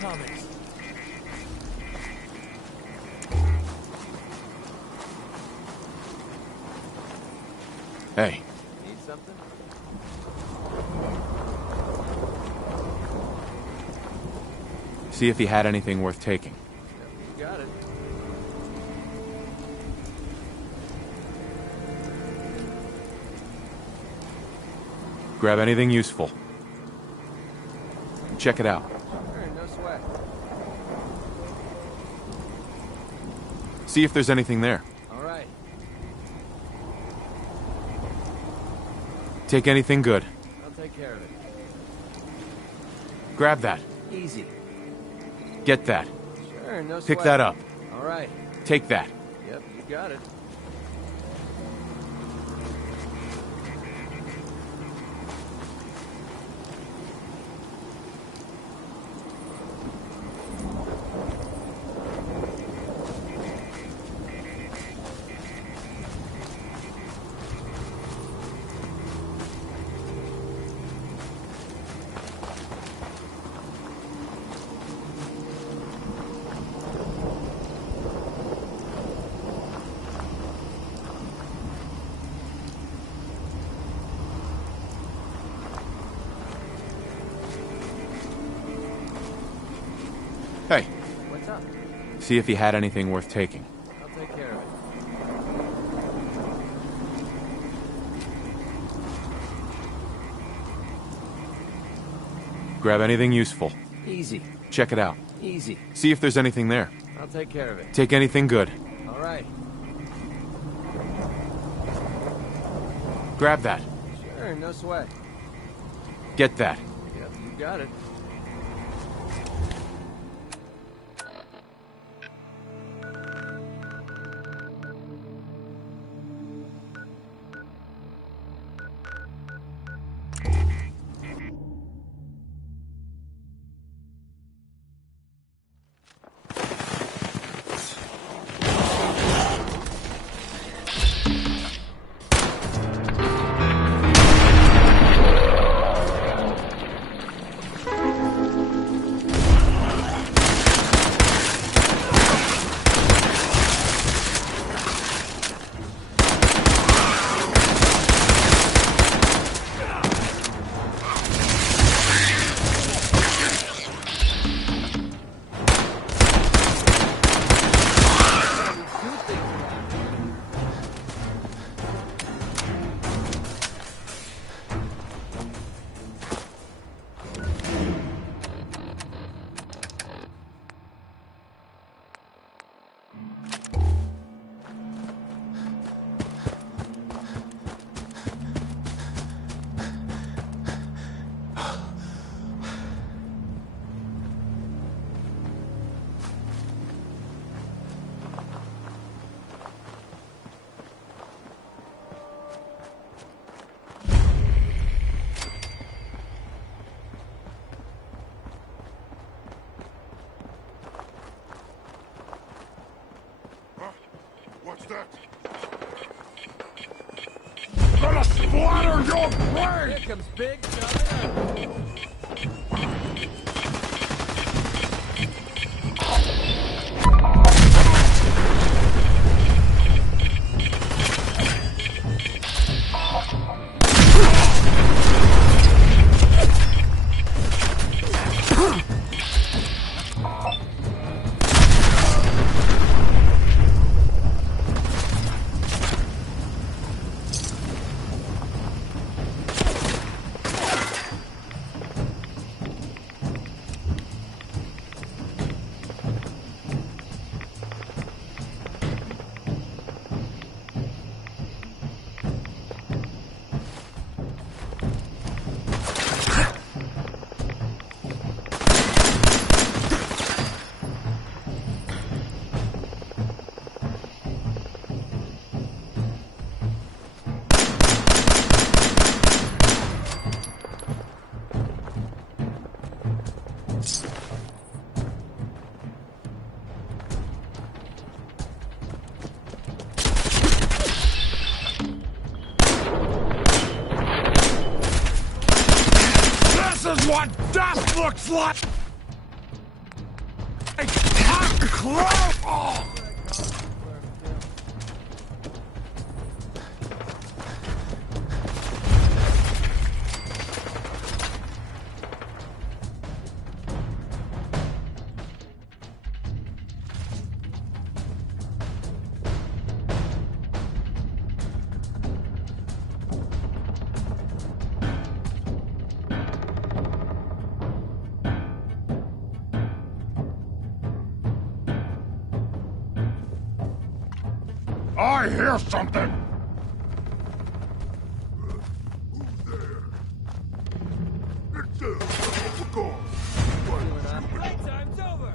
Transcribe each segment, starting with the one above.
comics. Hey. Need something? See if he had anything worth taking. Yep, you got it. Grab anything useful. Check it out. Sure, no sweat. See if there's anything there. All right. Take anything good. I'll take care of it. Grab that. Easy. Get that. Sure, no sweat. Pick that up. All right. Take that. Yep, you got it. Hey. What's up? See if he had anything worth taking. I'll take care of it. Grab anything useful. Easy. Check it out. Easy. See if there's anything there. I'll take care of it. Take anything good. All right. Grab that. Sure, no sweat. Get that. Yep, you got it. What's that? Gonna splatter your brain! Here comes Big coming up. This is what death looks like! I hear something! Who's there? It's go. Playtime's over!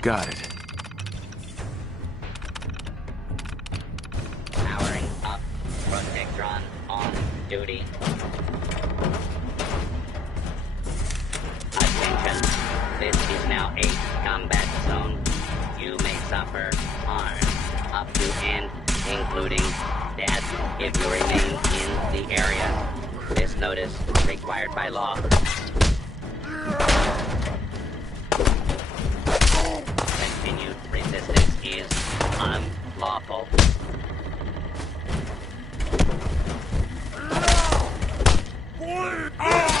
Got it. Powering up. Protectron on duty. Attention. This is now a combat zone. You may suffer harm up to and including death if you remain in the area. This notice required by law. Continued resistance is unlawful.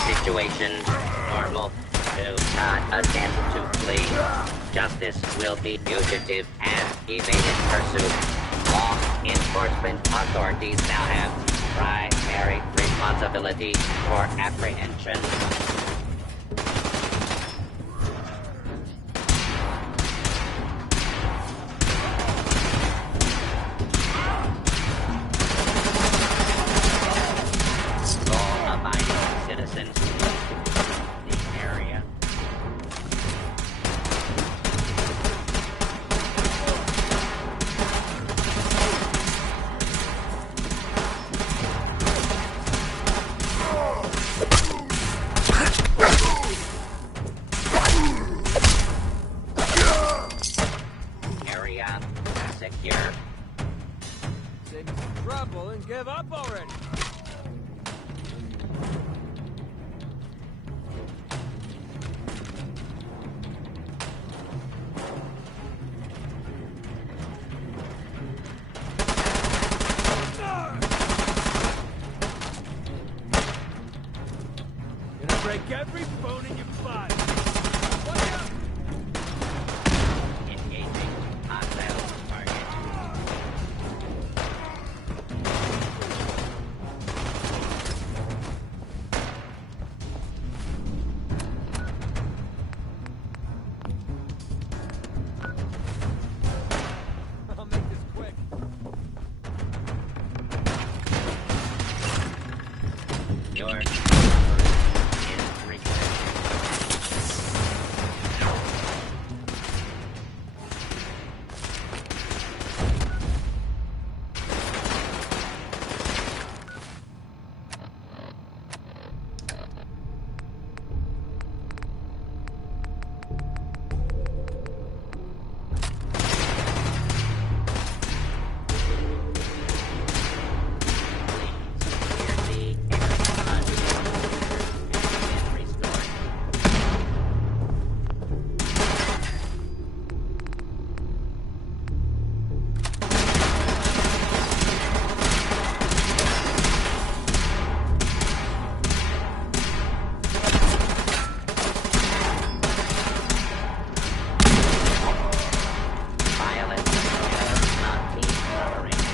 Situation normal. Do not attempt to flee. Justice will be fugitive and evaded pursuit. Law enforcement authorities now have primary responsibility for apprehension. Law-abiding citizens in the area. Area secure. Save me some trouble and give up already. Gonna break every bone in your body. Watch out! Engaging hostile target. I'll make this quick. Your is required. Violence does not be tolerated.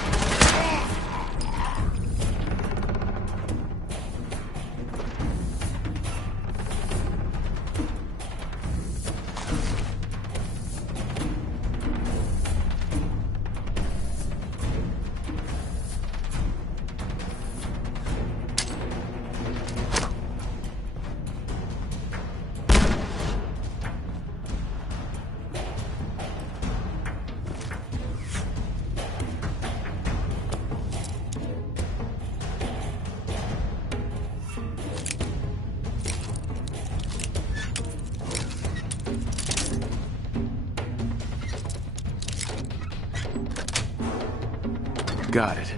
Got it.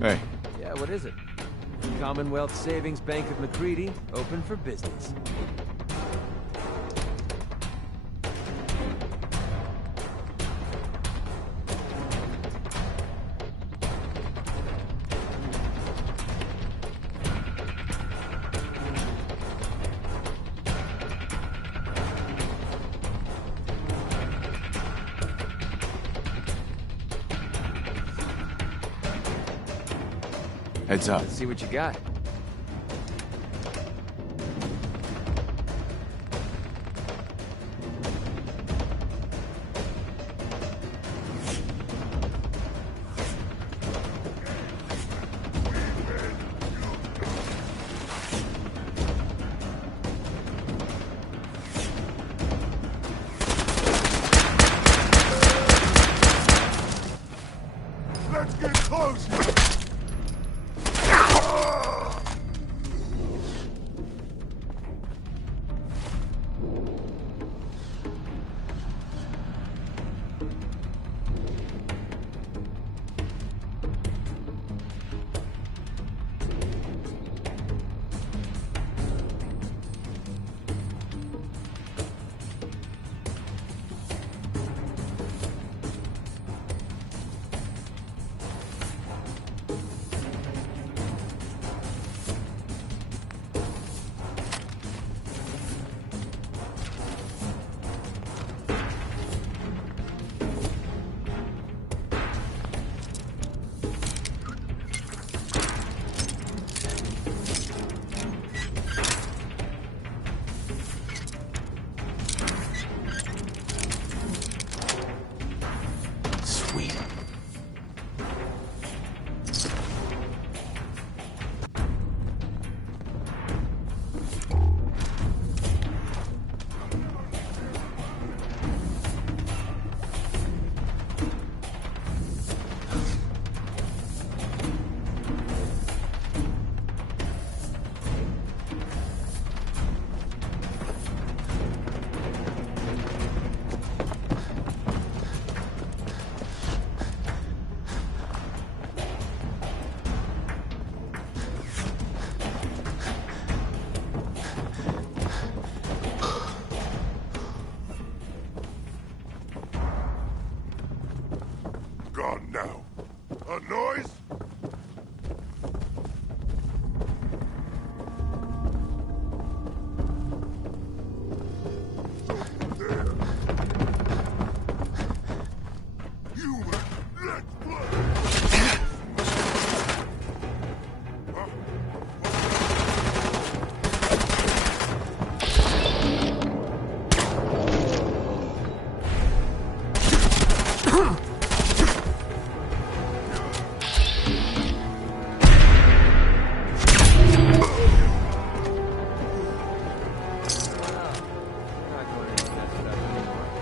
Hey, Yeah, what is it? Commonwealth Savings Bank of McCready, open for business. heads up. Let's see what you got. on now. A noise? There. Human, let's play! Not going into that stuff anymore.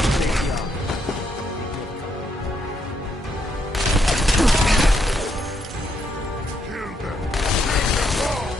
Safety off. Kill them! Kill them all!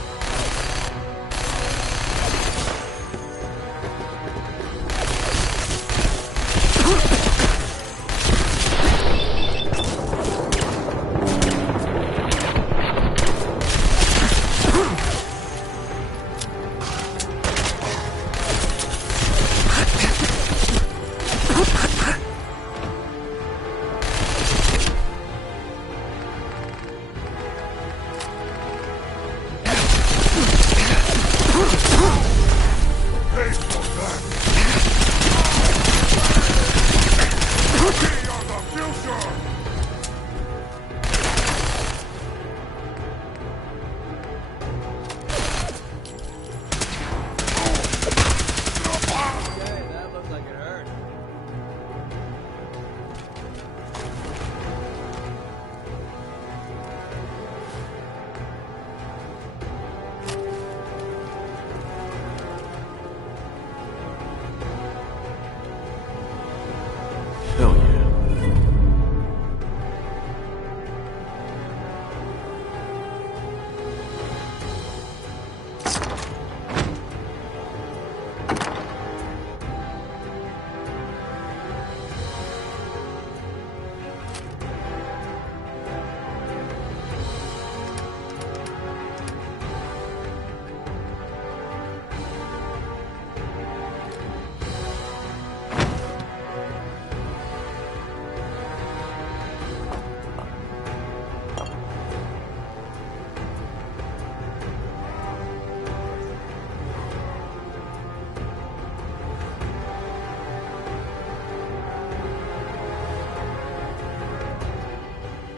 Pay for that! We are the future! Okay, that looks like it hurt. Hell yeah.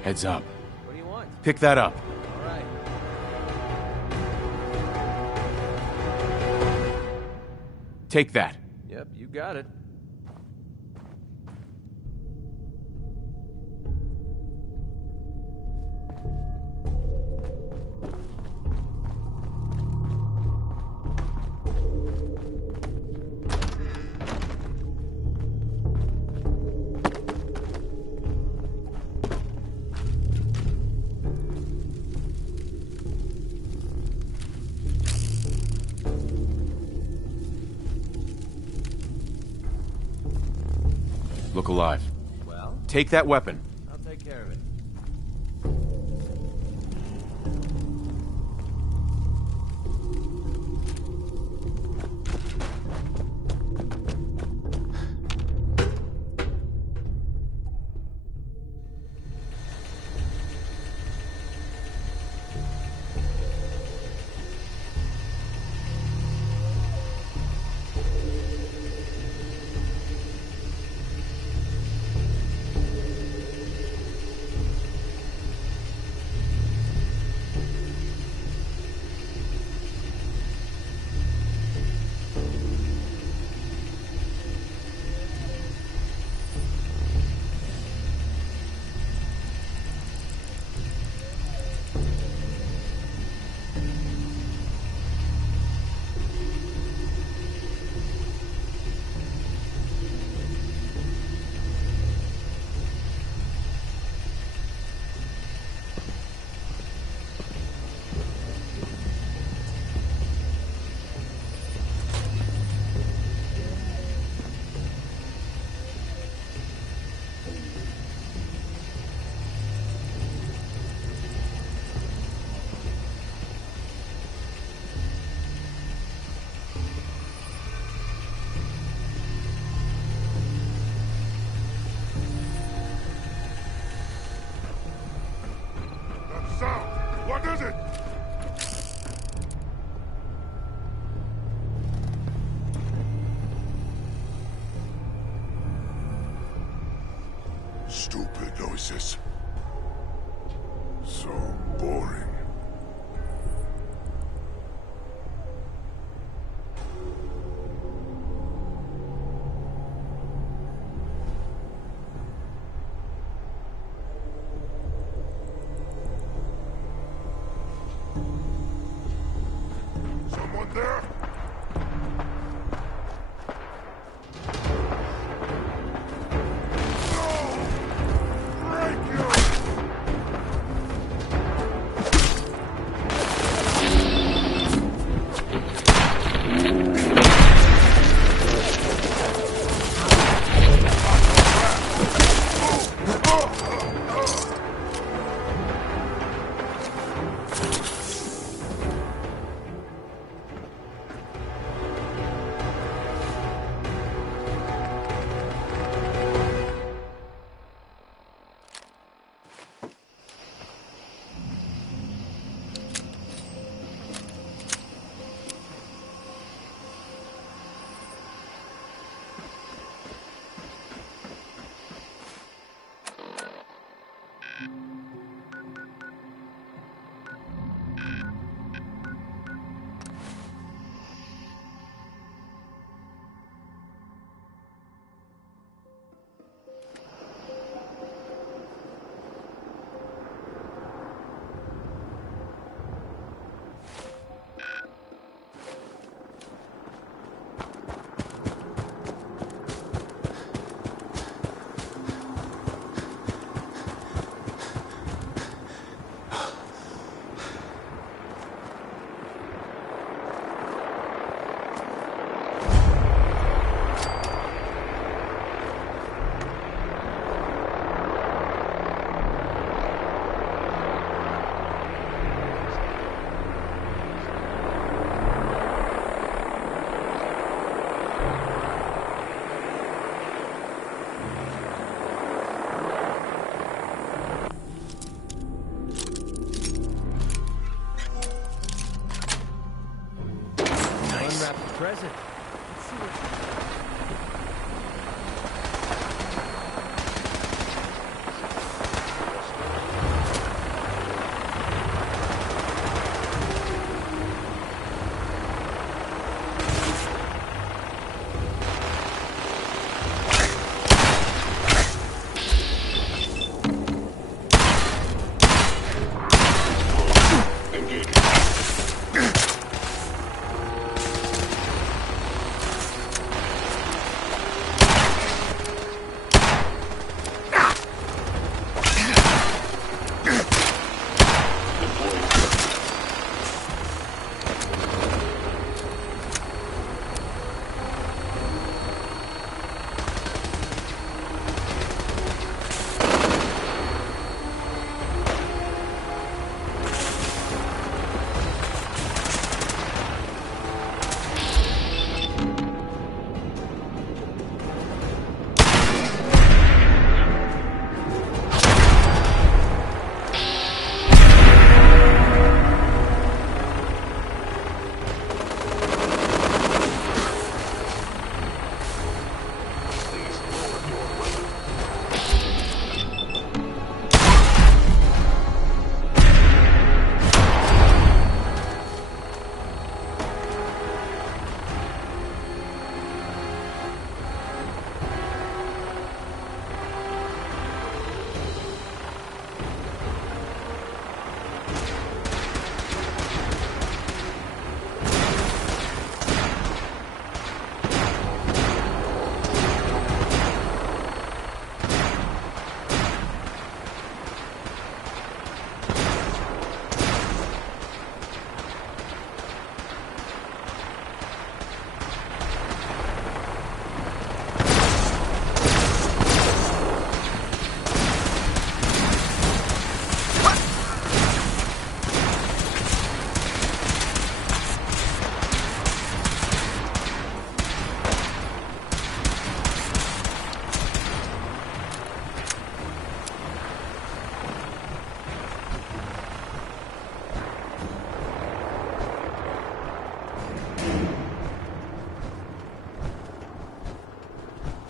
Heads up. What do you want? Pick that up. All right. Take that. Yep, you got it. Look alive. Well, Take that weapon. I'll take care of it. stupid noises. So boring. Someone there? Unwrap the present. Let's see what...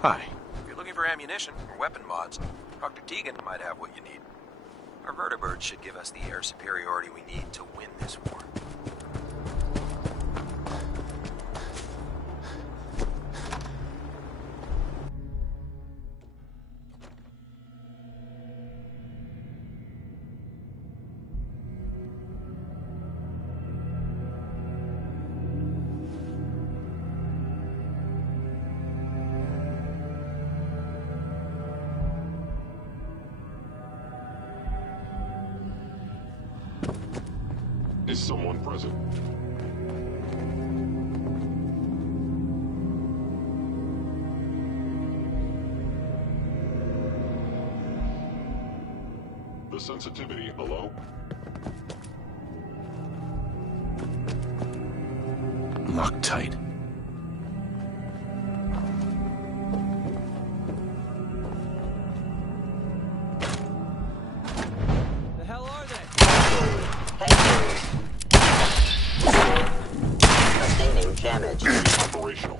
Hi. If you're looking for ammunition or weapon mods, Dr. Tegan might have what you need. Our vertibird should give us the air superiority we need to win this war. Is someone present? The sensitivity, hello? Lock tight. The hell are they? Sustaining damage. Operational.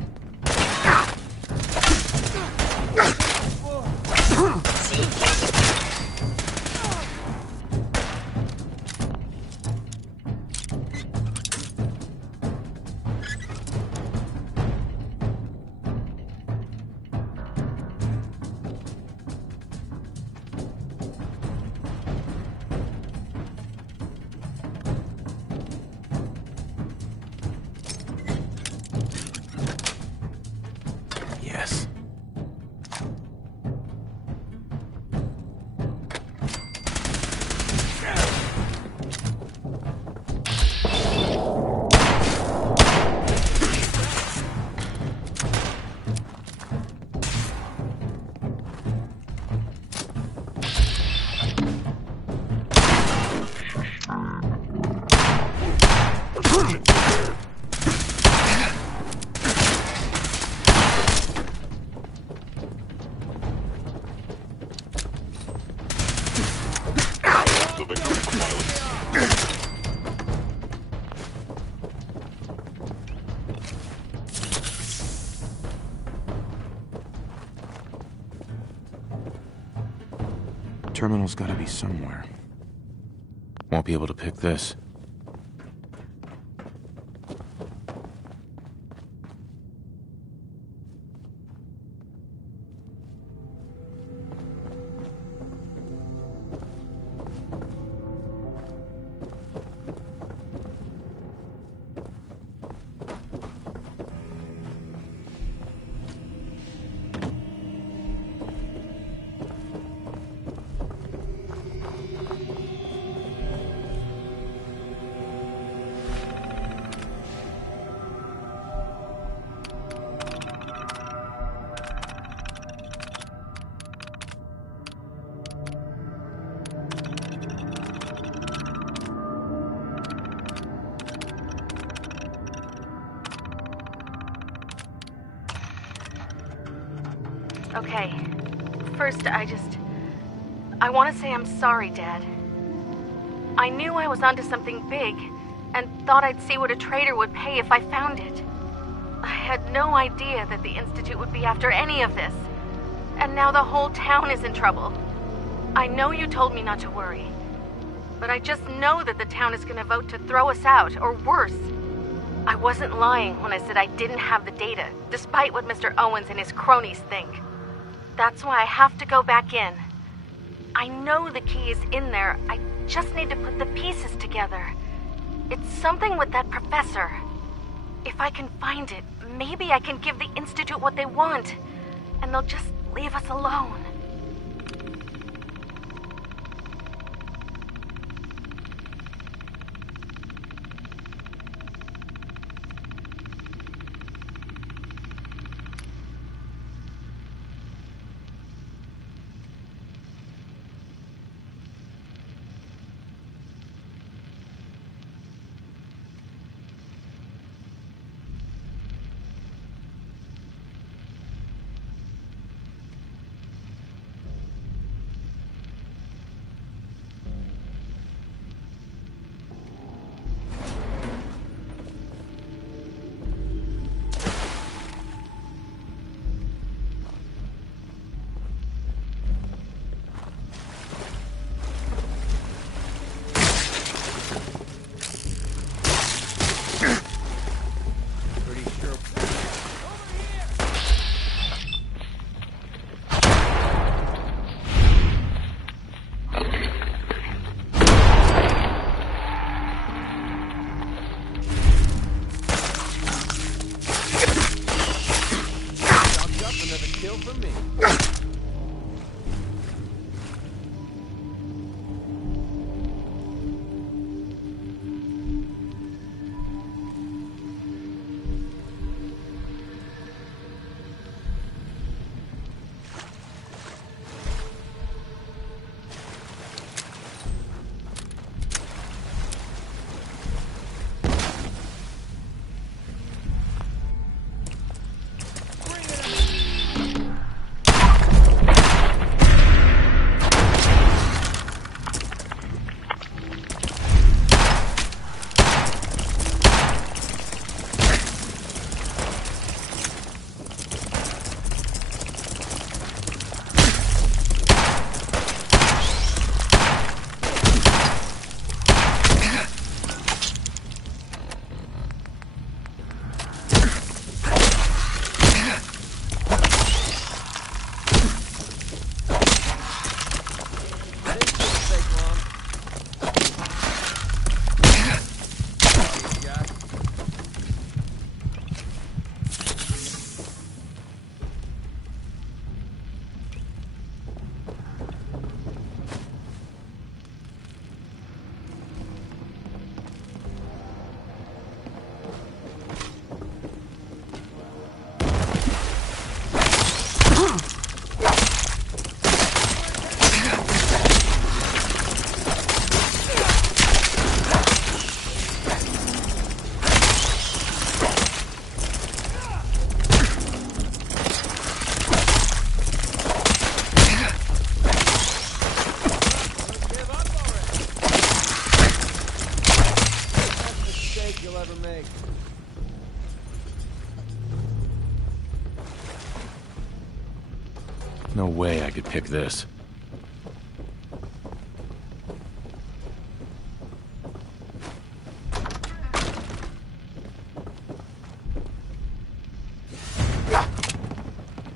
Yes. The victim of violence. Terminal's gotta be somewhere. Won't be able to pick this. Okay. First, I want to say I'm sorry, Dad. I knew I was onto something big, and thought I'd see what a trader would pay if I found it. I had no idea that the Institute would be after any of this. And now the whole town is in trouble. I know you told me not to worry, but I just know that the town is gonna vote to throw us out, or worse. I wasn't lying when I said I didn't have the data, despite what Mr. Owens and his cronies think. That's why I have to go back in. I know the key is in there, I just need to put the pieces together. It's something with that professor. If I can find it, maybe I can give the Institute what they want, and they'll just leave us alone. for me. You'll ever make. No way I could pick this.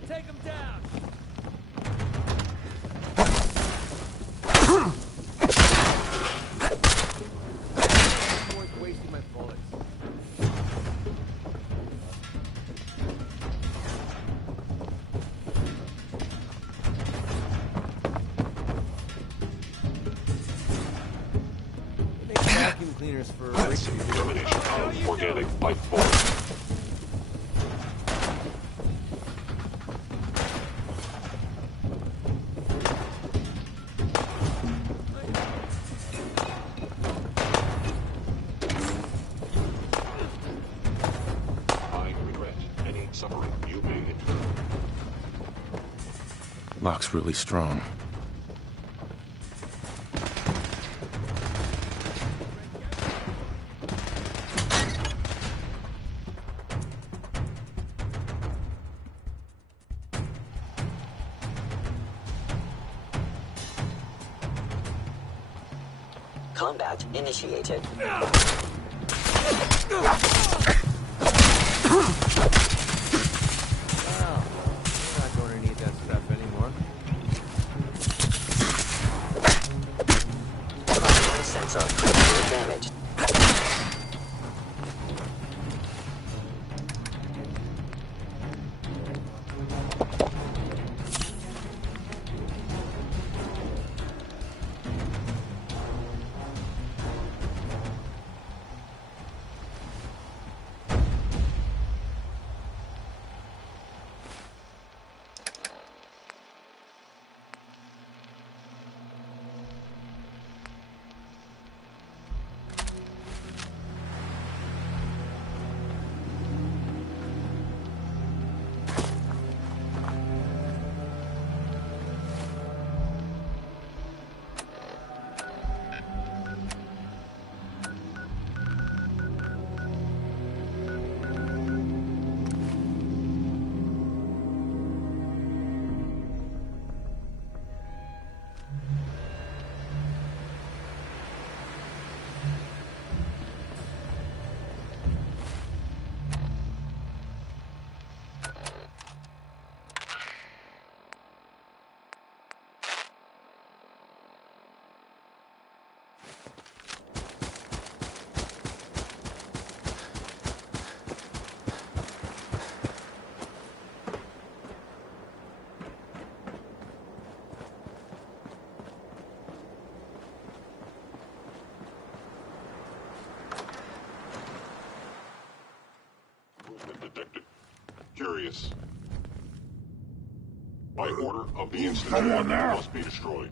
Take him down! Wasting my bullets. Vacuum cleaners for That's elimination of organic life form. I regret any suffering you may incur. Lock's really strong. Combat initiated. Wow, we're not going to need that stuff anymore. Primary sensor critically damaged. serious. By order of the incident, it must be destroyed.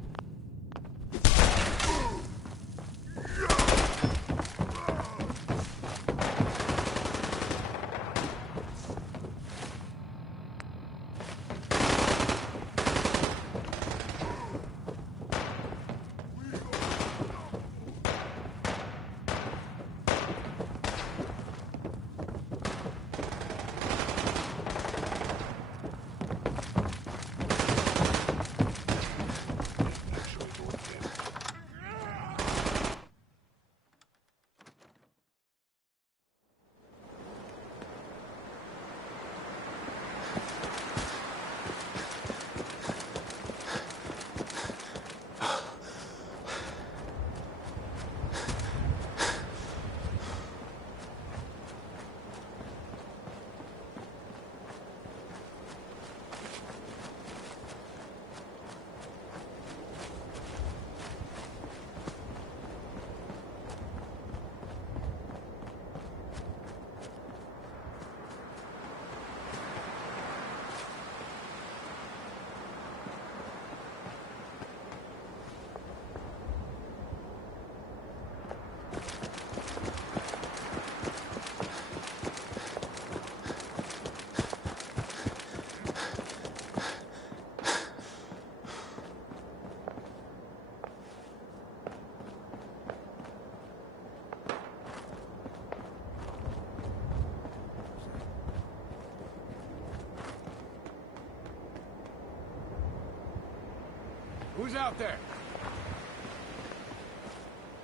Who's out there?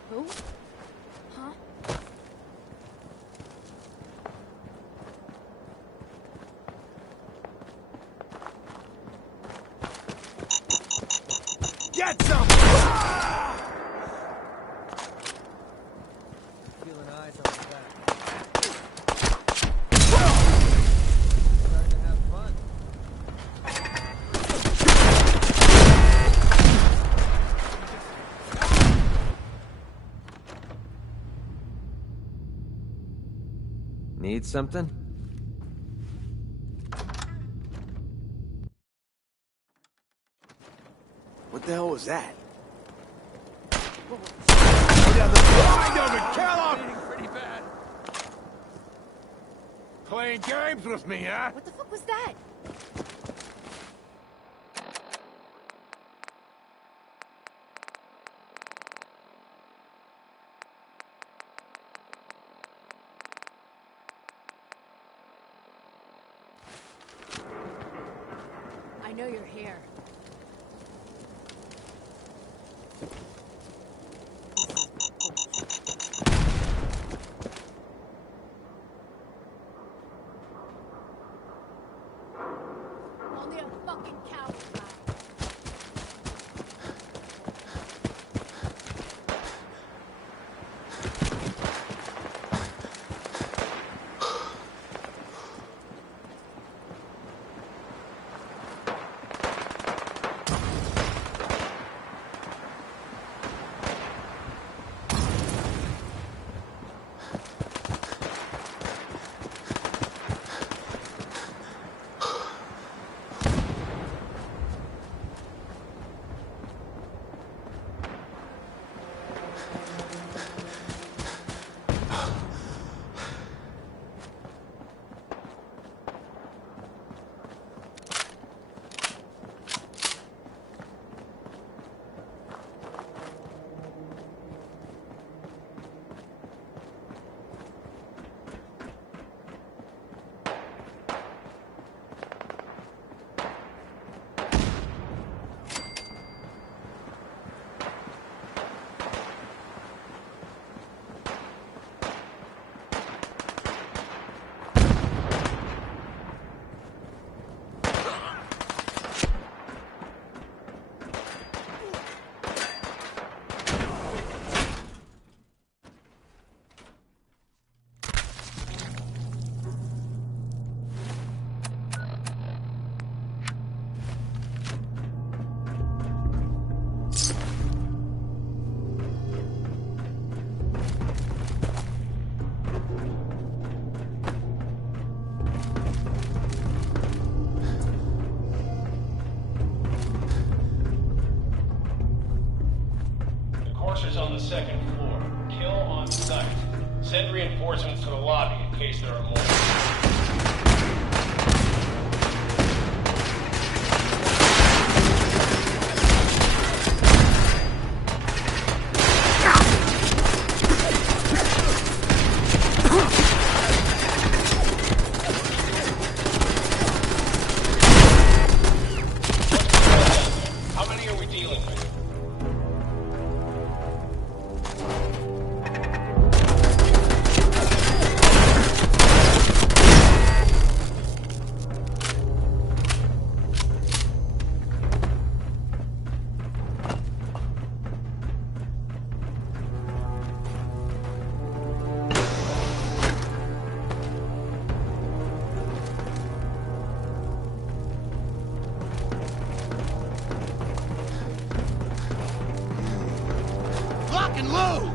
Who? Huh? Get some! Feeling eyes on the back. Starting to have fun. Need something? What the hell was that? Pretty bad. Playing games with me, huh? What the fuck was that? I know you're here. Only a fucking coward. second floor. Kill on sight. Send reinforcements to the lobby in case there are more. How many are we dealing with? Lock and load!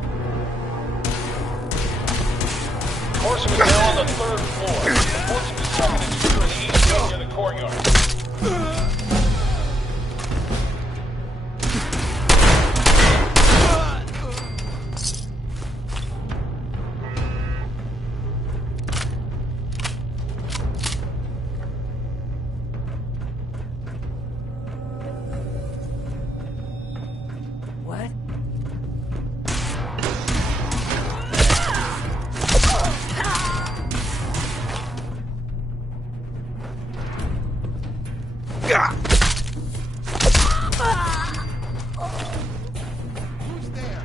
Horsemen now on the third floor. Horsemen second and secure in the east wing near the courtyard. What? Who's there?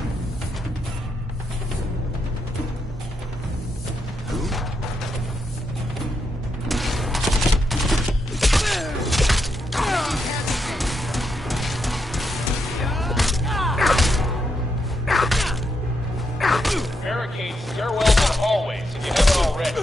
Barricade stairwells and hallways if you haven't already.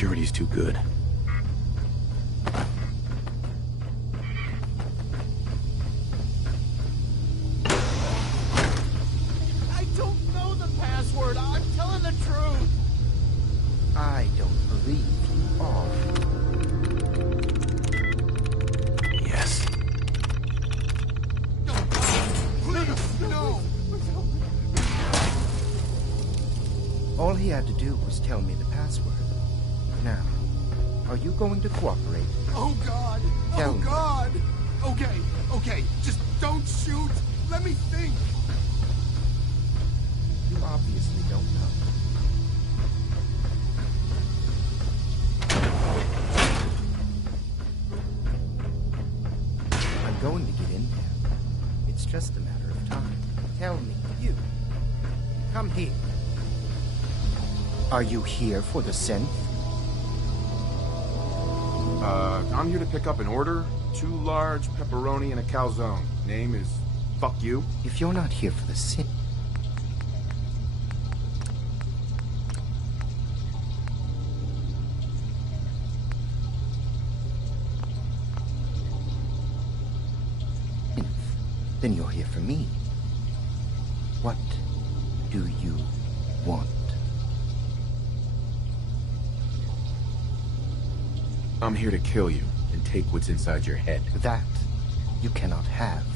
security's too good. I don't know the password. I'm telling the truth. I don't believe you are. Yes. Please, no. All he had to do was tell me the password. Now, are you going to cooperate? Oh, God. Oh, God. Okay. Just don't shoot. Let me think. You obviously don't know. I'm going to get in there. It's just a matter of time. Tell me, you. Come here. Are you here for the synth? I'm here to pick up an order. 2 large pepperoni and a calzone. Name is Fuck You. If you're not here for the synth... then you're here for me. What do you want? I'm here to kill you and take what's inside your head. That you cannot have.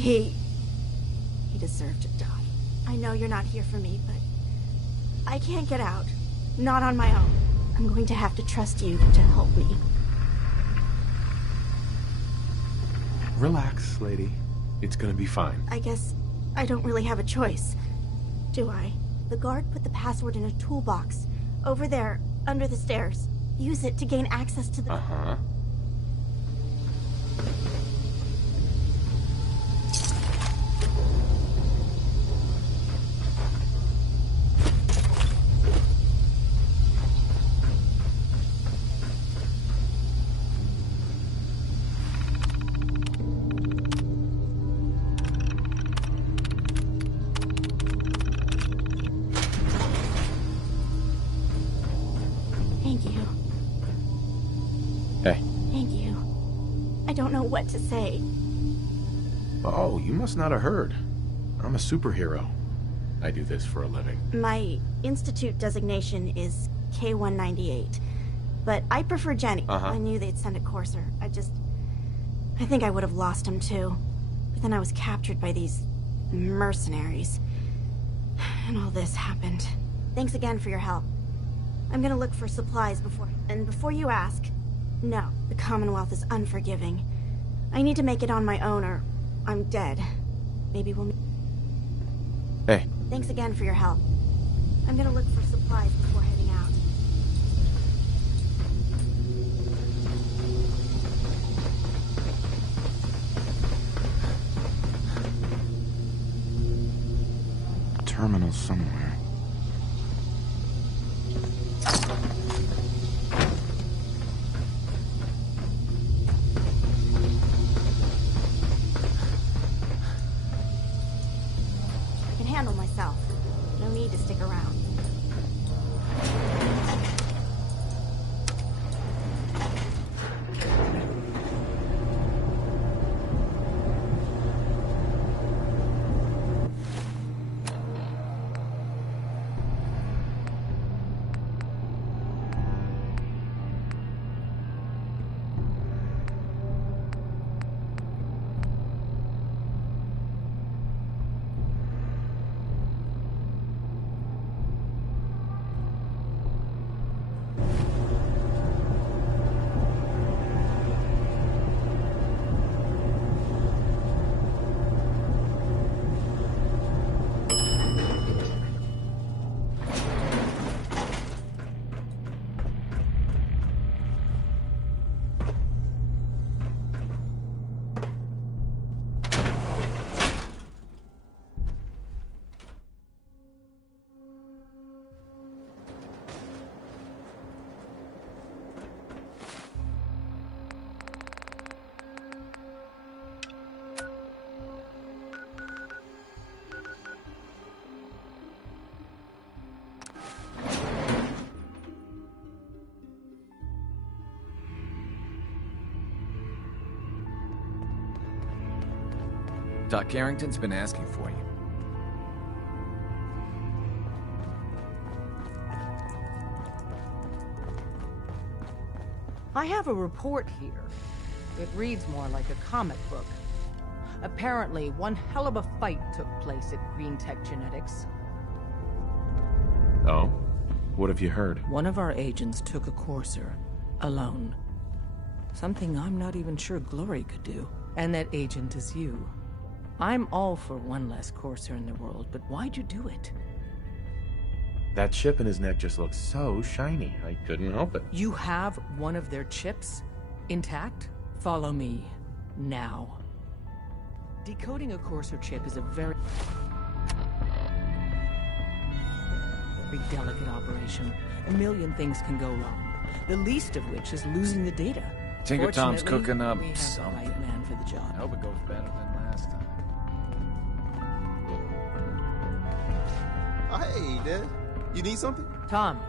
He deserved to die. I know you're not here for me, but I can't get out. Not on my own. I'm going to have to trust you to help me. Relax, lady. It's gonna be fine. I guess I don't really have a choice, do I? The guard put the password in a toolbox over there, under the stairs. Use it to gain access to the... Uh-huh. Thank you. Hey. Thank you. I don't know what to say. Oh, you must not have heard. I'm a superhero. I do this for a living. My institute designation is K-198, but I prefer Jenny. I knew they'd send a courser. I think I would have lost him too. But then I was captured by these mercenaries. And all this happened. Thanks again for your help. I'm gonna look for supplies before... And before you ask... No, the Commonwealth is unforgiving. I need to make it on my own or... I'm dead. Maybe we'll... Hey. Thanks again for your help. I'm gonna look for supplies before heading out. Terminal somewhere. I can handle myself. No need to stick around. Doc Carrington's been asking for you. I have a report here. It reads more like a comic book. Apparently, one hell of a fight took place at Green Tech Genetics. Oh? What have you heard? One of our agents took a courser, alone. Something I'm not even sure Glory could do. And that agent is you. I'm all for one less courser in the world, but why'd you do it? That chip in his neck just looks so shiny. I couldn't help it. You have one of their chips intact? Follow me, now. Decoding a courser chip is a very delicate operation. A million things can go wrong, the least of which is losing the data. Tinker Tom's Fortunately, cooking up we have something. the right man for the job. I hope it goes better than last time. Oh, hey, Dad. You need something? Tom,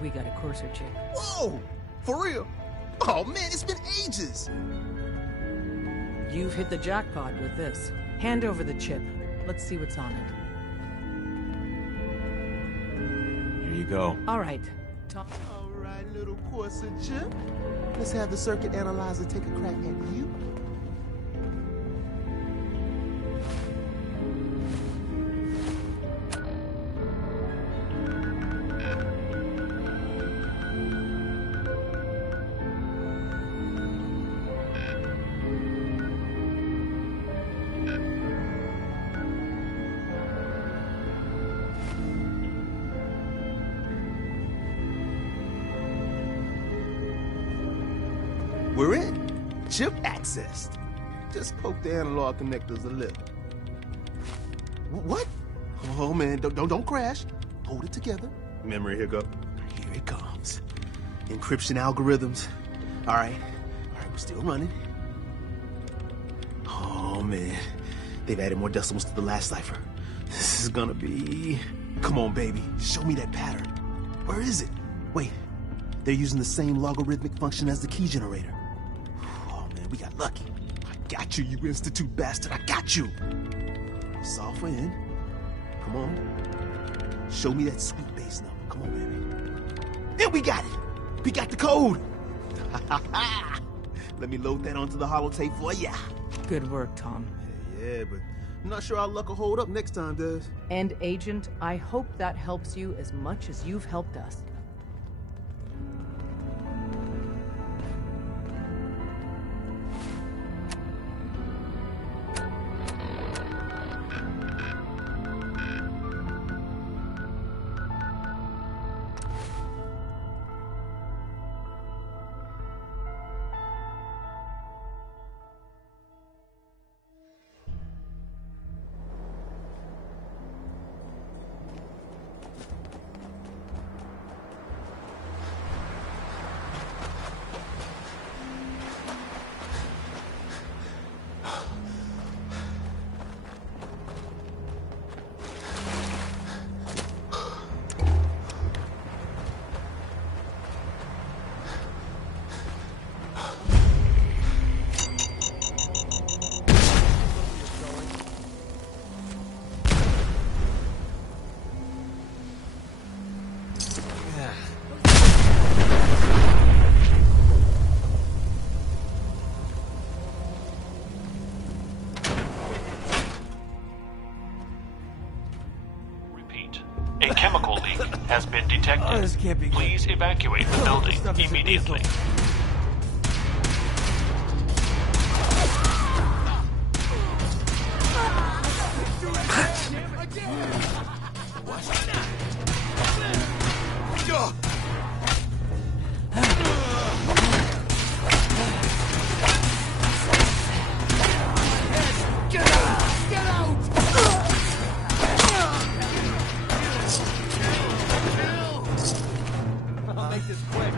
we got a courser chip. Whoa! For real? Oh, man, it's been ages! You've hit the jackpot with this. Hand over the chip. Let's see what's on it. Here you go. All right. Tom. All right, little courser chip. Let's have the circuit analyzer take a crack at you. We're in. Chip accessed. Just poke the analog connectors a little. What? Oh man, don't crash. Hold it together. Memory hiccup. Here it comes. Encryption algorithms. All right, we're still running. Oh man, they've added more decimals to the last cipher. This is gonna be... Come on, baby, show me that pattern. Where is it? Wait, they're using the same logarithmic function as the key generator. Oh man, we got lucky. I got you, you Institute bastard, I got you. Software in. Come on. Show me that sweet base number. Come on, baby. And we got it. We got the code. Let me load that onto the holotape for ya. Good work, Tom. Yeah, but I'm not sure our luck will hold up next time, does. And Agent, I hope that helps you as much as you've helped us. A chemical leak has been detected. Oh, this can't be good. Please evacuate the building Stuff isn't immediately. lethal. I'll make this quick.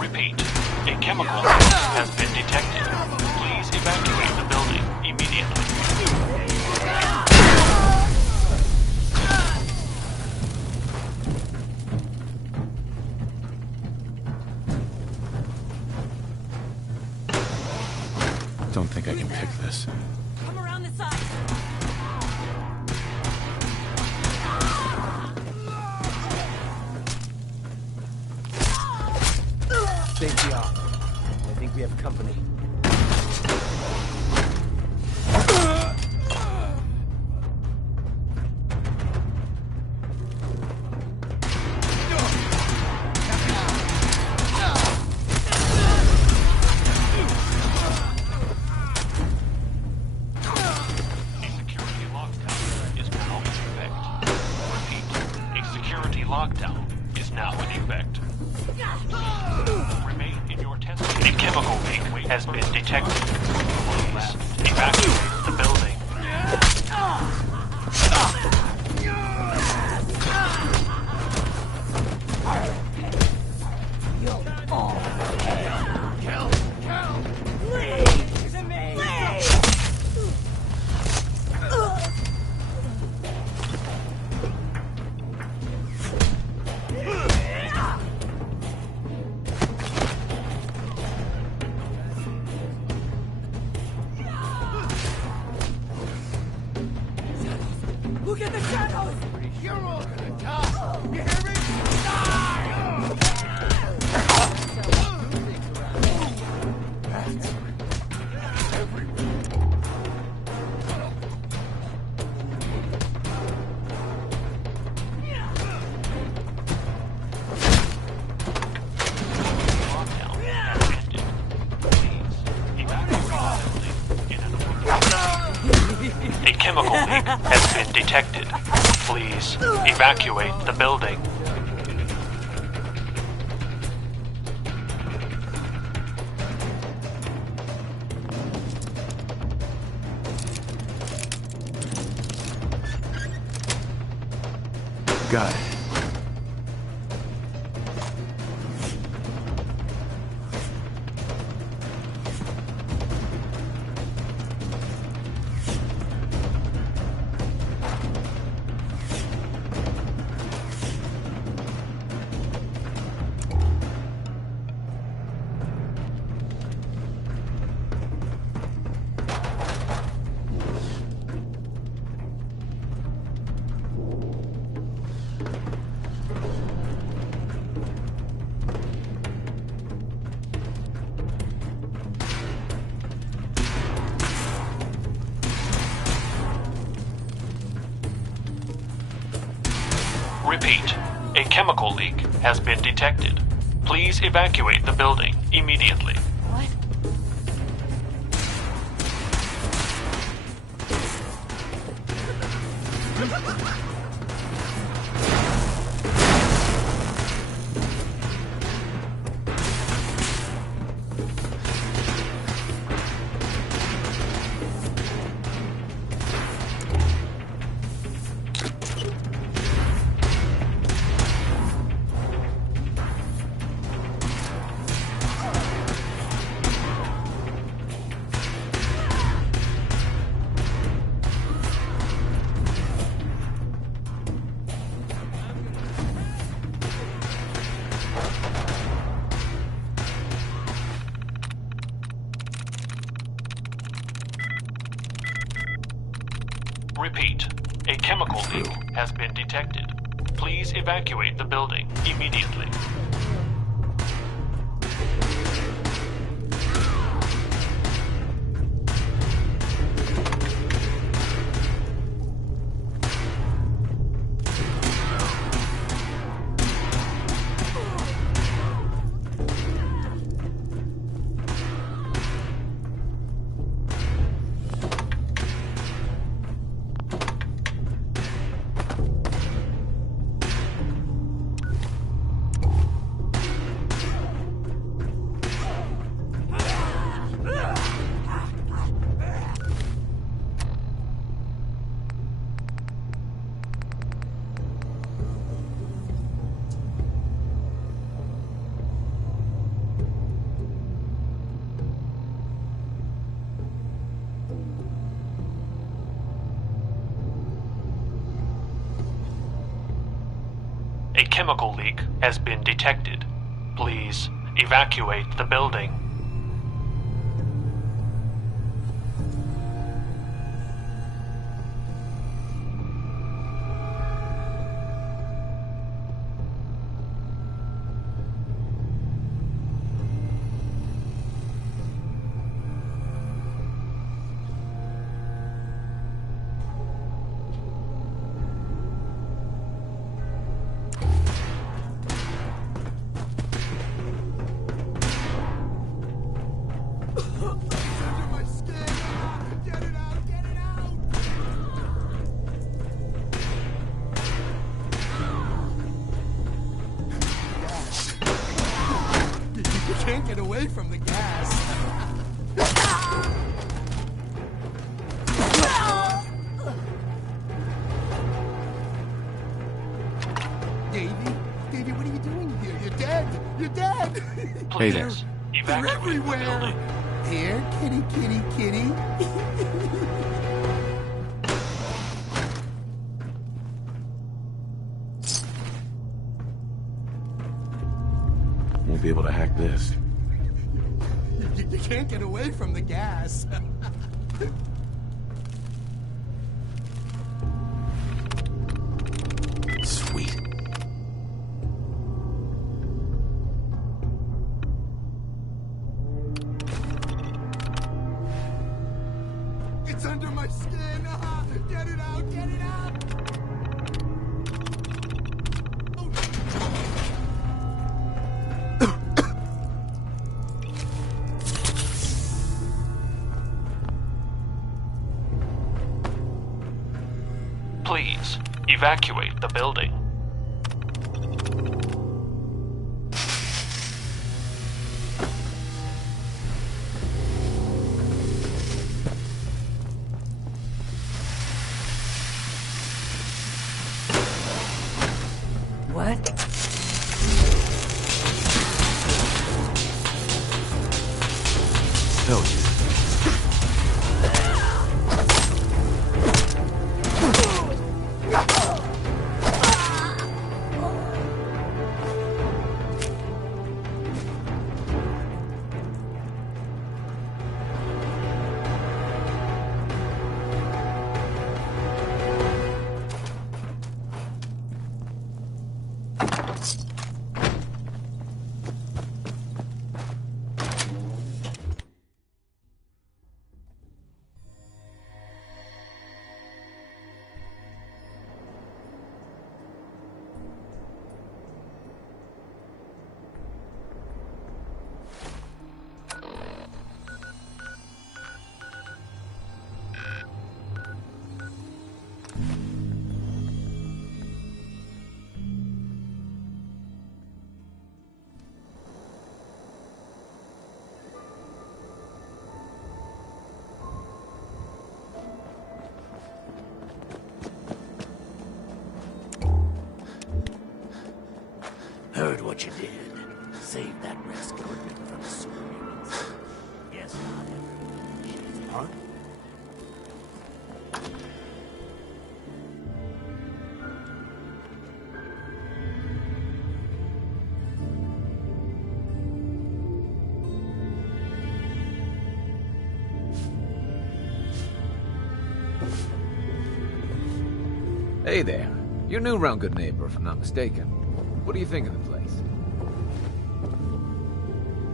Repeat. A chemical leak has been detected. Please evacuate the building immediately. Don't think I can pick this. Come around the side. Safety off. I think we have company. Lockdown is now in effect. Remain in your test. A chemical leak has been detected. Please evacuate the building. Look at the shadows! You're all gonna die! You hear me? A chemical leak has been detected. Please evacuate the building. Got it. Repeat. A chemical leak has been detected. Please evacuate the building immediately. Repeat, a chemical leak has been detected. Please evacuate the building immediately. A chemical leak has been detected. Please evacuate the building. Can't get away from the gas. Davey, what are you doing here? You're dead. You're dead. Hey there. They're everywhere. Here, kitty. Won't be able to hack this. You can't get away from the gas. Sweet. It's under my skin. Get it out. Please evacuate the building. What? Hell yeah. Heard what you did. Save that rascal from the superhumans. Guess not everyone. Huh? Hey there. You're new around Good Neighbor, if I'm not mistaken. What do you think of the place?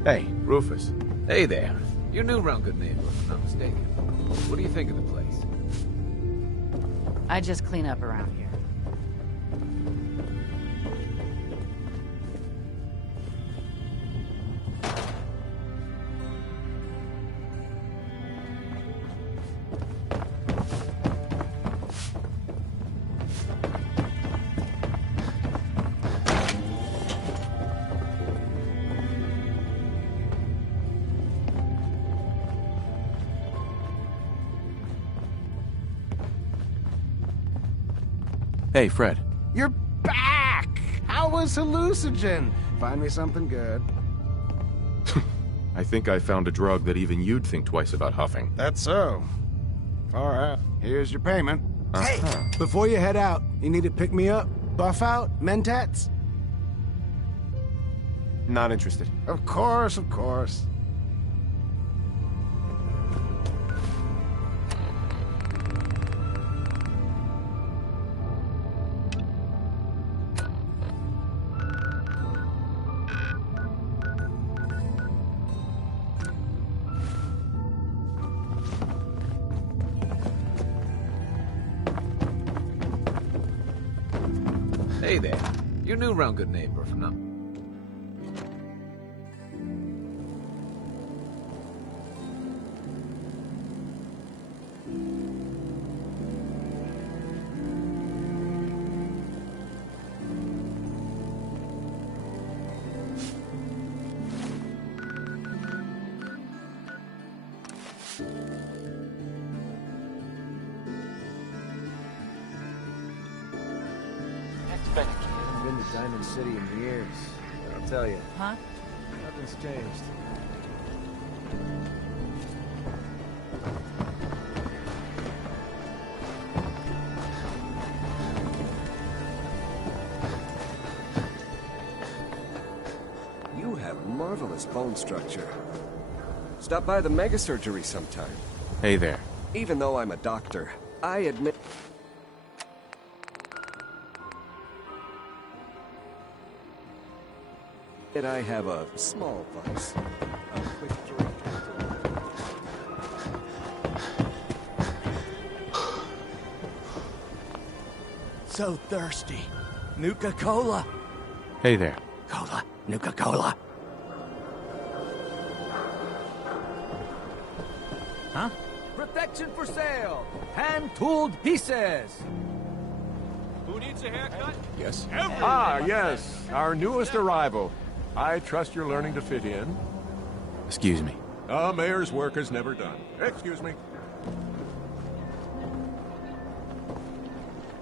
Hey, Rufus. Hey there. You're new around Good Neighbor, if I'm not mistaken. What do you think of the place? I just clean up around here. Hey, Fred. You're back! How was hallucinogen? Find me something good. I think I found a drug that even you'd think twice about huffing. That's so. All right, here's your payment. Hey, before you head out, you need to pick me up, buff out, mentats? Not interested. Of course, of course. Hey there. You're new around Good Neighbor, if I'm not... Haven't been to Diamond City in years. I'll tell you. Huh? Nothing's changed. You have marvelous bone structure. Stop by the mega surgery sometime. Hey there. Even though I'm a doctor, I admit... that I have a small vice. A quick drink. So thirsty. Nuka-Cola. Hey there. Cola. Nuka-Cola. Huh? Protection for sale! Hand-tooled pieces! Who needs a haircut? Yes? Yes. Our newest arrival. I trust you're learning to fit in. Excuse me. Mayor's work is never done. Excuse me.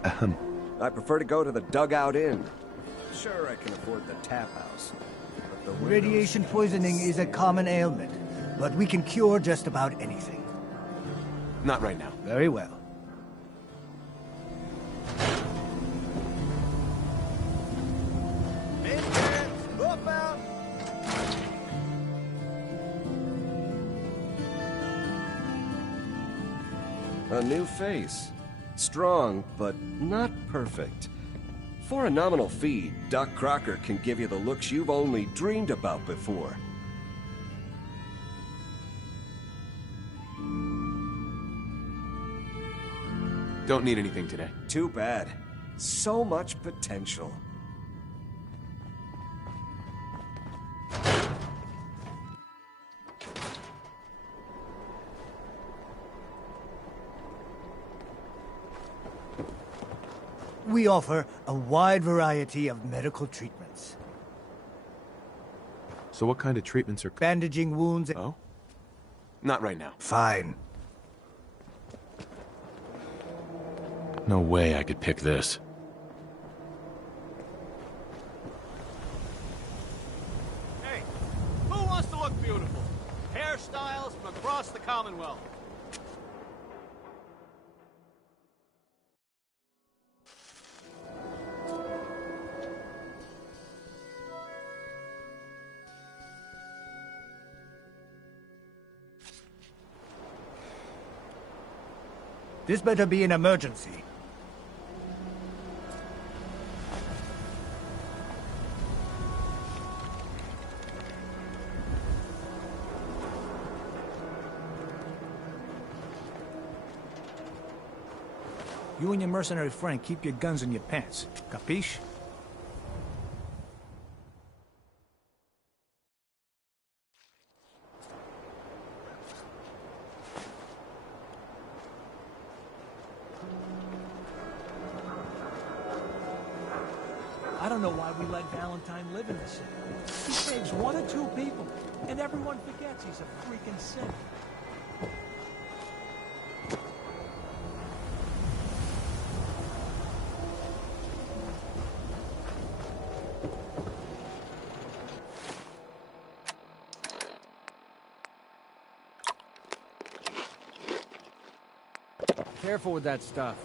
I prefer to go to the Dugout Inn. Sure, I can afford the tap house. But the windows... Radiation poisoning is a common ailment, but we can cure just about anything. Not right now. Very well. A new face. Strong, but not perfect. For a nominal fee, Doc Crocker can give you the looks you've only dreamed about before. Don't need anything today. Too bad. So much potential. We offer a wide variety of medical treatments. So what kind of treatments are... Bandaging wounds... Oh? Not right now. Fine. No way I could pick this. Hey, who wants to look beautiful? Hairstyles from across the Commonwealth. This better be an emergency. You and your mercenary friend keep your guns in your pants. Capiche? I don't know why we let Valentine live in the city. He saves 1 or 2 people, and everyone forgets he's a freaking sinner. Careful with that stuff.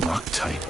Lock tight.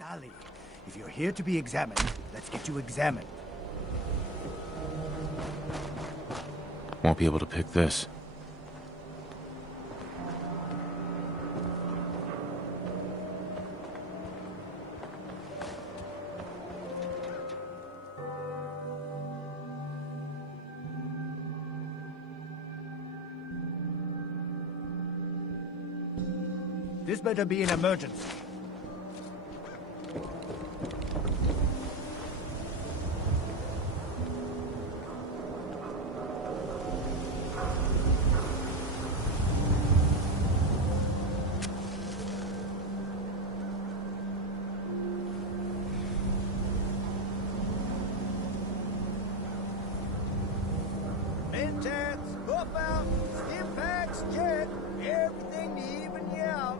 Dali, if you're here to be examined, let's get you examined. Won't be able to pick this. This better be an emergency. Intense, hoof out, stim packs, jet, everything to even you out.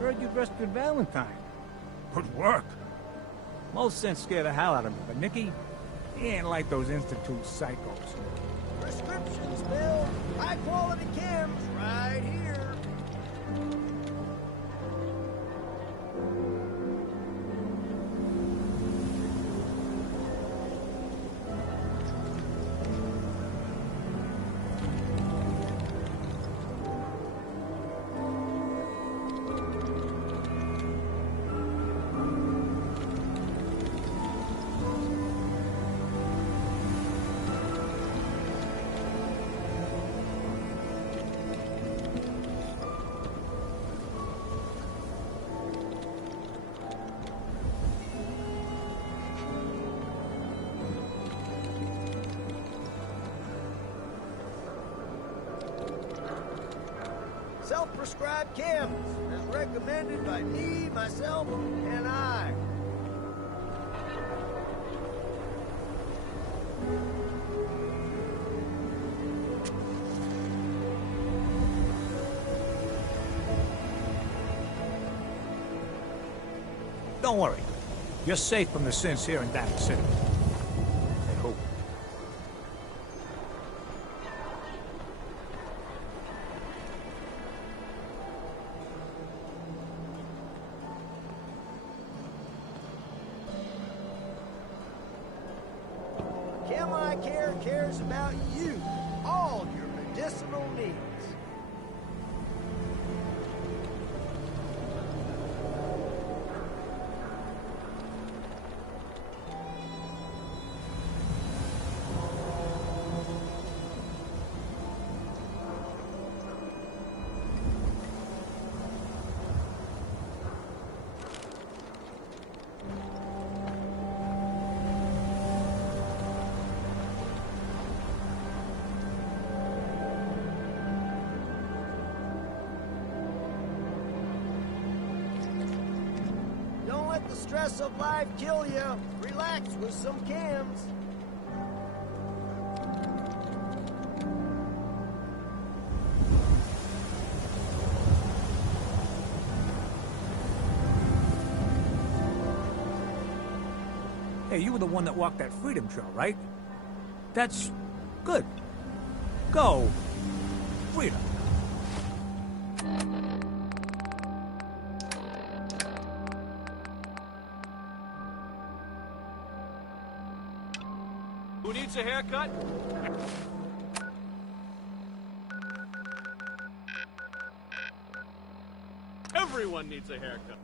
Heard you rescued Valentine. Good work. Most sense scared the hell out of me, but Nicky, he ain't like those Institute psychos. Prescriptions, Bill. High quality chems right here. prescribed chems, as recommended by me, myself, and I. Don't worry. You're safe from the sins here in Diamond City. I hope. Chem Eye Care cares about you, all your medicinal needs. Don't let the stress of life kill you. Relax with some chems. Hey, you were the one that walked that freedom trail, right? That's good. Go. Freedom. Who needs a haircut? Everyone needs a haircut.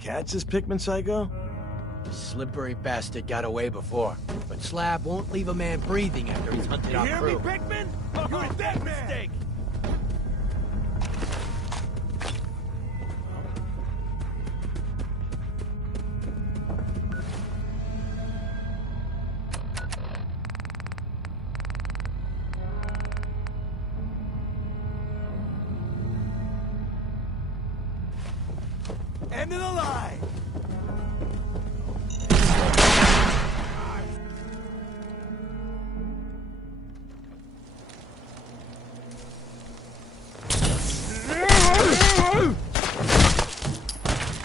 Catch this Pikmin psycho? Slippery bastard got away before, but Slab won't leave a man breathing after he's hunted our crew. You hear me, Pikmin? You're a dead man! End of the line!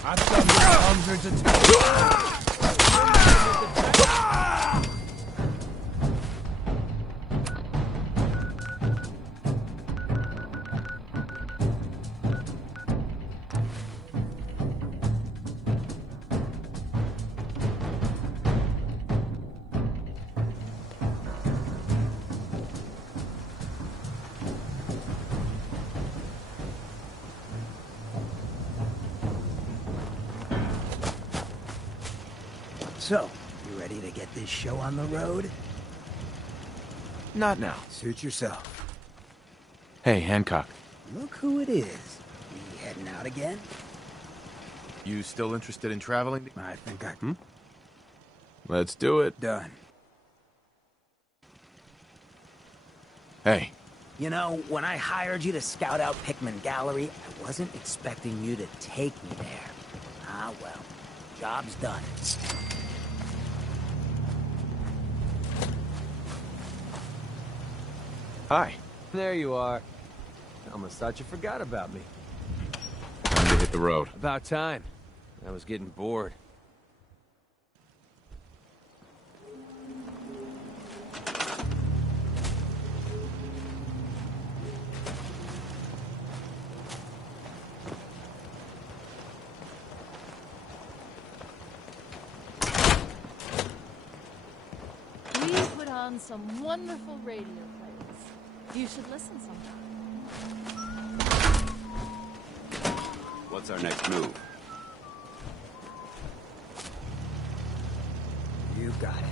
I've done this hundreds of times. So, you ready to get this show on the road? Not now. Suit yourself. Hey, Hancock. Look who it is. We heading out again? You still interested in traveling? I think I... Let's do it. Done. Hey. You know, when I hired you to scout out Pickman Gallery, I wasn't expecting you to take me there. Ah, well. Job's done. Hi. There you are. Almost thought you forgot about me. Time to hit the road. About time. I was getting bored. We put on some wonderful radio plays. You should listen sometime. What's our next move? You got it.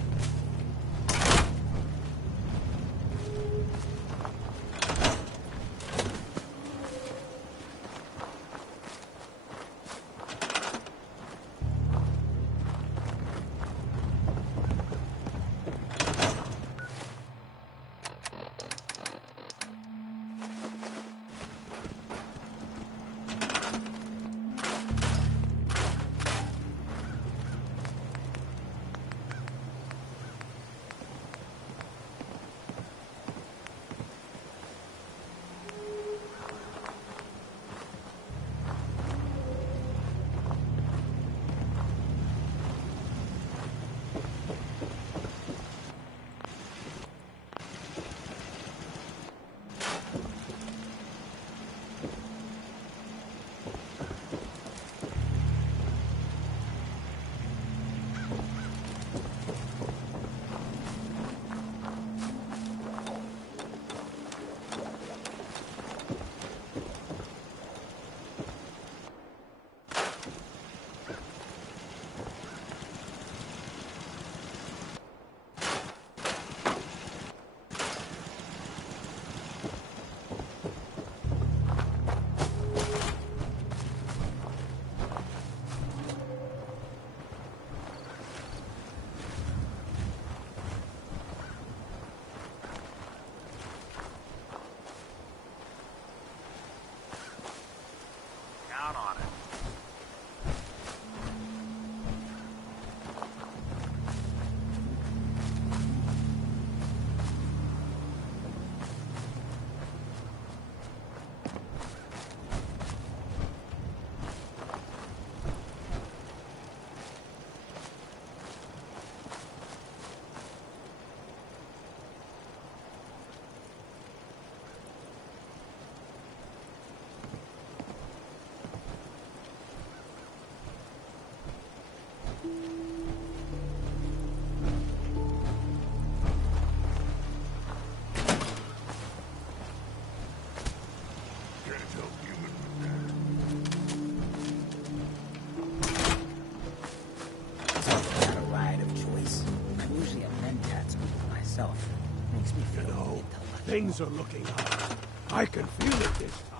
Things are looking up. I can feel it this time.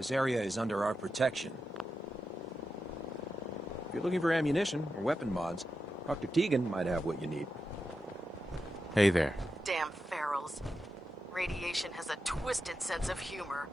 This area is under our protection. If you're looking for ammunition or weapon mods, Dr. Tegan might have what you need. Hey there. Damn ferals. Radiation has a twisted sense of humor.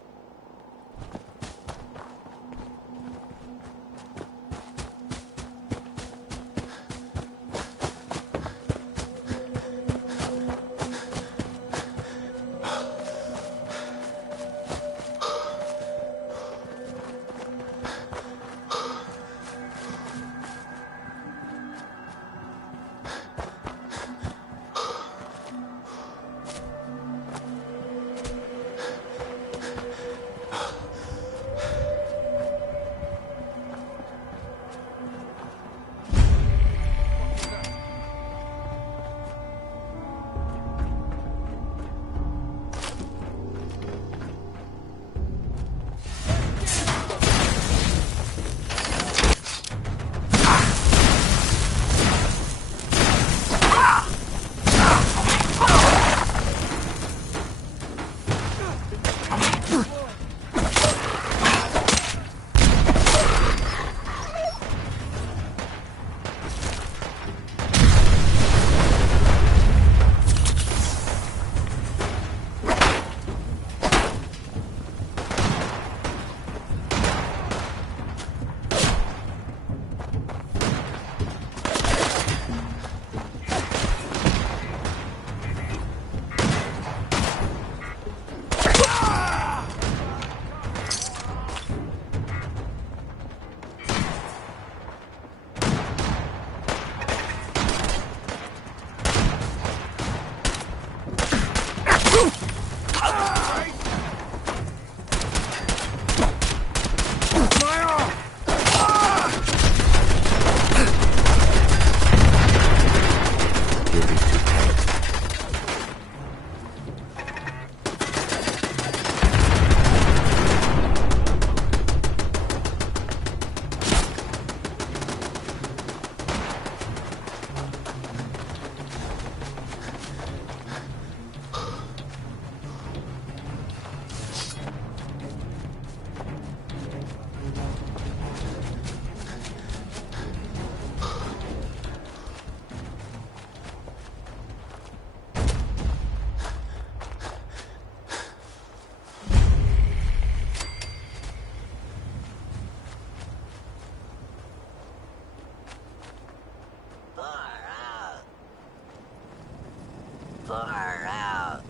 Far out.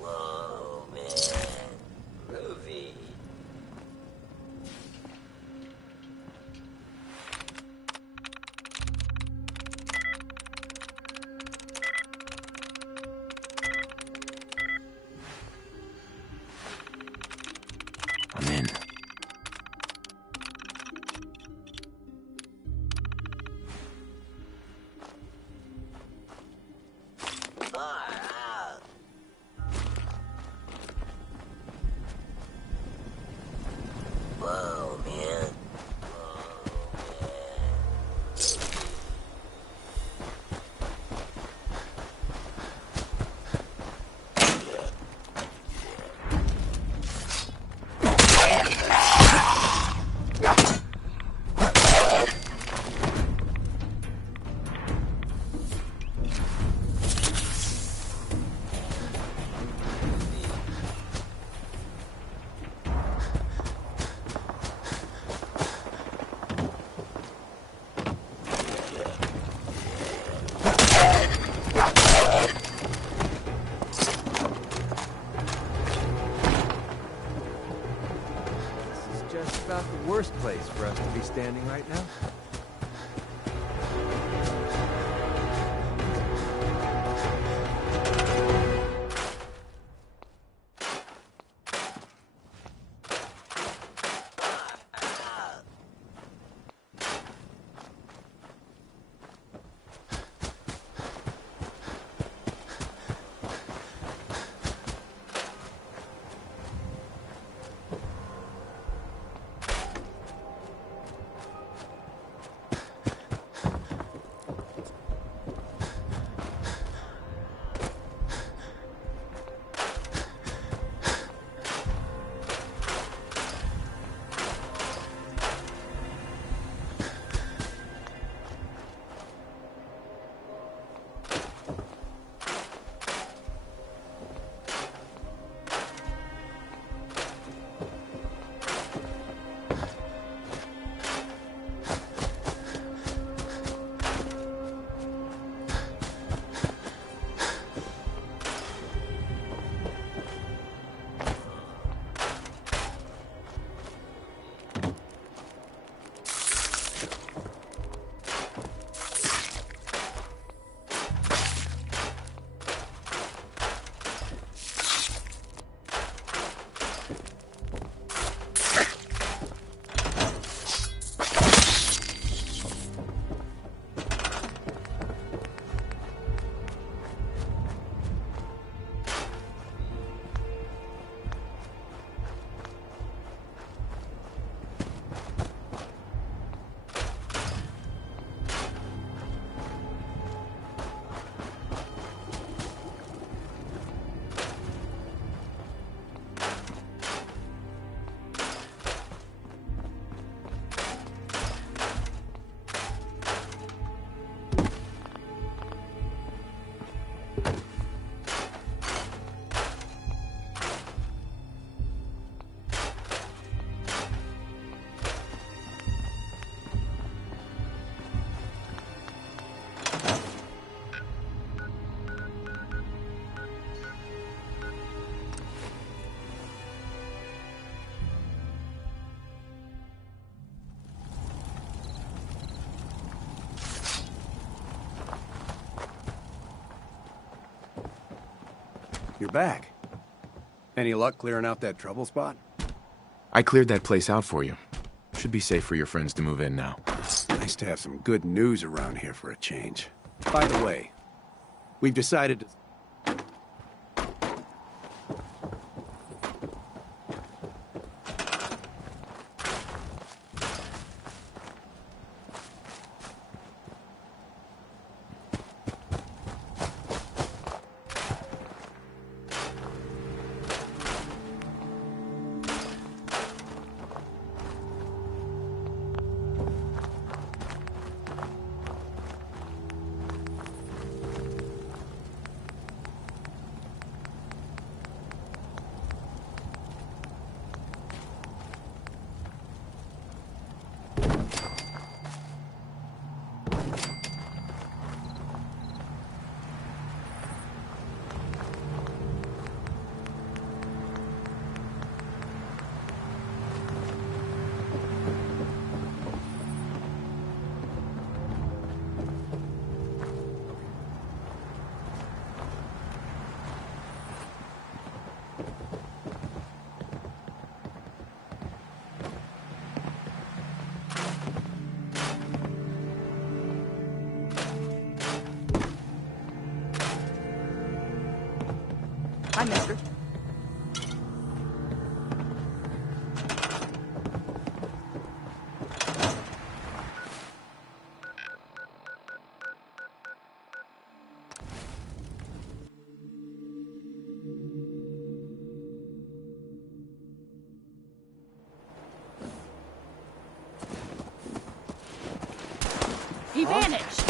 Whoa, man. Groovy. I'm in. Whoa, man. This is just about the worst place for us to be standing right now. You're back. Any luck clearing out that trouble spot? I cleared that place out for you. Should be safe for your friends to move in now. Nice to have some good news around here for a change. By the way, we've decided to... Hi, mister. He vanished!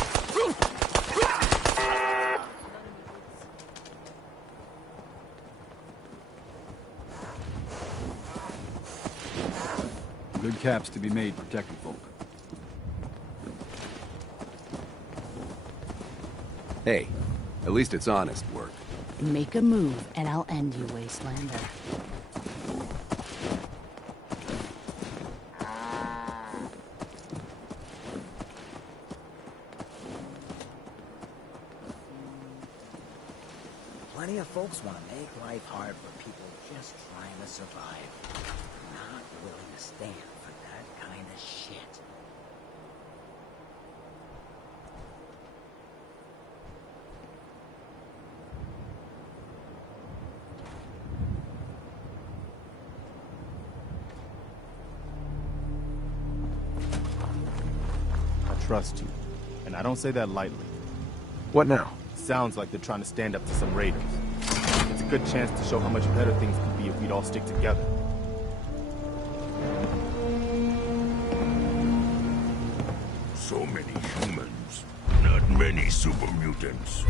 Good caps to be made protecting folk. Hey, at least it's honest work. Make a move, and I'll end you, Wastelander. Plenty of folks want to make life hard for people just trying to survive. Not willing to stand for that kind of shit. I trust you, and I don't say that lightly. What now? Sounds like they're trying to stand up to some raiders. It's a good chance to show how much better things could be if we'd all stick together. So many humans, not many super mutants.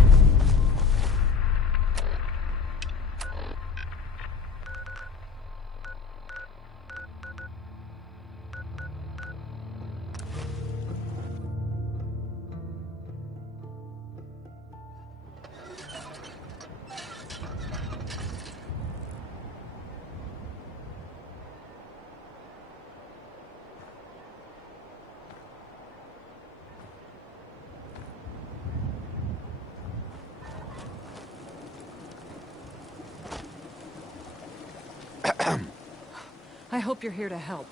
I hope you're here to help.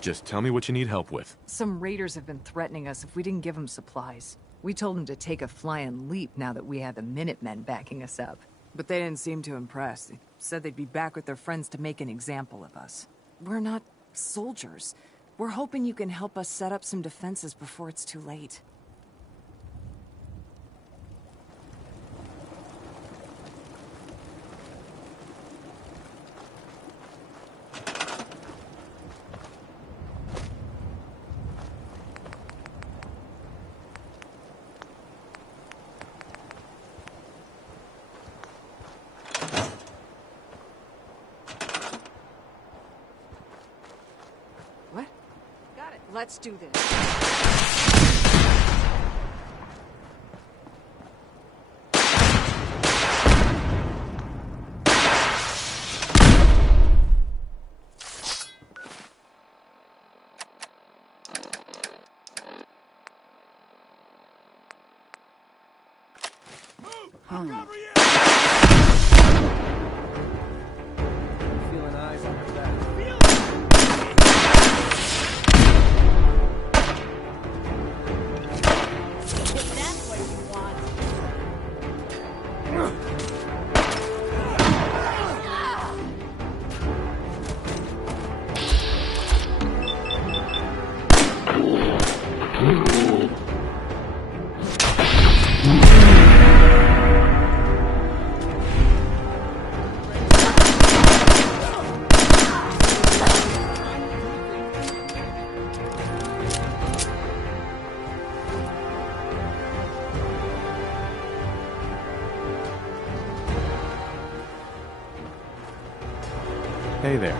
Just tell me what you need help with. Some raiders have been threatening us if we didn't give them supplies. We told them to take a flying leap now that we had the Minutemen backing us up. But they didn't seem too impressed. They said they'd be back with their friends to make an example of us. We're not soldiers. We're hoping you can help us set up some defenses before it's too late. What? Got it. Let's do this. Feeling eyes on her back. If that's what you want. Hey there.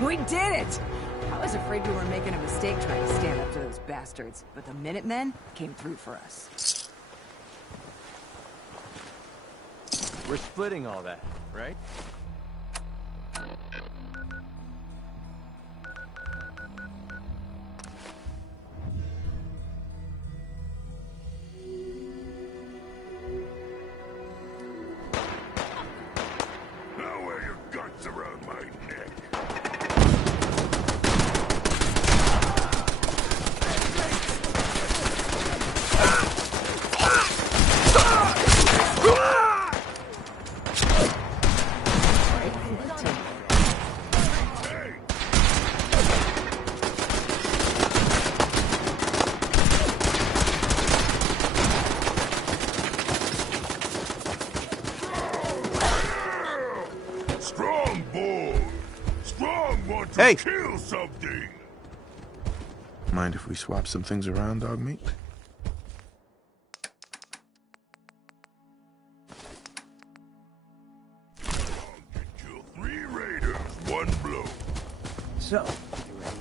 We did it! I was afraid we were making a mistake trying to stand up to those bastards, but the Minutemen came through for us. We're splitting all that, right? Now wear your guts around my neck. Strong boy. Strong want to kill something. Mind if we swap some things around, dog meat? Kill 3 raiders, 1 blow. So, you ready?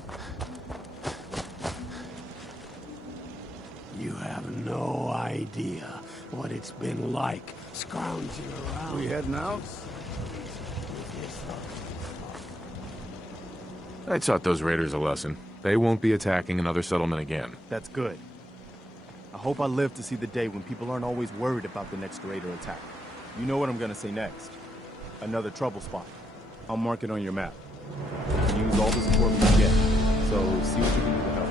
You have no idea what it's been like scrounging around. We heading out? I taught those raiders a lesson. They won't be attacking another settlement again. That's good. I hope I live to see the day when people aren't always worried about the next raider attack. You know what I'm gonna say next. Another trouble spot. I'll mark it on your map. You can use all the support we can get. So see what you can do to help.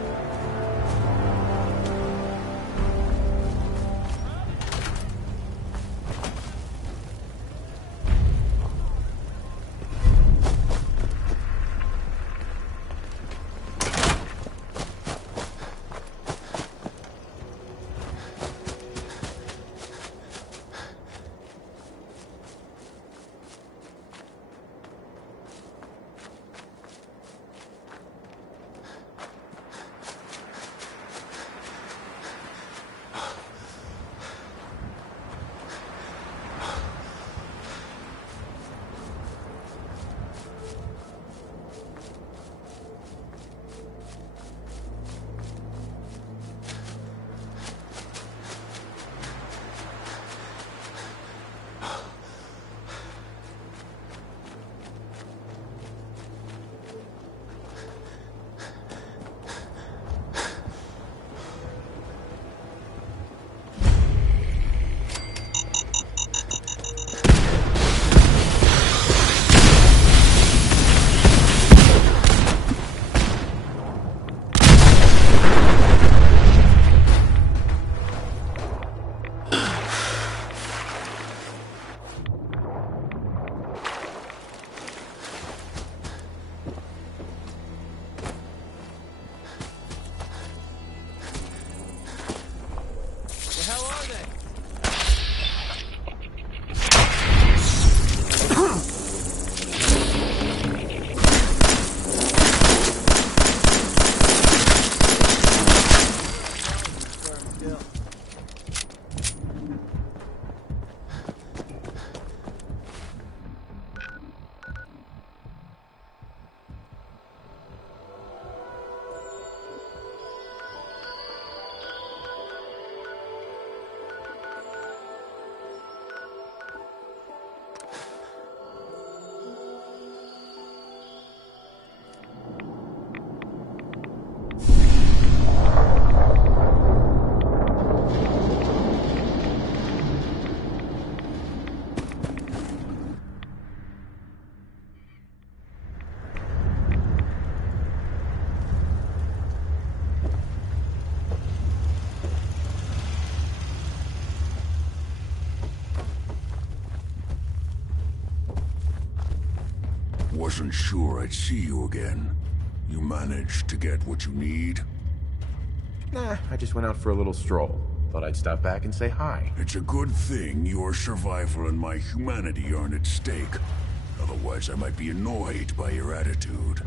wasn't sure I'd see you again. You managed to get what you need? Nah, I just went out for a little stroll. Thought I'd stop back and say hi. It's a good thing your survival and my humanity aren't at stake. Otherwise, I might be annoyed by your attitude.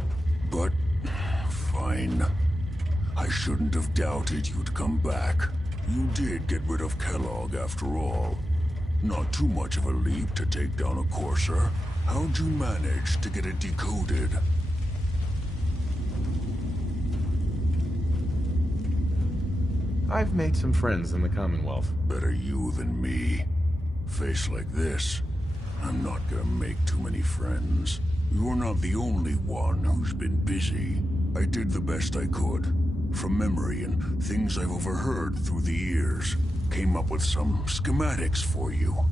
But, fine. I shouldn't have doubted you'd come back. You did get rid of Kellogg after all. Not too much of a leap to take down a courser. How'd you manage to get it decoded? I've made some friends in the Commonwealth. Better you than me. Face like this, I'm not gonna make too many friends. You're not the only one who's been busy. I did the best I could. From memory and things I've overheard through the years. Came up with some schematics for you.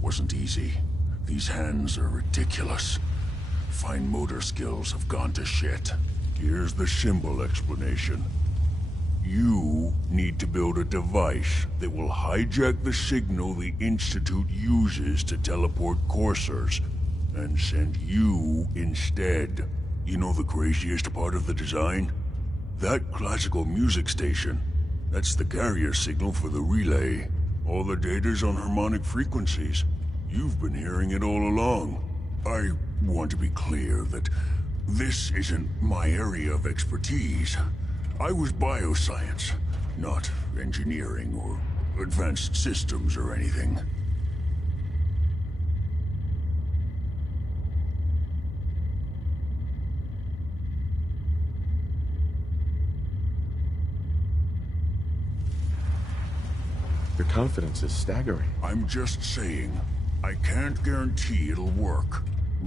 Wasn't easy. These hands are ridiculous. Fine motor skills have gone to shit. Here's the symbol explanation. You need to build a device that will hijack the signal the Institute uses to teleport coursers, and send you instead. You know the craziest part of the design? That classical music station. That's the carrier signal for the relay. All the data's on harmonic frequencies. You've been hearing it all along. I want to be clear that this isn't my area of expertise. I was bioscience, not engineering or advanced systems or anything. Your confidence is staggering. I'm just saying, I can't guarantee it'll work.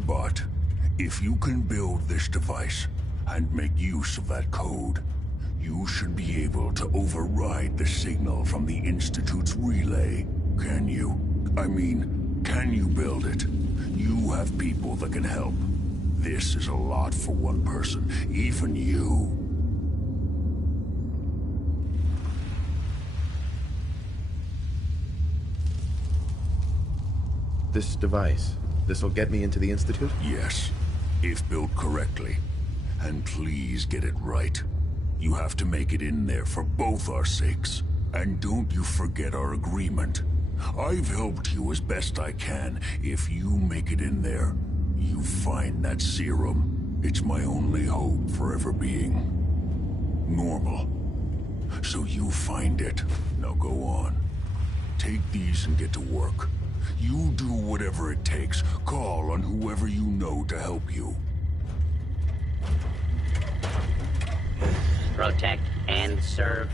But if you can build this device and make use of that code, you should be able to override the signal from the Institute's relay. Can you? I mean, can you build it? You have people that can help. This is a lot for one person, even you. This device, this'll get me into the Institute? Yes, if built correctly. And please get it right. You have to make it in there for both our sakes. And don't you forget our agreement. I've helped you as best I can. If you make it in there, you find that serum. It's my only hope for ever being normal. So you find it. Now go on. Take these and get to work. You do whatever it takes. Call on whoever you know to help you. Protect and serve.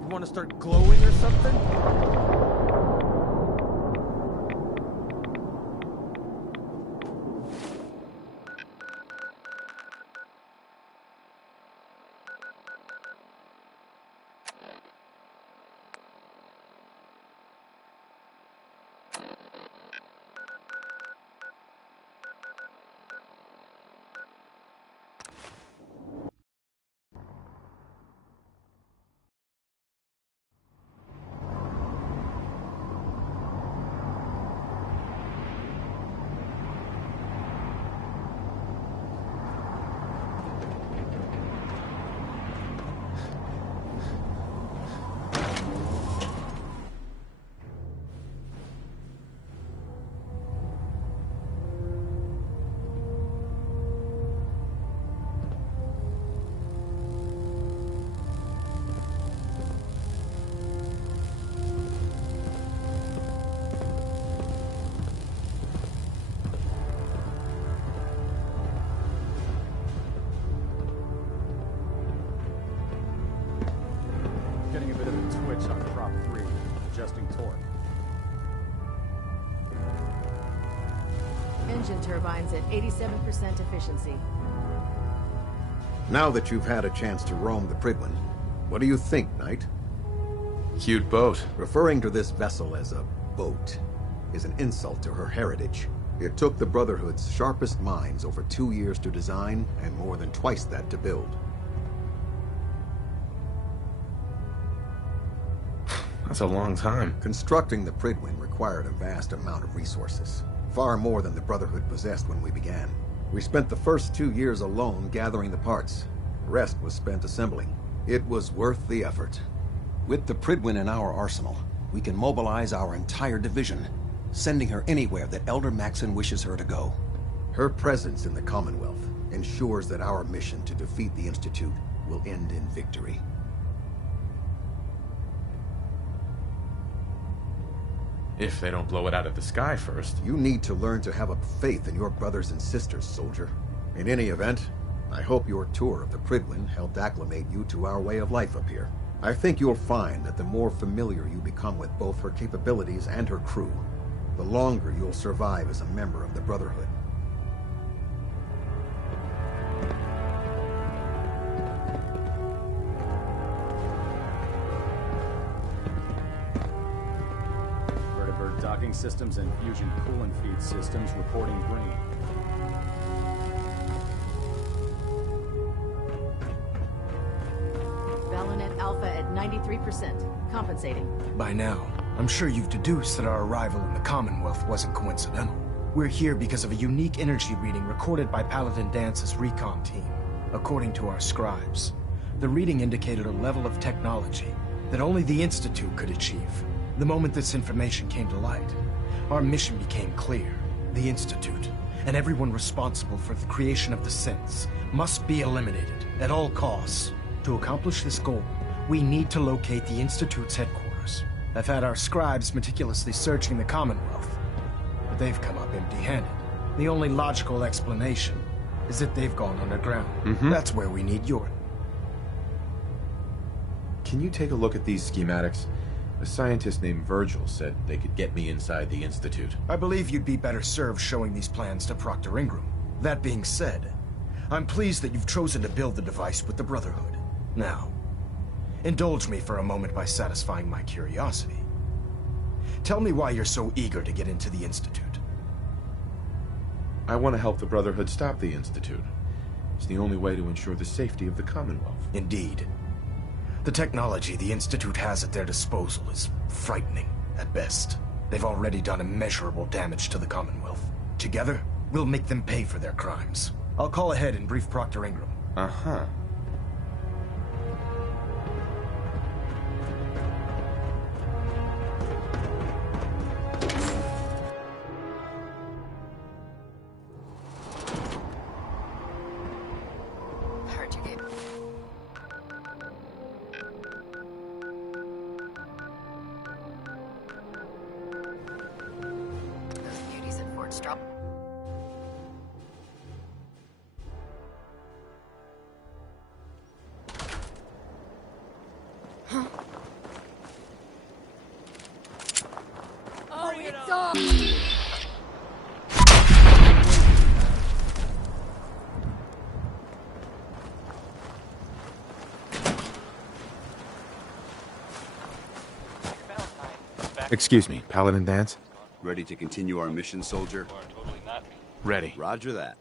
You want to start glowing or something? Getting a bit of a twitch on prop 3, adjusting torque. Engine turbines at 87% efficiency. Now that you've had a chance to roam the Prydwen, what do you think, Knight? Cute boat. Referring to this vessel as a boat is an insult to her heritage. It took the Brotherhood's sharpest minds over 2 years to design and more than twice that to build. That's a long time. Constructing the Pridwin required a vast amount of resources. Far more than the Brotherhood possessed when we began. We spent the first 2 years alone gathering the parts. The rest was spent assembling. It was worth the effort. With the Pridwin in our arsenal, we can mobilize our entire division, sending her anywhere that Elder Maxon wishes her to go. Her presence in the Commonwealth ensures that our mission to defeat the Institute will end in victory. If they don't blow it out of the sky first. You need to learn to have a faith in your brothers and sisters, soldier. In any event, I hope your tour of the Pridwin helped acclimate you to our way of life up here. I think you'll find that the more familiar you become with both her capabilities and her crew, the longer you'll survive as a member of the Brotherhood. Vertibird docking systems and fusion coolant feed systems reporting green. Valonet Alpha at 93%. Compensating. By now, I'm sure you've deduced that our arrival in the Commonwealth wasn't coincidental. We're here because of a unique energy reading recorded by Paladin Dance's recon team. According to our scribes, the reading indicated a level of technology that only the Institute could achieve. The moment this information came to light, our mission became clear. The Institute, and everyone responsible for the creation of the synths, must be eliminated at all costs. To accomplish this goal, we need to locate the Institute's headquarters. I've had our scribes meticulously searching the Commonwealth, but they've come up empty-handed. The only logical explanation is that they've gone underground. That's where we need your... Can you take a look at these schematics? A scientist named Virgil said they could get me inside the Institute. I believe you'd be better served showing these plans to Proctor Ingram. That being said, I'm pleased that you've chosen to build the device with the Brotherhood. Now, indulge me for a moment by satisfying my curiosity. Tell me why you're so eager to get into the Institute. I want to help the Brotherhood stop the Institute. It's the only way to ensure the safety of the Commonwealth. Indeed. The technology the Institute has at their disposal is frightening, at best. They've already done immeasurable damage to the Commonwealth. Together, we'll make them pay for their crimes. I'll call ahead and brief Proctor Ingram. Uh-huh. Heard you gave. Those beauties at Fort Strom. Oh, it's on! Excuse me, Paladin Dance? Ready to continue our mission, soldier? Ready. Roger that.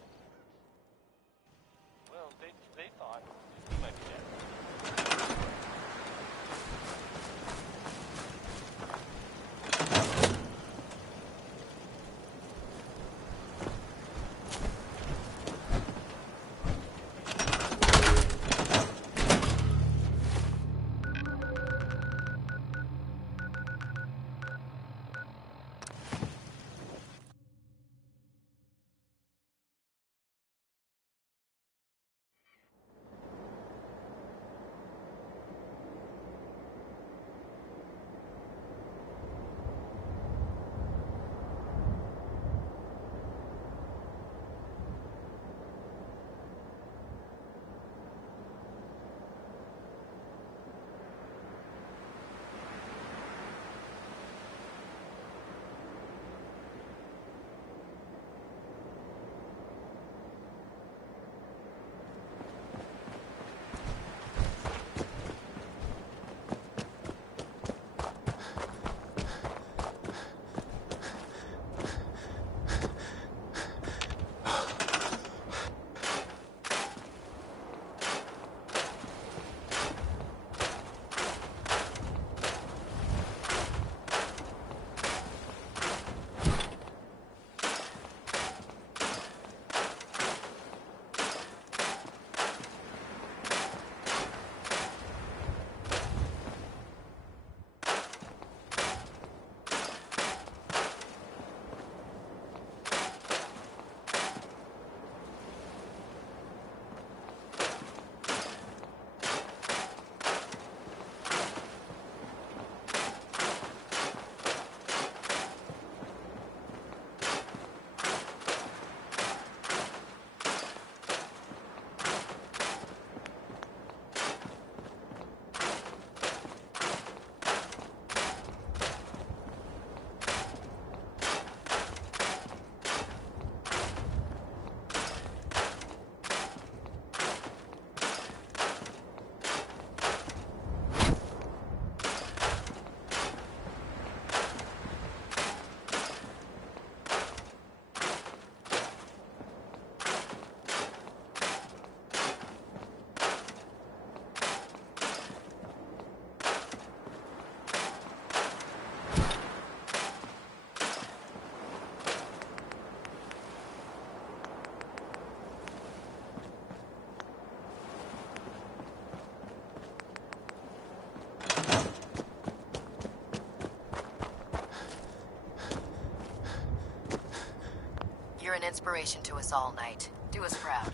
inspiration to us all, Knight. Do us proud.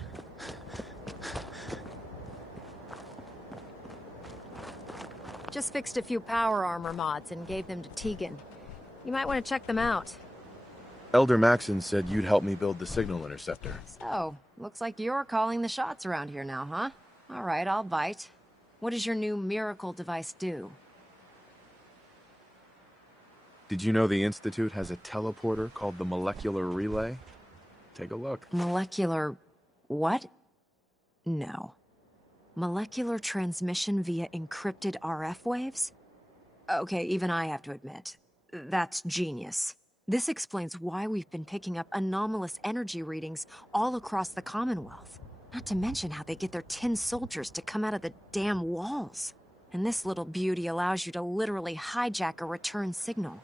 Just fixed a few power armor mods and gave them to Tegan. You might want to check them out. Elder Maxon said you'd help me build the signal interceptor. So, looks like you're calling the shots around here now, huh? All right, I'll bite. What does your new miracle device do? Did you know the Institute has a teleporter called the Molecular Relay? Take a look. Molecular... what? No. Molecular transmission via encrypted RF waves? Okay, even I have to admit, that's genius. This explains why we've been picking up anomalous energy readings all across the Commonwealth. Not to mention how they get their tin soldiers to come out of the damn walls. And this little beauty allows you to literally hijack a return signal.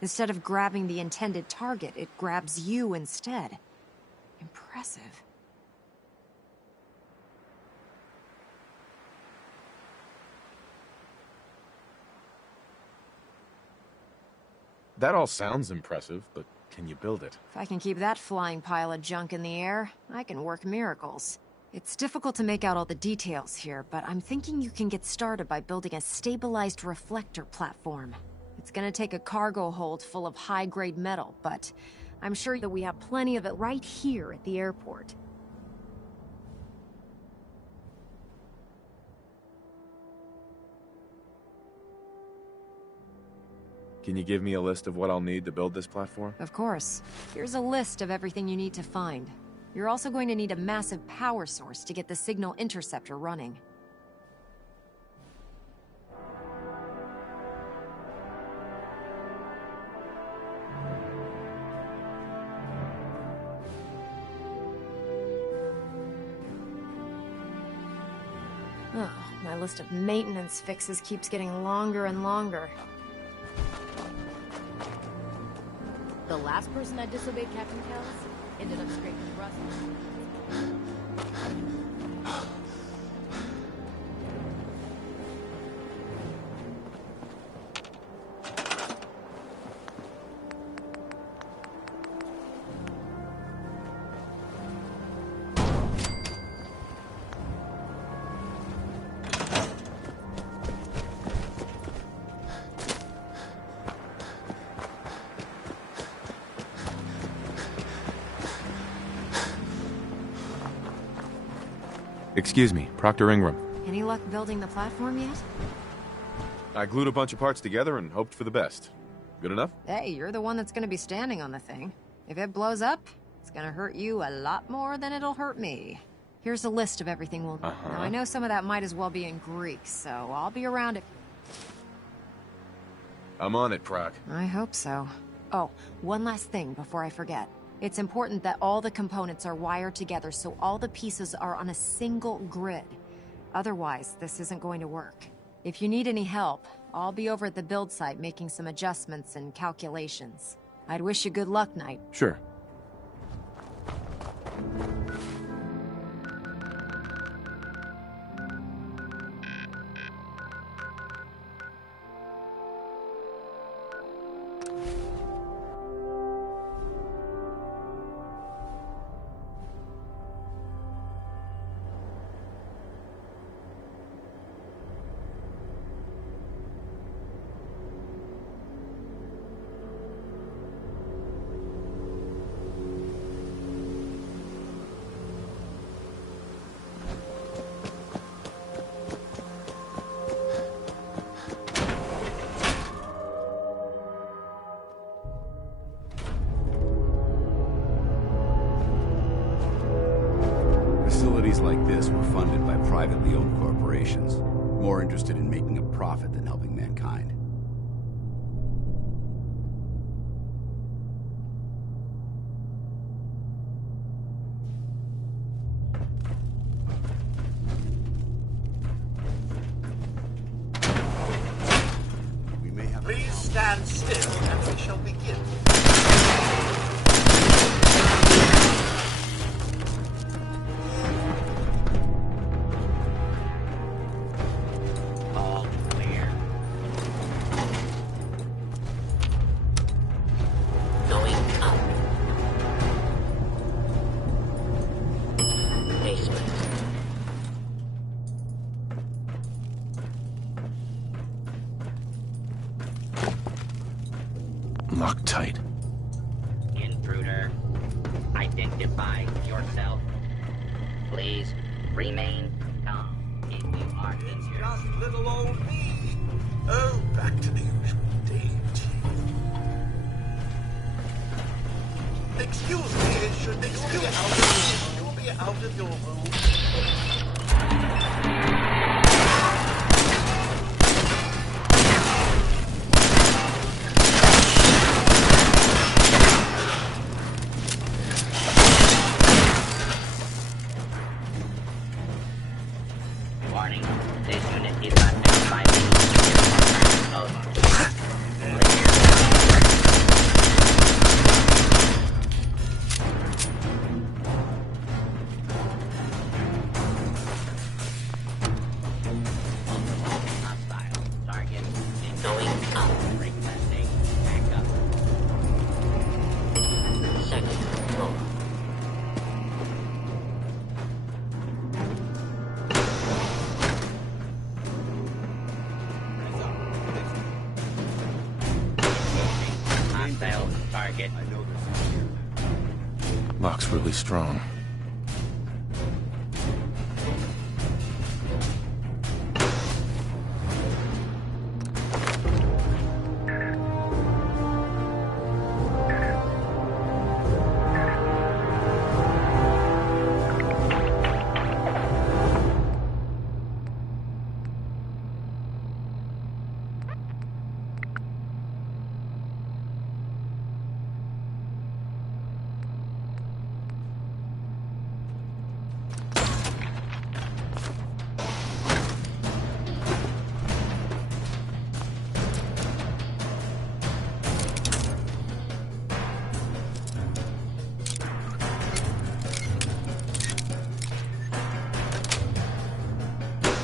Instead of grabbing the intended target, it grabs you instead. Impressive. That all sounds impressive, but can you build it? If I can keep that flying pile of junk in the air, I can work miracles. It's difficult to make out all the details here, but I'm thinking you can get started by building a stabilized reflector platform. It's gonna take a cargo hold full of high-grade metal, but I'm sure that we have plenty of it right here at the airport. Can you give me a list of what I'll need to build this platform? Of course. Here's a list of everything you need to find. You're also going to need a massive power source to get the signal interceptor running. Oh, my list of maintenance fixes keeps getting longer and longer. The last person that disobeyed Captain Kells ended up scraping rust. Excuse me, Proctor Ingram. Any luck building the platform yet? I glued a bunch of parts together and hoped for the best. Good enough? Hey, you're the one that's gonna be standing on the thing. If it blows up, it's gonna hurt you a lot more than it'll hurt me. Here's a list of everything we'll... Now, I know some of that might as well be in Greek, so I'll be around if... I'm on it, Proc. I hope so. Oh, one last thing before I forget. It's important that all the components are wired together so all the pieces are on a single grid. Otherwise, this isn't going to work. If you need any help, I'll be over at the build site making some adjustments and calculations. I'd wish you good luck, Knight. Sure. Facilities like this were funded by privately owned corporations, more interested in making a profit than helping mankind. We may have... Please stand still and we shall begin. All clear. Going up. locked tight. Intruder, identify yourself. Please remain calm if you are injured. Just little old me. Oh, back to the usual date. Excuse me, you'll be out of your room. Warning, this unit is not identified. Over. Hostile target going up. Requesting backup. Second floor. Hostile target. I know this is here. Lock's really strong.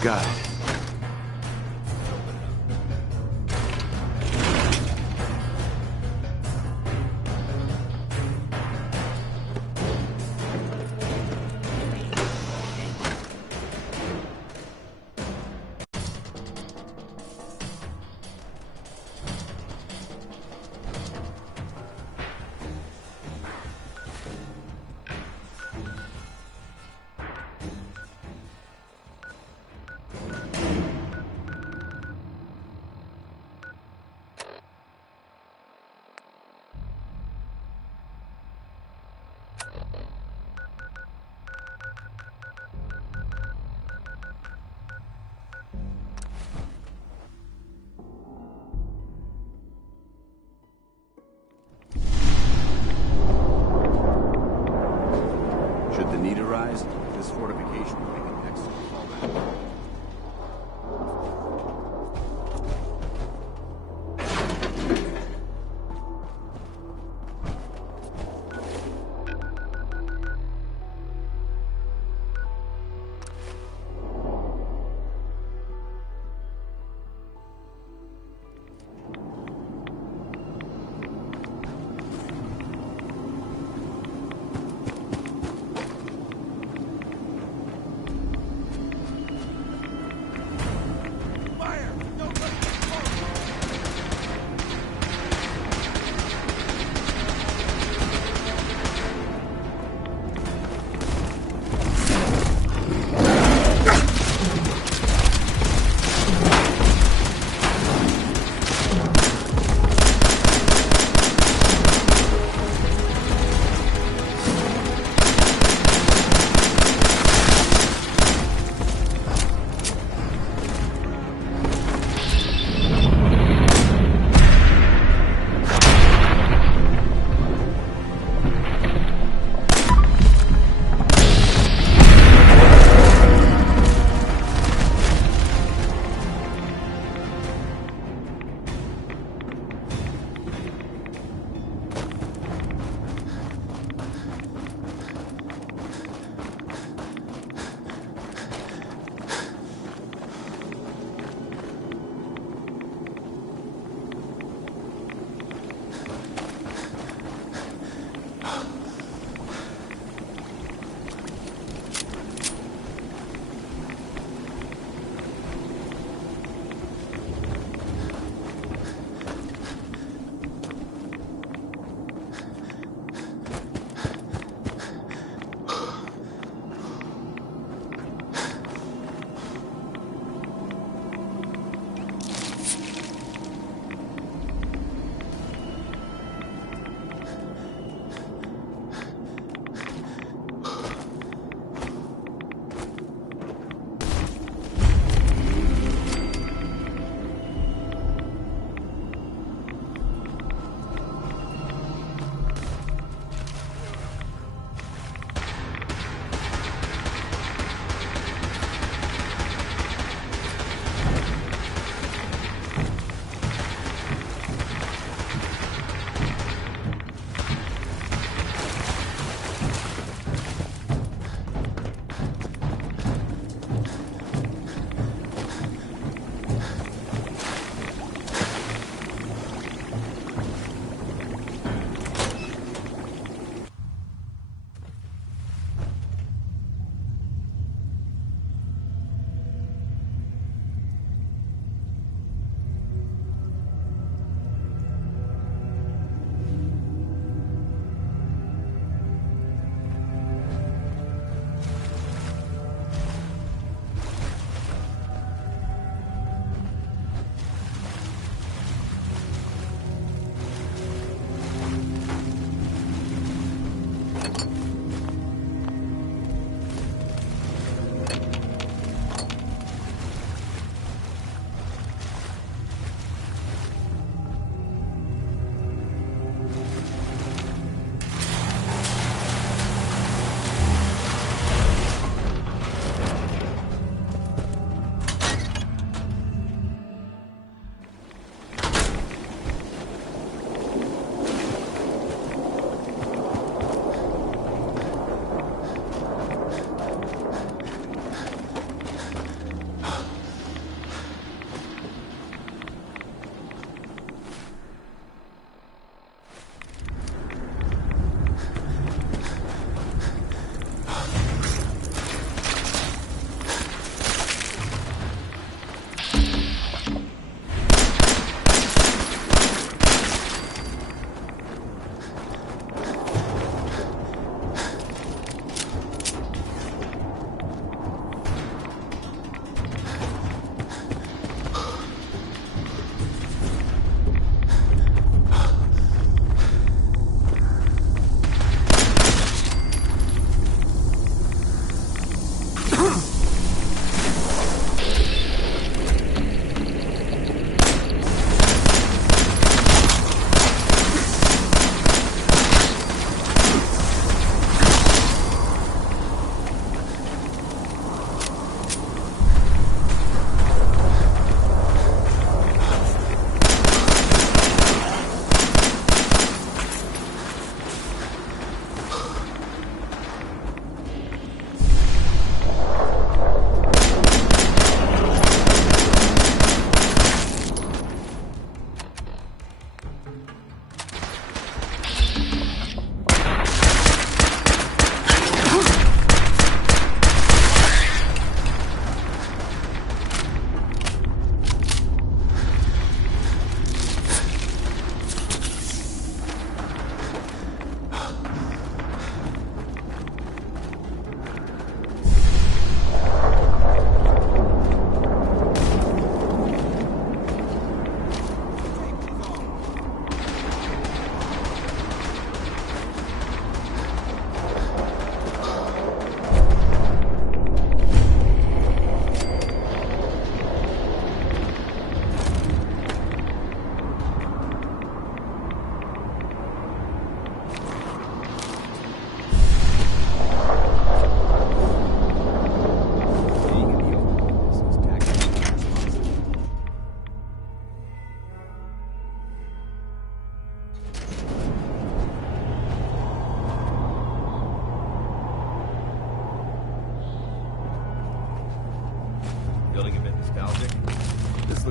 Got it.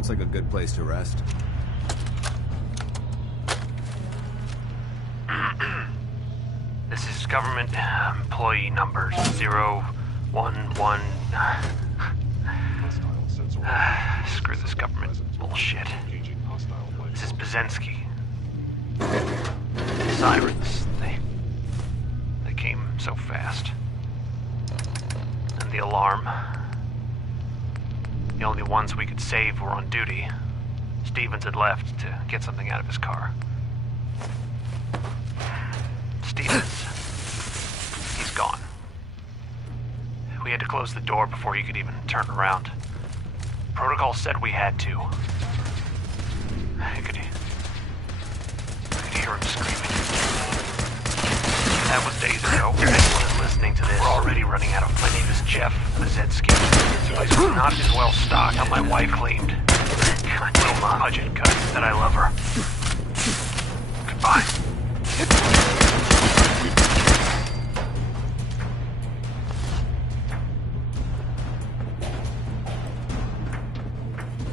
Looks like a good place to rest. This is government employee number 011. Screw this government bullshit. This is Bazensky. Sirens. They came so fast. And the alarm. The only ones we could save were on duty. Stevens had left to get something out of his car. Stevens. He's gone. We had to close the door before he could even turn around. Protocol said we had to. I could hear him screaming. That was days ago. Anyone is listening to this. We're already running out of. My name is Jeff Bazetsky. This place was not as well stocked how my wife claimed. I told Mom budget cuts that I love her. Goodbye.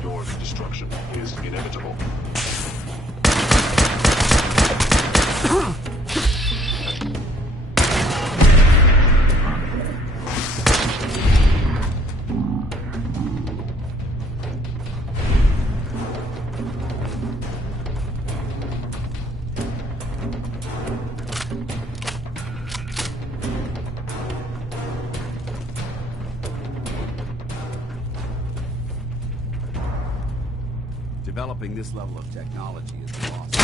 Your destruction is inevitable. Developing this level of technology is impossible.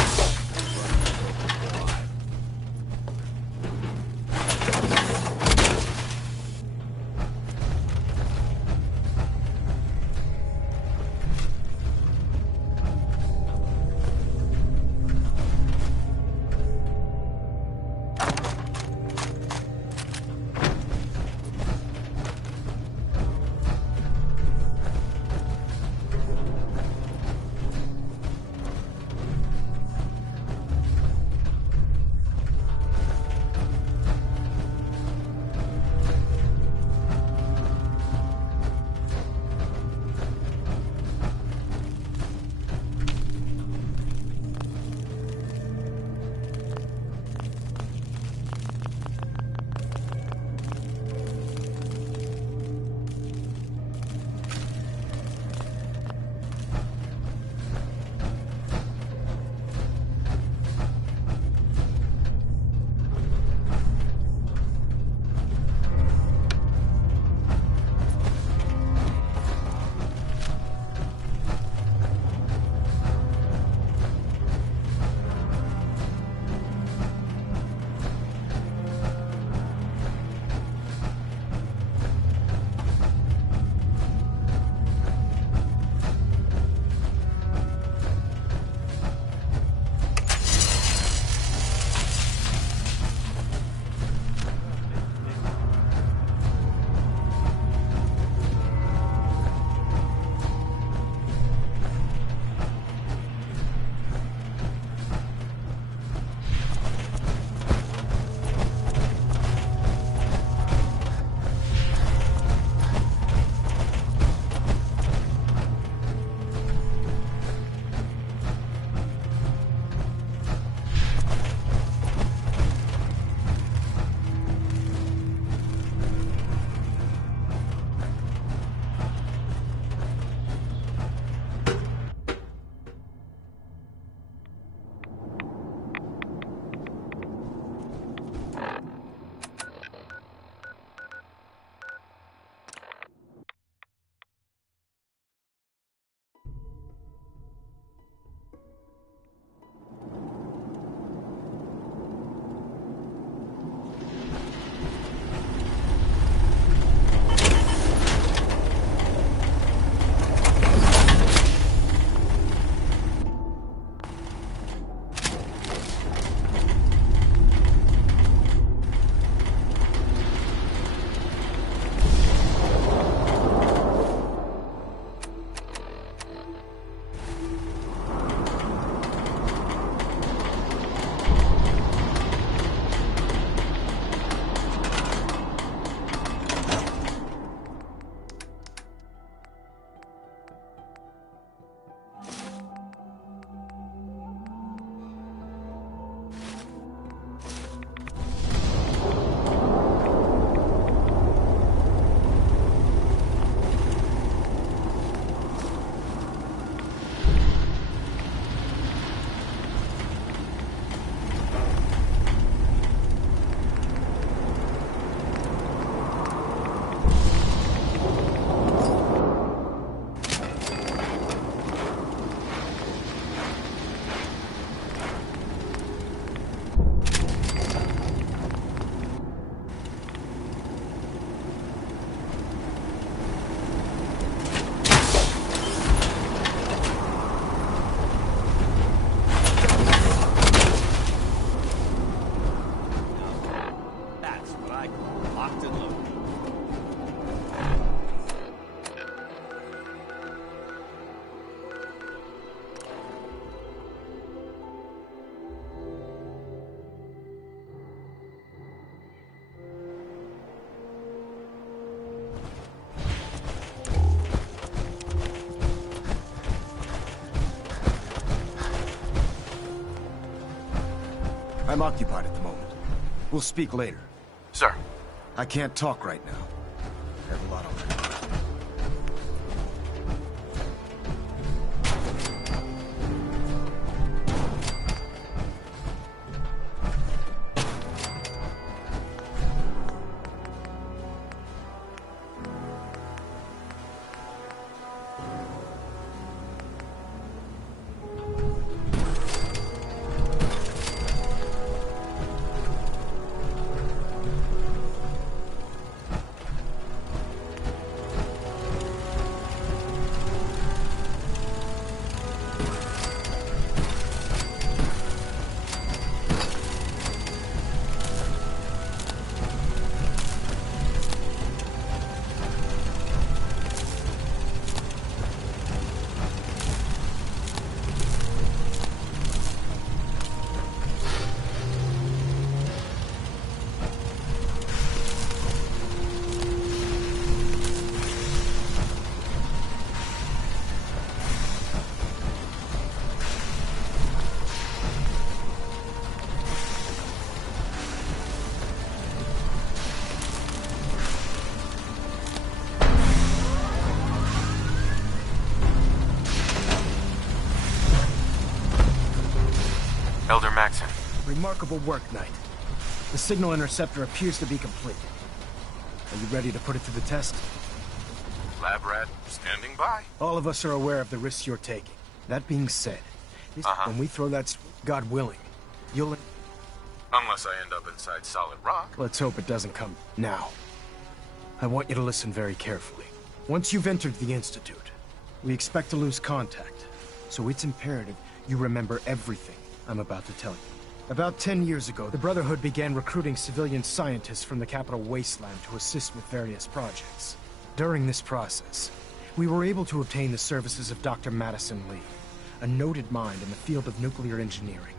I'm occupied at the moment. We'll speak later. Sir. I can't talk right now. I have a lot on my mind. Elder Maxon. Remarkable work, Knight. The signal interceptor appears to be complete. Are you ready to put it to the test? Lab rat standing by. All of us are aware of the risks you're taking. That being said, when we throw that, God willing, you'll... Unless I end up inside solid rock. Let's hope it doesn't come now. I want you to listen very carefully. Once you've entered the Institute, we expect to lose contact. So it's imperative you remember everything I'm about to tell you. About 10 years ago, the Brotherhood began recruiting civilian scientists from the capital wasteland to assist with various projects. During this process, we were able to obtain the services of Dr. Madison Lee, a noted mind in the field of nuclear engineering.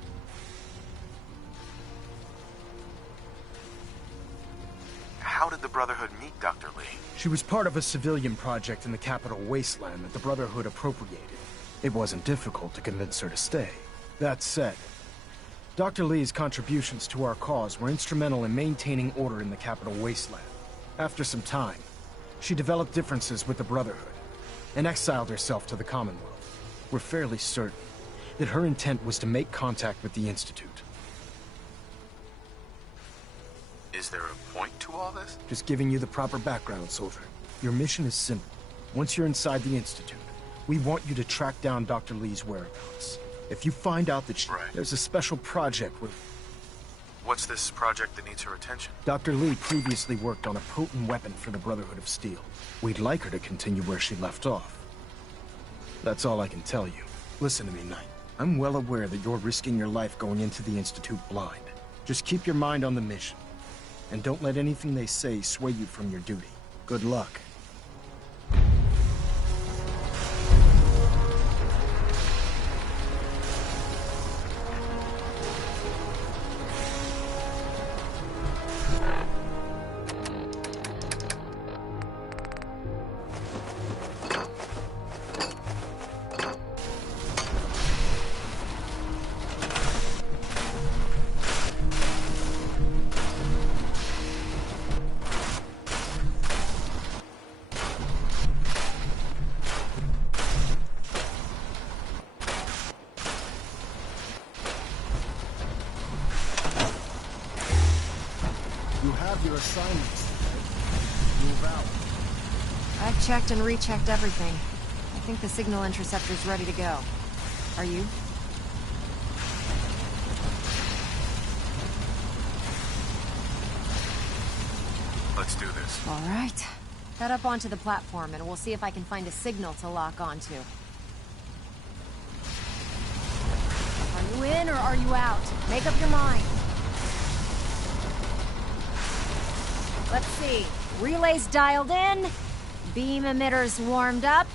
How did the Brotherhood meet Dr. Lee? She was part of a civilian project in the capital wasteland that the Brotherhood appropriated. It wasn't difficult to convince her to stay. That said, Dr. Lee's contributions to our cause were instrumental in maintaining order in the capital wasteland. After some time, she developed differences with the Brotherhood and exiled herself to the Commonwealth. We're fairly certain that her intent was to make contact with the Institute. Is there a point to all this? Just giving you the proper background, soldier. Your mission is simple. Once you're inside the Institute, we want you to track down Dr. Lee's whereabouts. If you find out that there's a special project with... What's this project that needs her attention? Dr. Lee previously worked on a potent weapon for the Brotherhood of Steel. We'd like her to continue where she left off. That's all I can tell you. Listen to me, Knight. I'm well aware that you're risking your life going into the Institute blind. Just keep your mind on the mission. And don't let anything they say sway you from your duty. Good luck. Your assignments. Move out. I've checked and rechecked everything. I think the signal interceptor's ready to go. Are you? Let's do this. All right. Head up onto the platform and we'll see if I can find a signal to lock onto. Are you in or are you out? Make up your mind. Let's see. Relays dialed in. Beam emitters warmed up.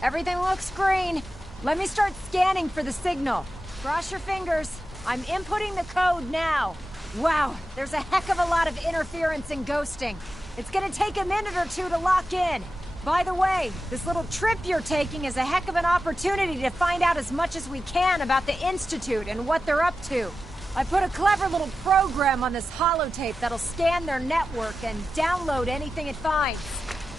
Everything looks green. Let me start scanning for the signal. Cross your fingers. I'm inputting the code now. Wow, there's a heck of a lot of interference and ghosting. It's gonna take a minute or two to lock in. By the way, this little trip you're taking is a heck of an opportunity to find out as much as we can about the Institute and what they're up to. I put a clever little program on this holotape that'll scan their network and download anything it finds.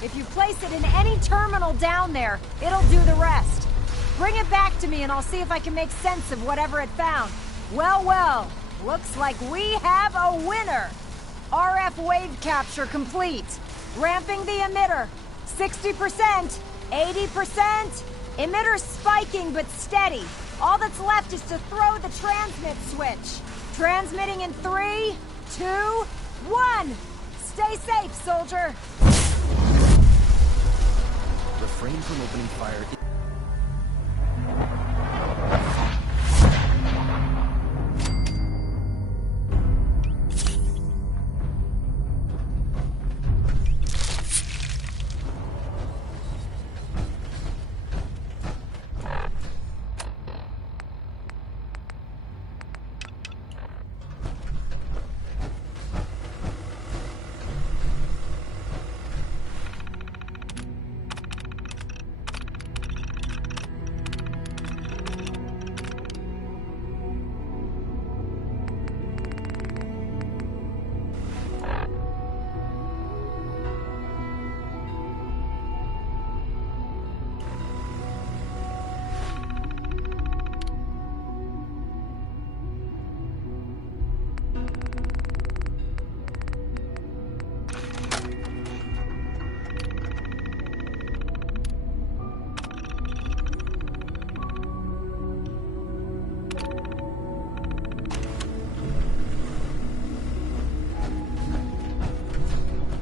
If you place it in any terminal down there, it'll do the rest. Bring it back to me and I'll see if I can make sense of whatever it found. Well, well, looks like we have a winner. RF wave capture complete. Ramping the emitter. 60%, 80%. Emitter spiking but steady. All that's left is to throw the transmit switch. Transmitting in 3, 2, 1. Stay safe, soldier. Refrain from opening fire.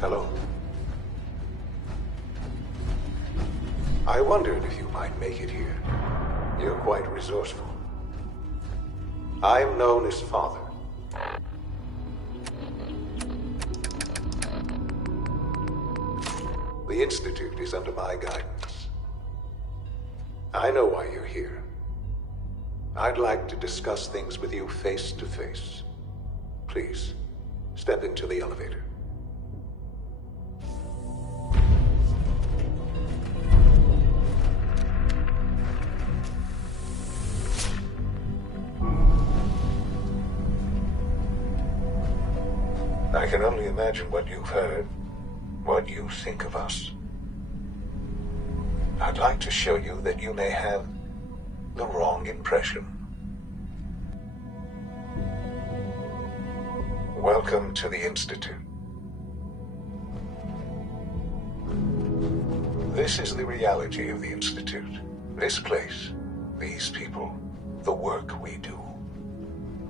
Hello. I wondered if you might make it here. You're quite resourceful. I'm known as Father. The Institute is under my guidance. I know why you're here. I'd like to discuss things with you face to face. Please, step into the elevator. I can only imagine what you've heard, what you think of us. I'd like to show you that you may have the wrong impression. Welcome to the Institute. This is the reality of the Institute. This place, these people, the work we do.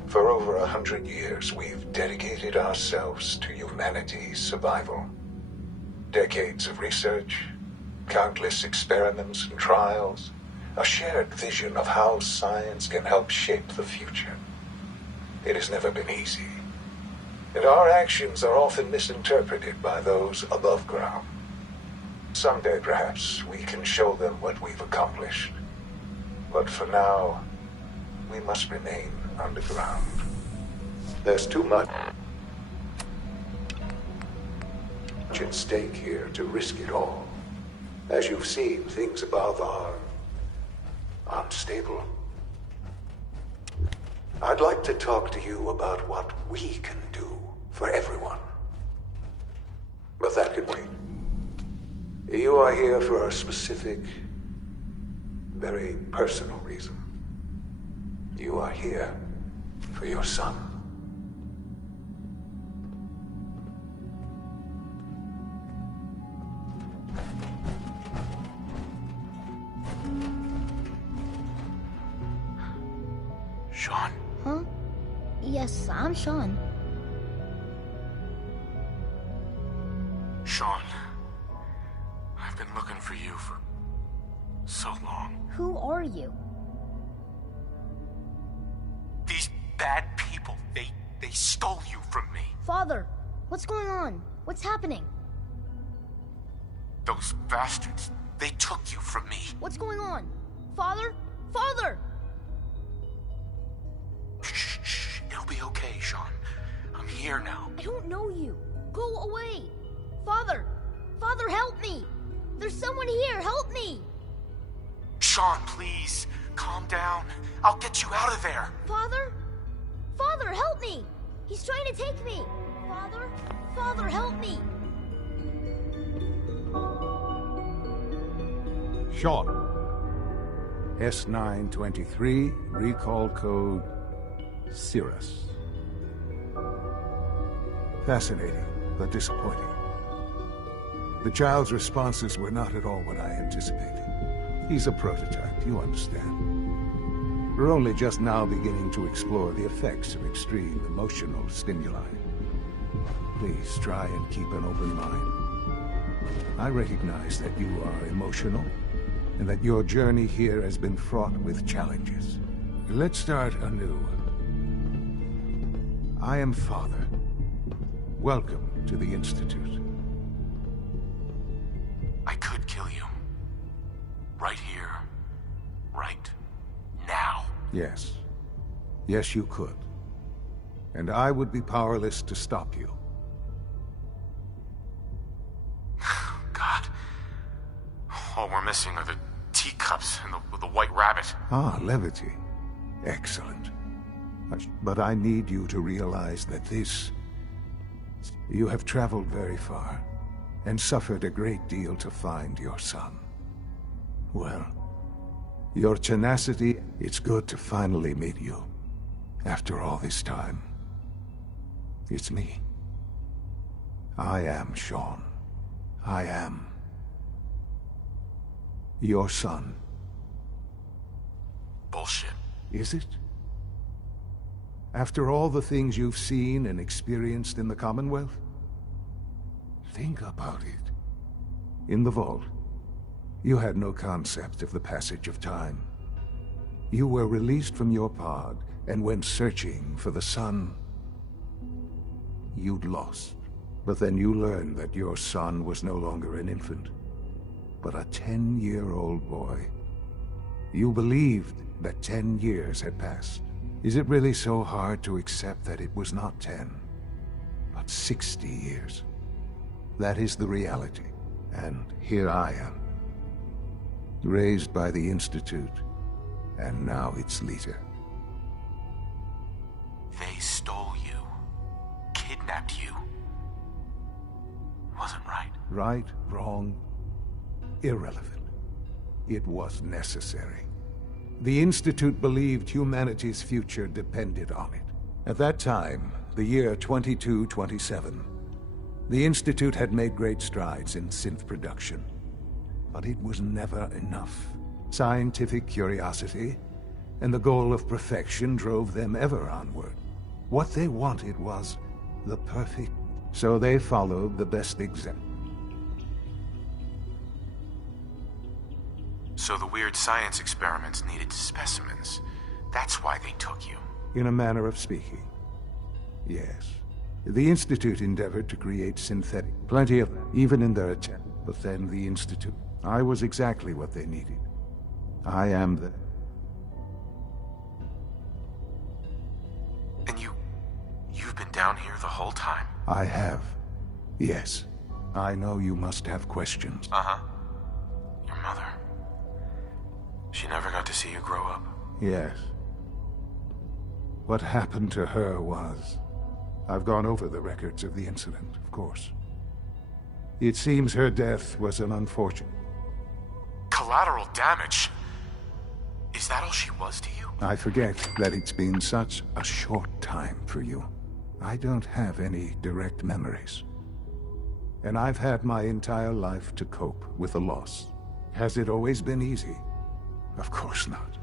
For over 100 years, we've dedicated ourselves to humanity's survival. Decades of research, countless experiments and trials, a shared vision of how science can help shape the future. It has never been easy, and our actions are often misinterpreted by those above ground. Someday, perhaps, we can show them what we've accomplished. But for now, we must remain underground. There's too much at stake here to risk it all. As you've seen, things above are unstable. I'd like to talk to you about what we can do for everyone. But that can wait. You are here for a specific, very personal reason. You are here for your son. Sean? Huh? Yes, I'm Sean. Sean, I've been looking for you for so long. Who are you? These bad people, they stole you from me. Father, what's going on? What's happening? Those bastards, they took you from me. What's going on? Father? Father! Shh, it'll be okay, Sean. I'm here now. I don't know you. Go away. Father! Father, help me! There's someone here, help me! Sean, please, calm down. I'll get you out of there. Father? Father, help me! He's trying to take me! Father? Father, help me! Sean. S923, recall code Cirrus. Fascinating, but disappointing. The child's responses were not at all what I anticipated. He's a prototype, you understand. We're only just now beginning to explore the effects of extreme emotional stimuli. Please try and keep an open mind. I recognize that you are emotional, and that your journey here has been fraught with challenges. Let's start anew. I am Father. Welcome to the Institute. I could kill you. Right here. Right now. Yes. Yes, you could. And I would be powerless to stop you. God. All we're missing are the teacups and the white rabbit. Ah, levity. Excellent. But I need you to realize that this... You have traveled very far, and suffered a great deal to find your son. Well, your tenacity, it's good to finally meet you. After all this time. It's me. I am Sean. I am... your son. Bullshit. Is it? After all the things you've seen and experienced in the Commonwealth? Think about it. In the vault, you had no concept of the passage of time. You were released from your pod and went searching for the sun you'd lost. But then you learned that your son was no longer an infant, but a 10-year-old boy. You believed that 10 years had passed. Is it really so hard to accept that it was not 10, but 60 years? That is the reality, and here I am. Raised by the Institute, and now its leader. They stole you. Kidnapped you. Wasn't right. Right, wrong, irrelevant. It was necessary. The Institute believed humanity's future depended on it. At that time, the year 2227, the Institute had made great strides in synth production. But it was never enough. Scientific curiosity and the goal of perfection drove them ever onward. What they wanted was the perfect, so they followed the best example. So the weird science experiments needed specimens. That's why they took you. In a manner of speaking. Yes. The Institute endeavored to create synthetic, plenty of them, even in their attempt. But then the Institute, I was exactly what they needed. I am the... And you've been down here the whole time? I have. Yes. I know you must have questions. Uh-huh. Your mother. She never got to see you grow up. Yes. What happened to her was... I've gone over the records of the incident, of course. It seems her death was an unfortunate... Collateral damage? Is that all she was to you? I forget that it's been such a short time for you. I don't have any direct memories. And I've had my entire life to cope with the loss. Has it always been easy? Of course not.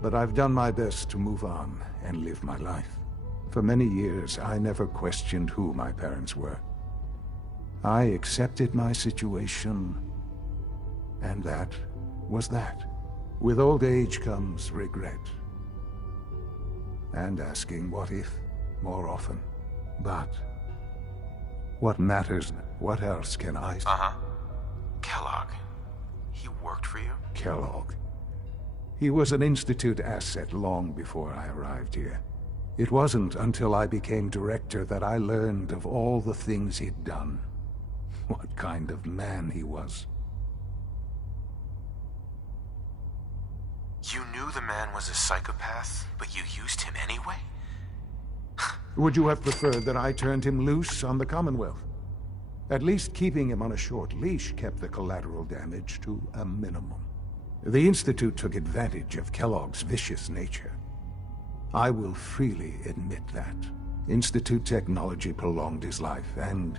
But I've done my best to move on and live my life. For many years, I never questioned who my parents were. I accepted my situation, and that was that. With old age comes regret. And asking what if more often. But what matters? What else can I say? Uh-huh. Kellogg. He worked for you? Kellogg. He was an Institute asset long before I arrived here. It wasn't until I became director that I learned of all the things he'd done. What kind of man he was. You knew the man was a psychopath, but you used him anyway? Would you have preferred that I turned him loose on the Commonwealth? At least keeping him on a short leash kept the collateral damage to a minimum. The Institute took advantage of Kellogg's vicious nature. I will freely admit that. Institute technology prolonged his life, and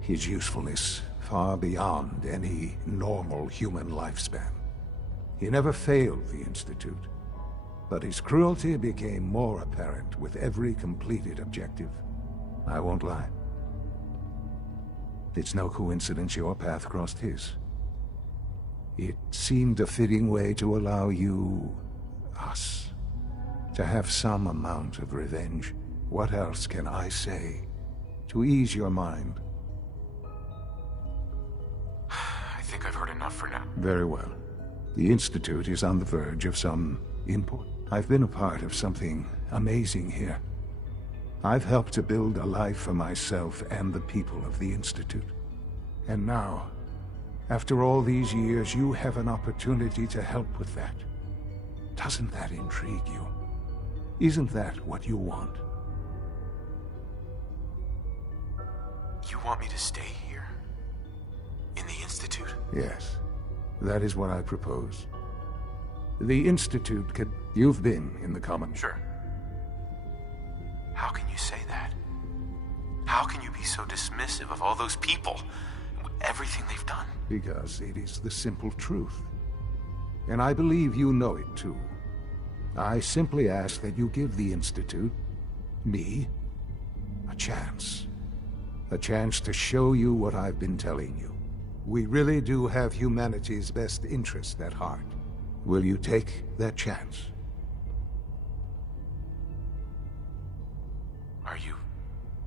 his usefulness far beyond any normal human lifespan. He never failed the Institute, but his cruelty became more apparent with every completed objective. I won't lie. It's no coincidence your path crossed his. It seemed a fitting way to allow you, us, to have some amount of revenge. What else can I say to ease your mind? I think I've heard enough for now. Very well. The Institute is on the verge of some import. I've been a part of something amazing here. I've helped to build a life for myself and the people of the Institute. And now, after all these years, you have an opportunity to help with that. Doesn't that intrigue you? Isn't that what you want? You want me to stay here? In the Institute? Yes. That is what I propose. The Institute could... You've been in the Common... Sure. How can you say that? How can you be so dismissive of all those people? Everything they've done? Because it is the simple truth. And I believe you know it too. I simply ask that you give the Institute, me, a chance. A chance to show you what I've been telling you. We really do have humanity's best interest at heart. Will you take that chance? Are you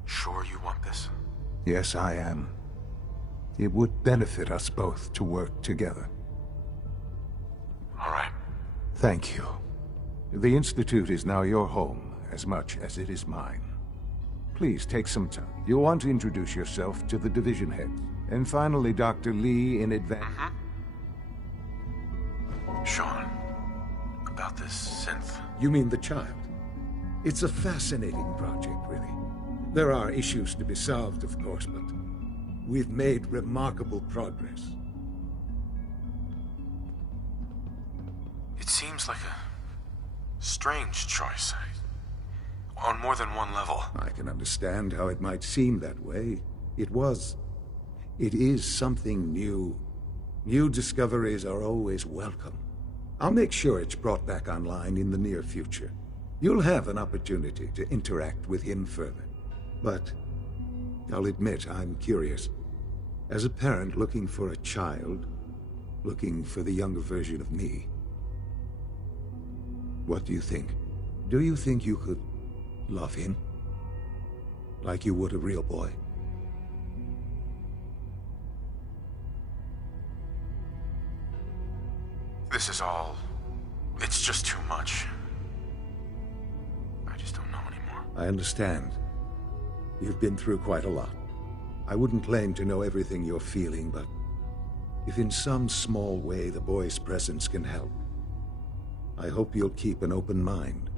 sure you want this? Yes, I am. It would benefit us both to work together. All right. Thank you. The Institute is now your home, as much as it is mine. Please take some time. You'll want to introduce yourself to the division heads. And finally, Dr. Lee in advance. Sean, about this synth. You mean the child? It's a fascinating project, really. There are issues to be solved, of course, but we've made remarkable progress. It seems like a strange choice. On more than one level. I can understand how it might seem that way. It is something new. New discoveries are always welcome. I'll make sure it's brought back online in the near future. You'll have an opportunity to interact with him further. But I'll admit I'm curious. As a parent looking for a child, looking for the younger version of me, what do you think? Do you think you could love him? Like you would a real boy? This is all... it's just too much. I just don't know anymore. I understand. You've been through quite a lot. I wouldn't claim to know everything you're feeling, but if in some small way the boy's presence can help, I hope you'll keep an open mind.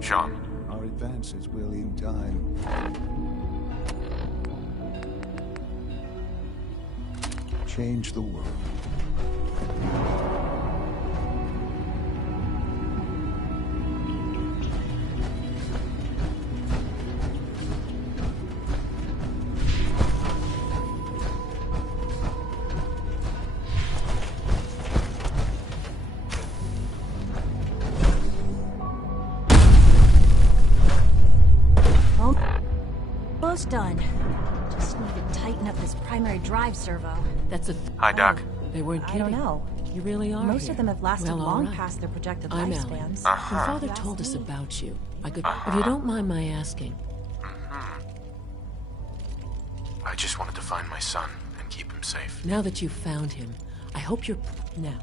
Sean. Our advances will, in time, change the world. Almost done. Just need to tighten up this primary drive servo. That's a... Hi, Doc. They weren't kidding. I don't know. You really are Most here. of them have lasted Well, long all right. past their projected I'm lifespans. Alan. Your father told us about you. I could... If you don't mind my asking. I just wanted to find my son and keep him safe. Now that you've found him, I hope you're... Now,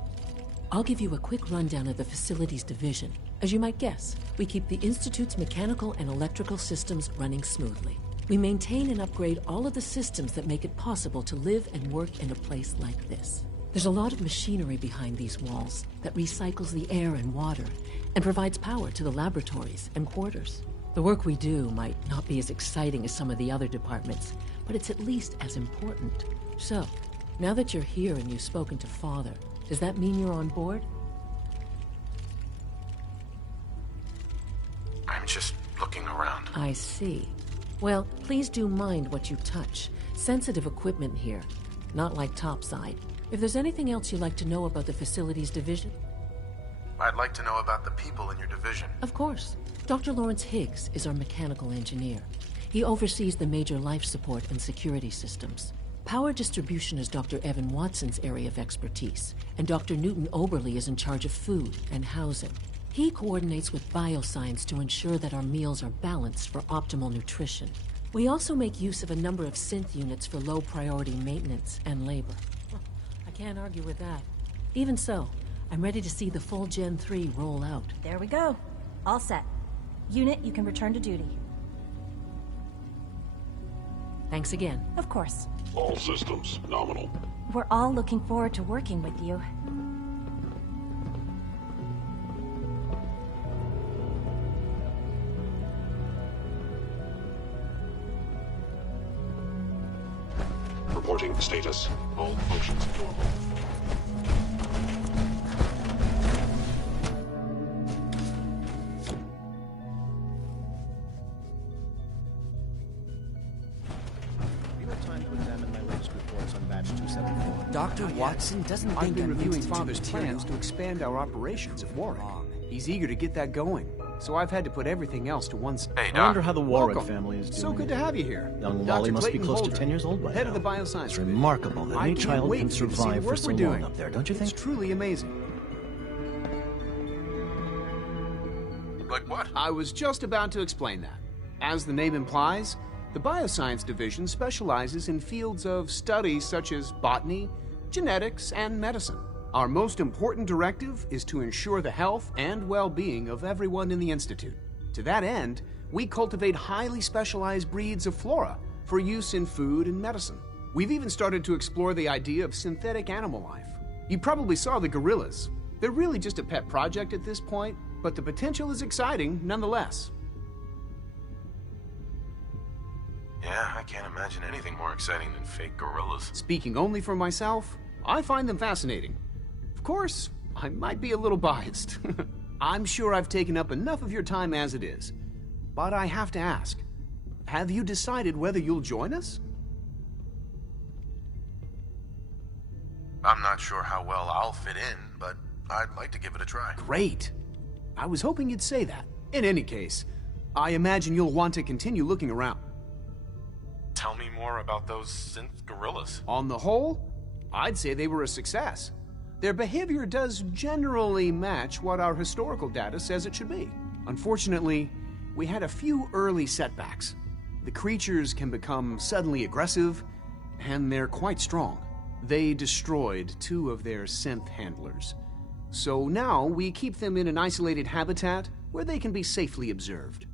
I'll give you a quick rundown of the facilities division. As you might guess, we keep the Institute's mechanical and electrical systems running smoothly. We maintain and upgrade all of the systems that make it possible to live and work in a place like this. There's a lot of machinery behind these walls that recycles the air and water and provides power to the laboratories and quarters. The work we do might not be as exciting as some of the other departments, but it's at least as important. So, now that you're here and you've spoken to Father, does that mean you're on board? I'm just looking around. I see. Well, please do mind what you touch. Sensitive equipment here, not like topside. If there's anything else you'd like to know about the facilities division? I'd like to know about the people in your division. Of course. Dr. Lawrence Higgs is our mechanical engineer. He oversees the major life support and security systems. Power distribution is Dr. Evan Watson's area of expertise, and Dr. Newton Oberly is in charge of food and housing. He coordinates with bioscience to ensure that our meals are balanced for optimal nutrition. We also make use of a number of synth units for low-priority maintenance and labor. I can't argue with that. Even so, I'm ready to see the full Gen 3 roll out. There we go. All set. Unit, you can return to duty. Thanks again. Of course. All systems nominal. We're all looking forward to working with you. Reporting status. All functions normal. Dr. Watson doesn't think I've been I'm reviewing Father's Father's plans to expand our operations at Warwick. He's eager to get that going, so I've had to put everything else to one side. Hey, I wonder how the Warwick Welcome. family is doing. So good to have you here. Young Dr. Wally must be Clayton close Holder, to 10 years old by head now. of the bioscience It's division. remarkable that I any can't child wait can for you to see the survive for work so we're long doing. up there, don't you think? It's truly amazing. Like what? I was just about to explain that. As the name implies, the Bioscience Division specializes in fields of study such as botany, genetics, and medicine. Our most important directive is to ensure the health and well-being of everyone in the Institute. To that end, we cultivate highly specialized breeds of flora for use in food and medicine. We've even started to explore the idea of synthetic animal life. You probably saw the gorillas. They're really just a pet project at this point, but the potential is exciting nonetheless. Yeah, I can't imagine anything more exciting than fake gorillas. Speaking only for myself, I find them fascinating. Of course, I might be a little biased. I'm sure I've taken up enough of your time as it is. But I have to ask, have you decided whether you'll join us? I'm not sure how well I'll fit in, but I'd like to give it a try. Great. I was hoping you'd say that. In any case, I imagine you'll want to continue looking around. Tell me more about those synth gorillas. On the whole, I'd say they were a success. Their behavior does generally match what our historical data says it should be. Unfortunately, we had a few early setbacks. The creatures can become suddenly aggressive, and they're quite strong. They destroyed 2 of their synth handlers. So now we keep them in an isolated habitat where they can be safely observed.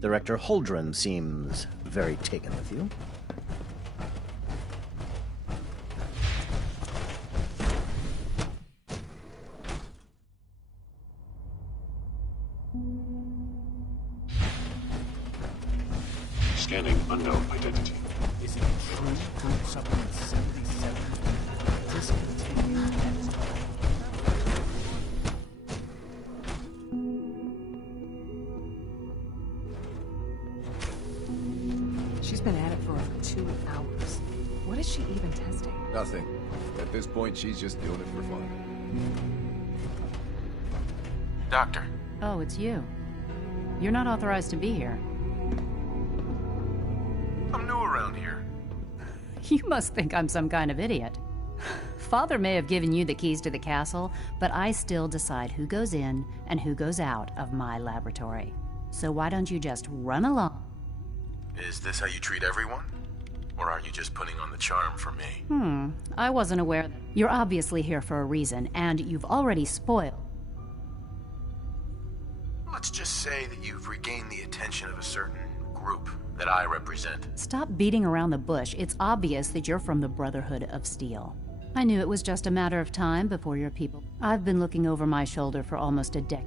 Director Holdren seems very taken with you. Scanning unknown identity. Is it true food supplement 77 discontinued and She's been at it for over 2 hours. What is she even testing? Nothing. At this point, she's just doing it for fun. Doctor. Oh, it's you. You're not authorized to be here. I'm new around here. You must think I'm some kind of idiot. Father may have given you the keys to the castle, but I still decide who goes in and who goes out of my laboratory. So why don't you just run along? Is this how you treat everyone? Or are you just putting on the charm for me? I wasn't aware that. You're obviously here for a reason, and you've already spoiled. Let's just say that you've regained the attention of a certain group that I represent. Stop beating around the bush. It's obvious that you're from the Brotherhood of Steel. I knew it was just a matter of time before your people. I've been looking over my shoulder for almost a decade.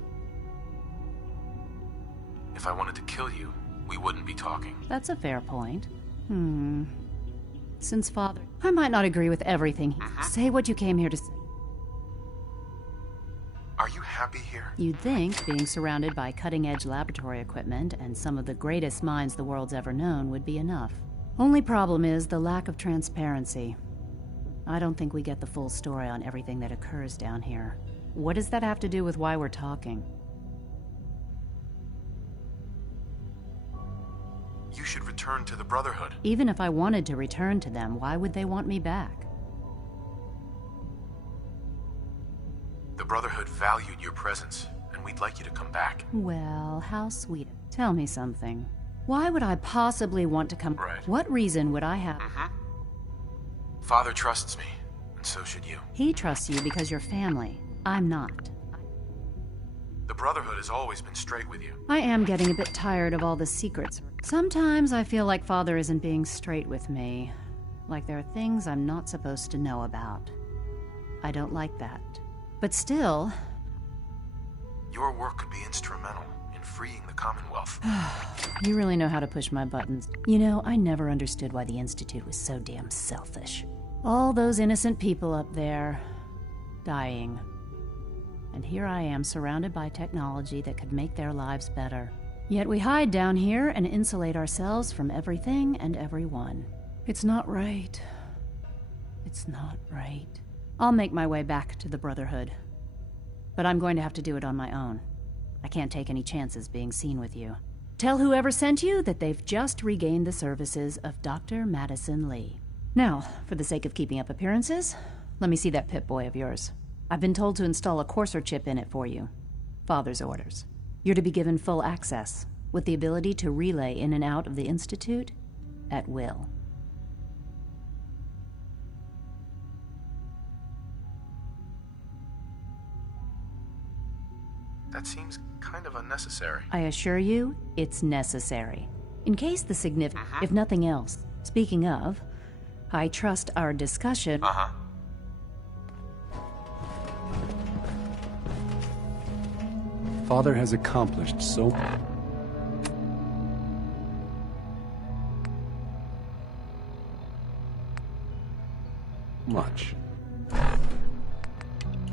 If I wanted to kill you, we wouldn't be talking. That's a fair point. Since Father... I might not agree with everything. Say what you came here to say. Are you happy here? You'd think being surrounded by cutting-edge laboratory equipment and some of the greatest minds the world's ever known would be enough. Only problem is the lack of transparency. I don't think we get the full story on everything that occurs down here. What does that have to do with why we're talking? You should return to the Brotherhood. Even if I wanted to return to them, why would they want me back? The Brotherhood valued your presence, and we'd like you to come back. Well, how sweet. Tell me something. Why would I possibly want to come? Right. What reason would I have? Father trusts me, and so should you. He trusts you because you're family. I'm not. The Brotherhood has always been straight with you. I am getting a bit tired of all the secrets. Sometimes I feel like Father isn't being straight with me. Like there are things I'm not supposed to know about. I don't like that. But still... Your work could be instrumental in freeing the Commonwealth. You really know how to push my buttons. You know, I never understood why the Institute was so damn selfish. All those innocent people up there... dying. And here I am surrounded by technology that could make their lives better. Yet we hide down here and insulate ourselves from everything and everyone. It's not right. It's not right. I'll make my way back to the Brotherhood. But I'm going to have to do it on my own. I can't take any chances being seen with you. Tell whoever sent you that they've just regained the services of Dr. Madison Lee. Now, for the sake of keeping up appearances, let me see that Pip-Boy of yours. I've been told to install a courser chip in it for you. Father's orders. You're to be given full access, with the ability to relay in and out of the Institute at will. That seems kind of unnecessary. I assure you, it's necessary. In case the significant, if nothing else. Speaking of, I trust our discussion... Father has accomplished so much.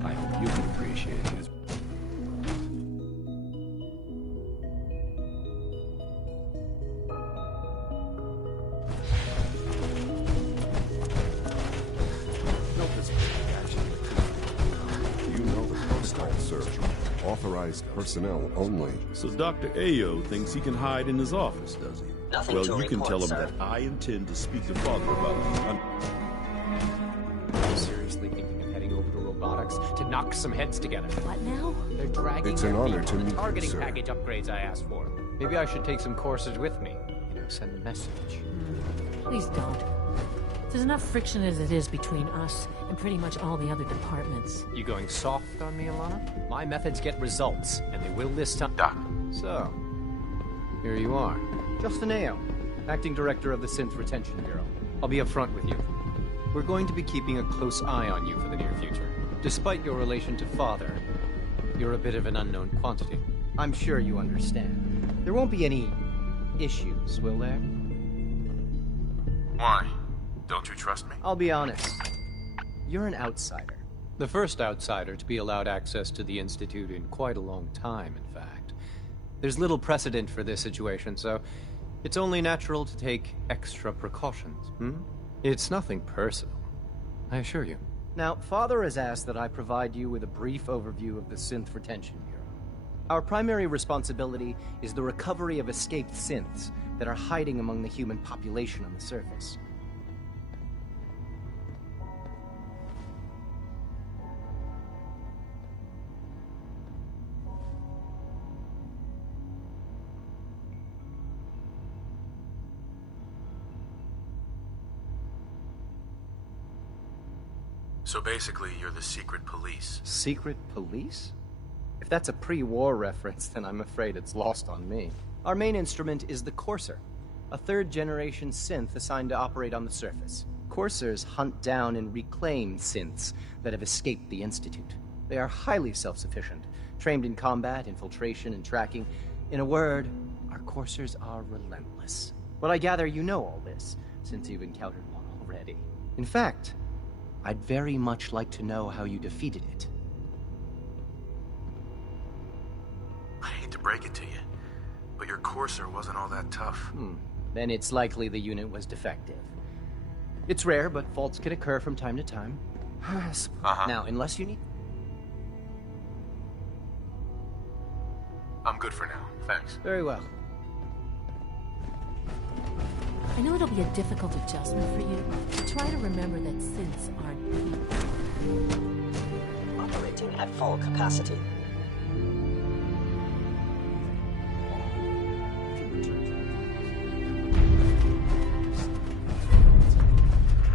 I hope you can appreciate his... You know the protocol, sir. Authorized personnel only. So Dr. Ayo thinks he can hide in his office, does he? Nothing well, to you can report, tell him sir. that I intend to speak to Father about You seriously thinking of heading over to robotics to knock some heads together? What now? They're dragging It's an their honor feet to on the meet you, targeting sir. package upgrades I asked for. Maybe I should take some courses with me. You know, send a message. Please don't. There's enough friction as it is between us and pretty much all the other departments. You going soft on me, Alana? My methods get results, and they will this time. Doc. So, here you are. Justin Ayo, Acting Director of the Synth Retention Bureau. I'll be upfront with you. We're going to be keeping a close eye on you for the near future. Despite your relation to Father, you're a bit of an unknown quantity. I'm sure you understand. There won't be any issues, will there? Why? Don't you trust me? I'll be honest. You're an outsider. The first outsider to be allowed access to the Institute in quite a long time, in fact. There's little precedent for this situation, so it's only natural to take extra precautions, It's nothing personal, I assure you. Now, Father has asked that I provide you with a brief overview of the Synth Retention Bureau. Our primary responsibility is the recovery of escaped synths that are hiding among the human population on the surface. So basically, you're the secret police. Secret police? If that's a pre-war reference, then I'm afraid it's lost on me. Our main instrument is the Courser, a third-generation synth assigned to operate on the surface. Coursers hunt down and reclaim synths that have escaped the Institute. They are highly self-sufficient, trained in combat, infiltration, and tracking. In a word, our Coursers are relentless. But I gather you know all this, since you've encountered one already. In fact, I'd very much like to know how you defeated it. I hate to break it to you, but your Courser wasn't all that tough. Then it's likely the unit was defective. It's rare, but faults can occur from time to time. Now, unless you need... I'm good for now, thanks. Very well. I know it'll be a difficult adjustment for you, but try to remember that synths aren't people. Operating at full capacity.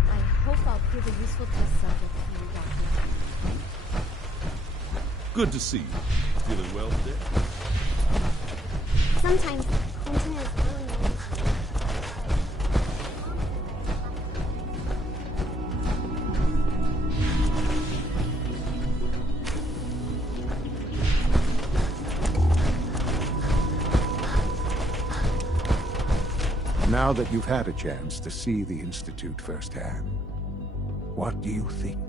I hope I'll prove a useful test subject for you, Doctor. Good to see you. Feeling well today? Sometimes Clinton is really nice. Now that you've had a chance to see the Institute firsthand, what do you think?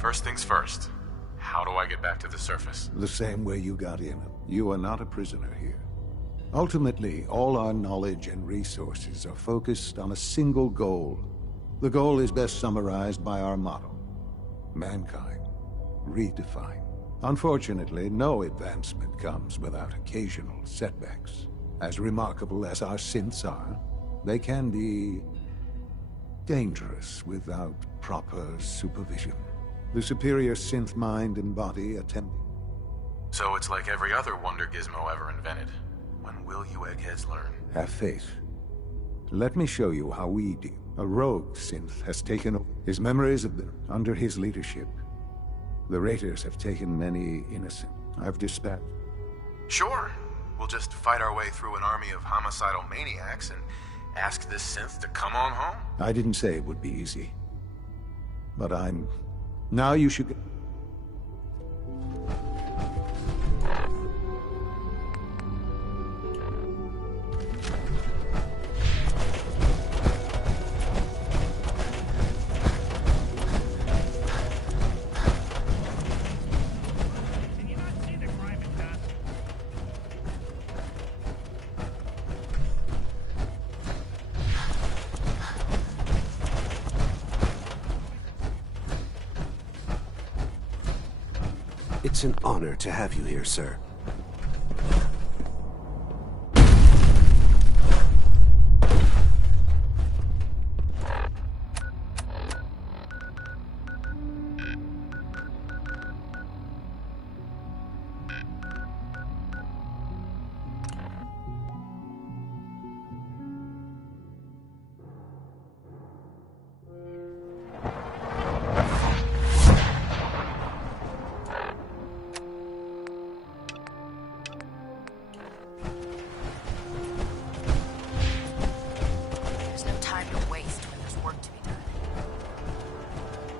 First things first. How do I get back to the surface? The same way you got in. You are not a prisoner here. Ultimately, all our knowledge and resources are focused on a single goal. The goal is best summarized by our motto: mankind, redefined. Unfortunately, no advancement comes without occasional setbacks. As remarkable as our synths are, they can be dangerous without proper supervision. The superior synth mind and body attempting. So it's like every other wonder gizmo ever invented. When will you eggheads learn? Have faith. Let me show you how we do. A rogue synth has taken over. His memories have been under his leadership. The Raiders have taken many innocent. I've dispatched. Sure. We'll just fight our way through an army of homicidal maniacs and ask this synth to come on home. I didn't say it would be easy. But now you should... It's an honor to have you here, sir.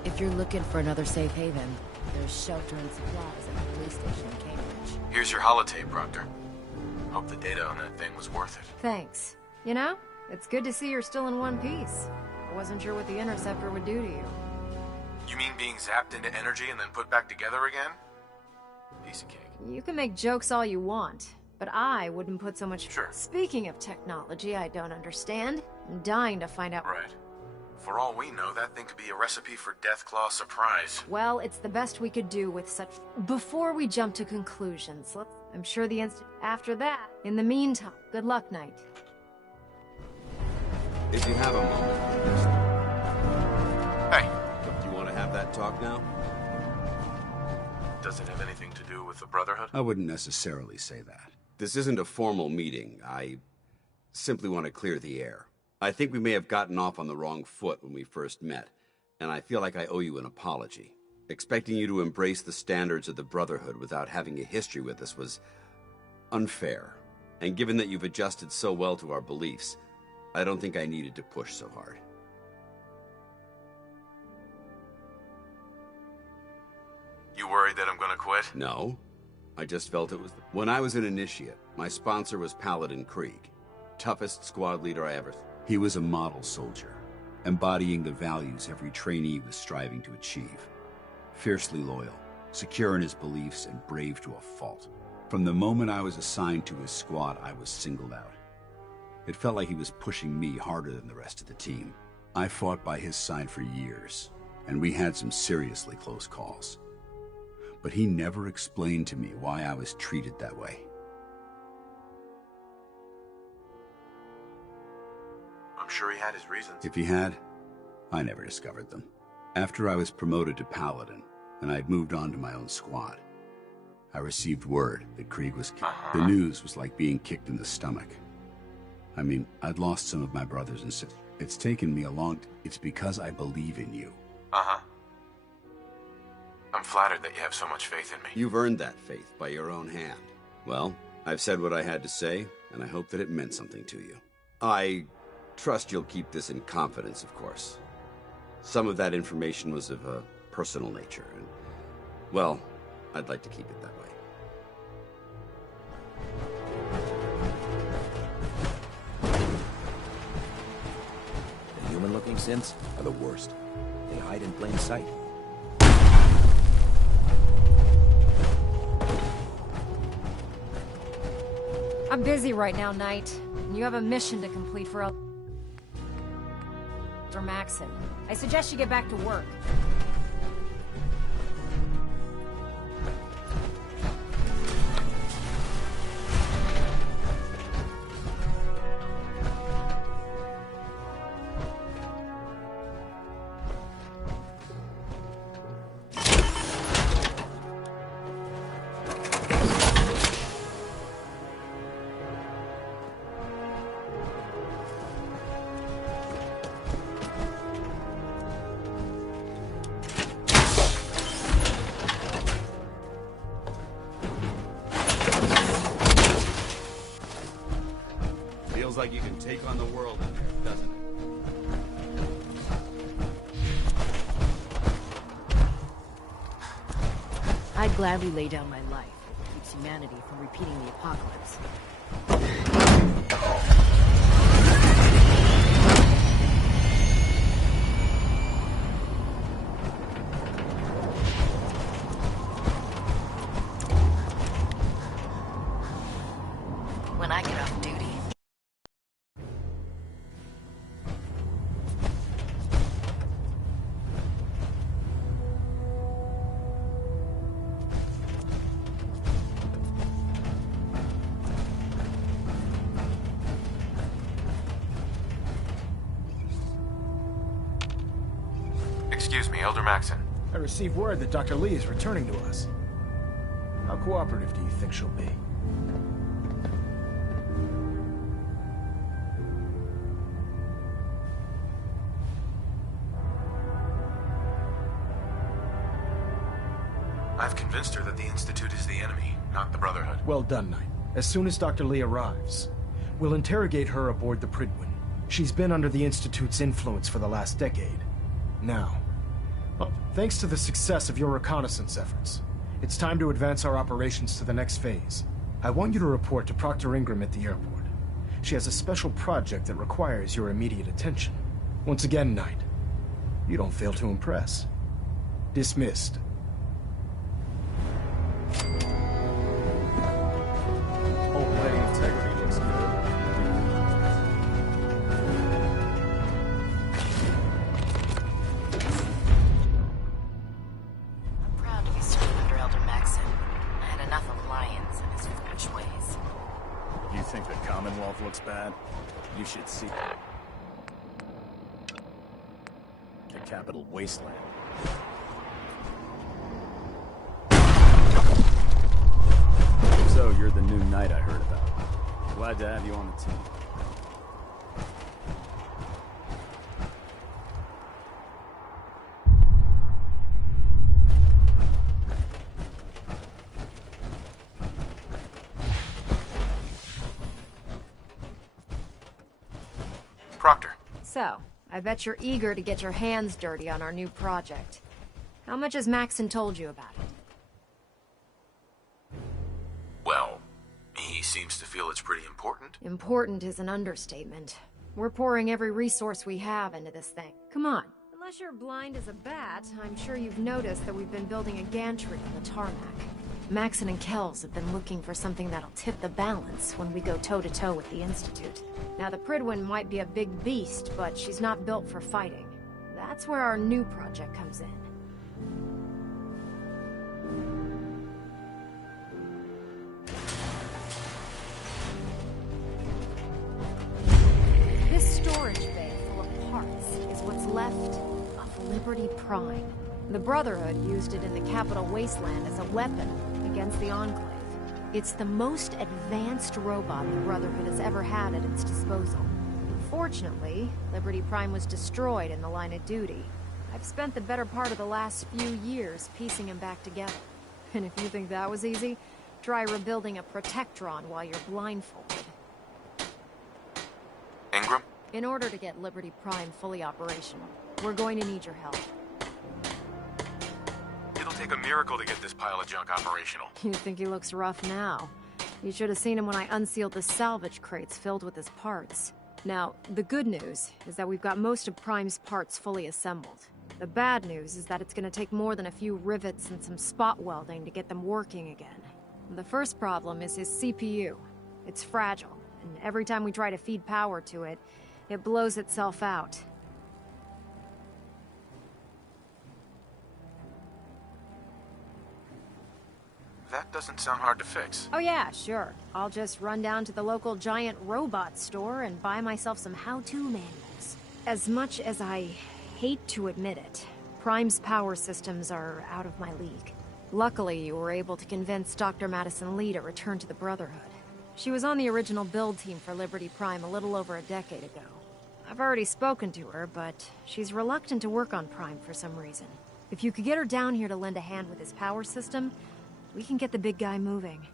If you're looking for another safe haven, there's shelter and supplies at the police station in Cambridge. Here's your holotape, Proctor. Hope the data on that thing was worth it. Thanks. You know, it's good to see you're still in one piece. I wasn't sure what the interceptor would do to you. You mean being zapped into energy and then put back together again? Piece of cake. You can make jokes all you want, but I wouldn't put so much... Sure. Speaking of technology I don't understand, I'm dying to find out... Right. For all we know, that thing could be a recipe for Deathclaw surprise. Well, it's the best we could do with such... Before we jump to conclusions, I'm sure the instant after that. In the meantime, good luck, Knight. If you have a moment. Hey. Do you want to have that talk now? Does it have anything to do with the Brotherhood? I wouldn't necessarily say that. This isn't a formal meeting. I simply want to clear the air. I think we may have gotten off on the wrong foot when we first met. and I feel like I owe you an apology. Expecting you to embrace the standards of the Brotherhood without having a history with us was unfair. And given that you've adjusted so well to our beliefs, I don't think I needed to push so hard. You worried that I'm gonna quit? No. I just felt it was... When I was an initiate, my sponsor was Paladin Krieg. Toughest squad leader I ever... He was a model soldier, embodying the values every trainee was striving to achieve. Fiercely loyal, secure in his beliefs, and brave to a fault. From the moment I was assigned to his squad, I was singled out. It felt like he was pushing me harder than the rest of the team. I fought by his side for years, and we had some seriously close calls. But he never explained to me why I was treated that way. I'm sure he had his reasons. If he had, I never discovered them. After I was promoted to Paladin, and I'd moved on to my own squad, I received word that Krieg was killed. The news was like being kicked in the stomach. I mean, I'd lost some of my brothers and sisters. It's taken me a long time. It's because I believe in you. I'm flattered that you have so much faith in me. You've earned that faith by your own hand. Well, I've said what I had to say, and I hope that it meant something to you. I trust you'll keep this in confidence, of course. Some of that information was of a personal nature, and, well, I'd like to keep it that way. The human-looking synths are the worst. They hide in plain sight. I'm busy right now, Knight. And you have a mission to complete for Elder Maxon. I suggest you get back to work. Feels like you can take on the world in there, doesn't it? I'd gladly lay down my life if it keeps humanity from repeating the apocalypse. When I get off duty. Excuse me, Elder Maxon. I received word that Dr. Lee is returning to us. How cooperative do you think she'll be? I've convinced her that the Institute is the enemy, not the Brotherhood. Well done, Knight. As soon as Dr. Lee arrives, we'll interrogate her aboard the Pridwin. She's been under the Institute's influence for the last decade. Now, thanks to the success of your reconnaissance efforts, it's time to advance our operations to the next phase. I want you to report to Proctor Ingram at the airport. She has a special project that requires your immediate attention. Once again, Knight, you don't fail to impress. Dismissed. Whole play integrity looks good. I'm proud to be serving under Elder Maxon. I had enough of Lyons and his foolish ways. You think the Commonwealth looks bad? You should see the capital wasteland. So you're the new knight I heard about. Glad to have you on the team. Proctor. So, I bet you're eager to get your hands dirty on our new project. How much has Maxon told you about it? Well, he seems to feel it's pretty important. Important is an understatement. We're pouring every resource we have into this thing. Come on. Unless you're blind as a bat, I'm sure you've noticed that we've been building a gantry on the tarmac. Maxon and Kells have been looking for something that'll tip the balance when we go toe-to-toe with the Institute. Now, the Prydwen might be a big beast, but she's not built for fighting. That's where our new project comes in. This storage bay full of parts is what's left of Liberty Prime. The Brotherhood used it in the Capital Wasteland as a weapon against the Enclave. It's the most advanced robot the Brotherhood has ever had at its disposal. Unfortunately, Liberty Prime was destroyed in the line of duty. I've spent the better part of the last few years piecing him back together. And if you think that was easy, try rebuilding a Protectron while you're blindfolded. Ingram? In order to get Liberty Prime fully operational, we're going to need your help. It'll take a miracle to get this pile of junk operational. You think he looks rough now? You should have seen him when I unsealed the salvage crates filled with his parts. Now, the good news is that we've got most of Prime's parts fully assembled. The bad news is that it's gonna take more than a few rivets and some spot welding to get them working again. The first problem is his CPU. It's fragile, and every time we try to feed power to it, it blows itself out. That doesn't sound hard to fix. Oh yeah, sure. I'll just run down to the local giant robot store and buy myself some how-to manuals. As much as I hate to admit it, Prime's power systems are out of my league. Luckily, you were able to convince Dr. Madison Lee to return to the Brotherhood. She was on the original build team for Liberty Prime a little over a decade ago. I've already spoken to her, but she's reluctant to work on Prime for some reason. If you could get her down here to lend a hand with his power system, we can get the big guy moving.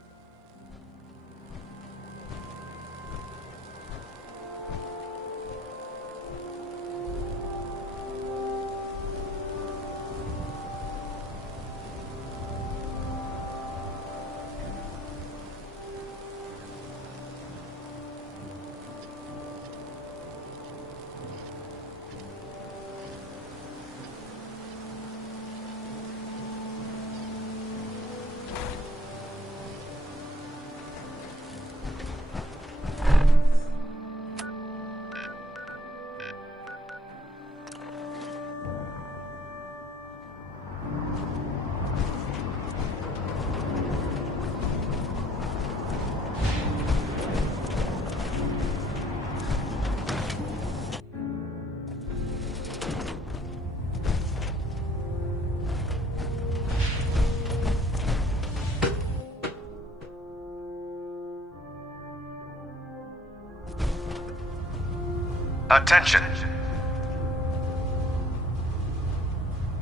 Attention.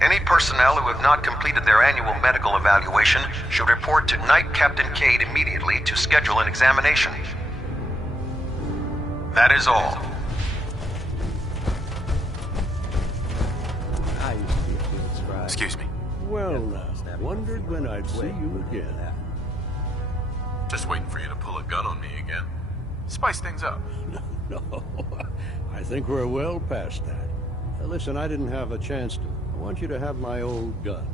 Any personnel who have not completed their annual medical evaluation should report to Night Captain Cade immediately to schedule an examination. That is all. I used to be a field scribe. Excuse me. Well, now, wondered when I'd see you again. Just waiting for you to pull a gun on me again. Spice things up. No, I think we're well past that. Listen, I didn't have a chance to. I want you to have my old gun.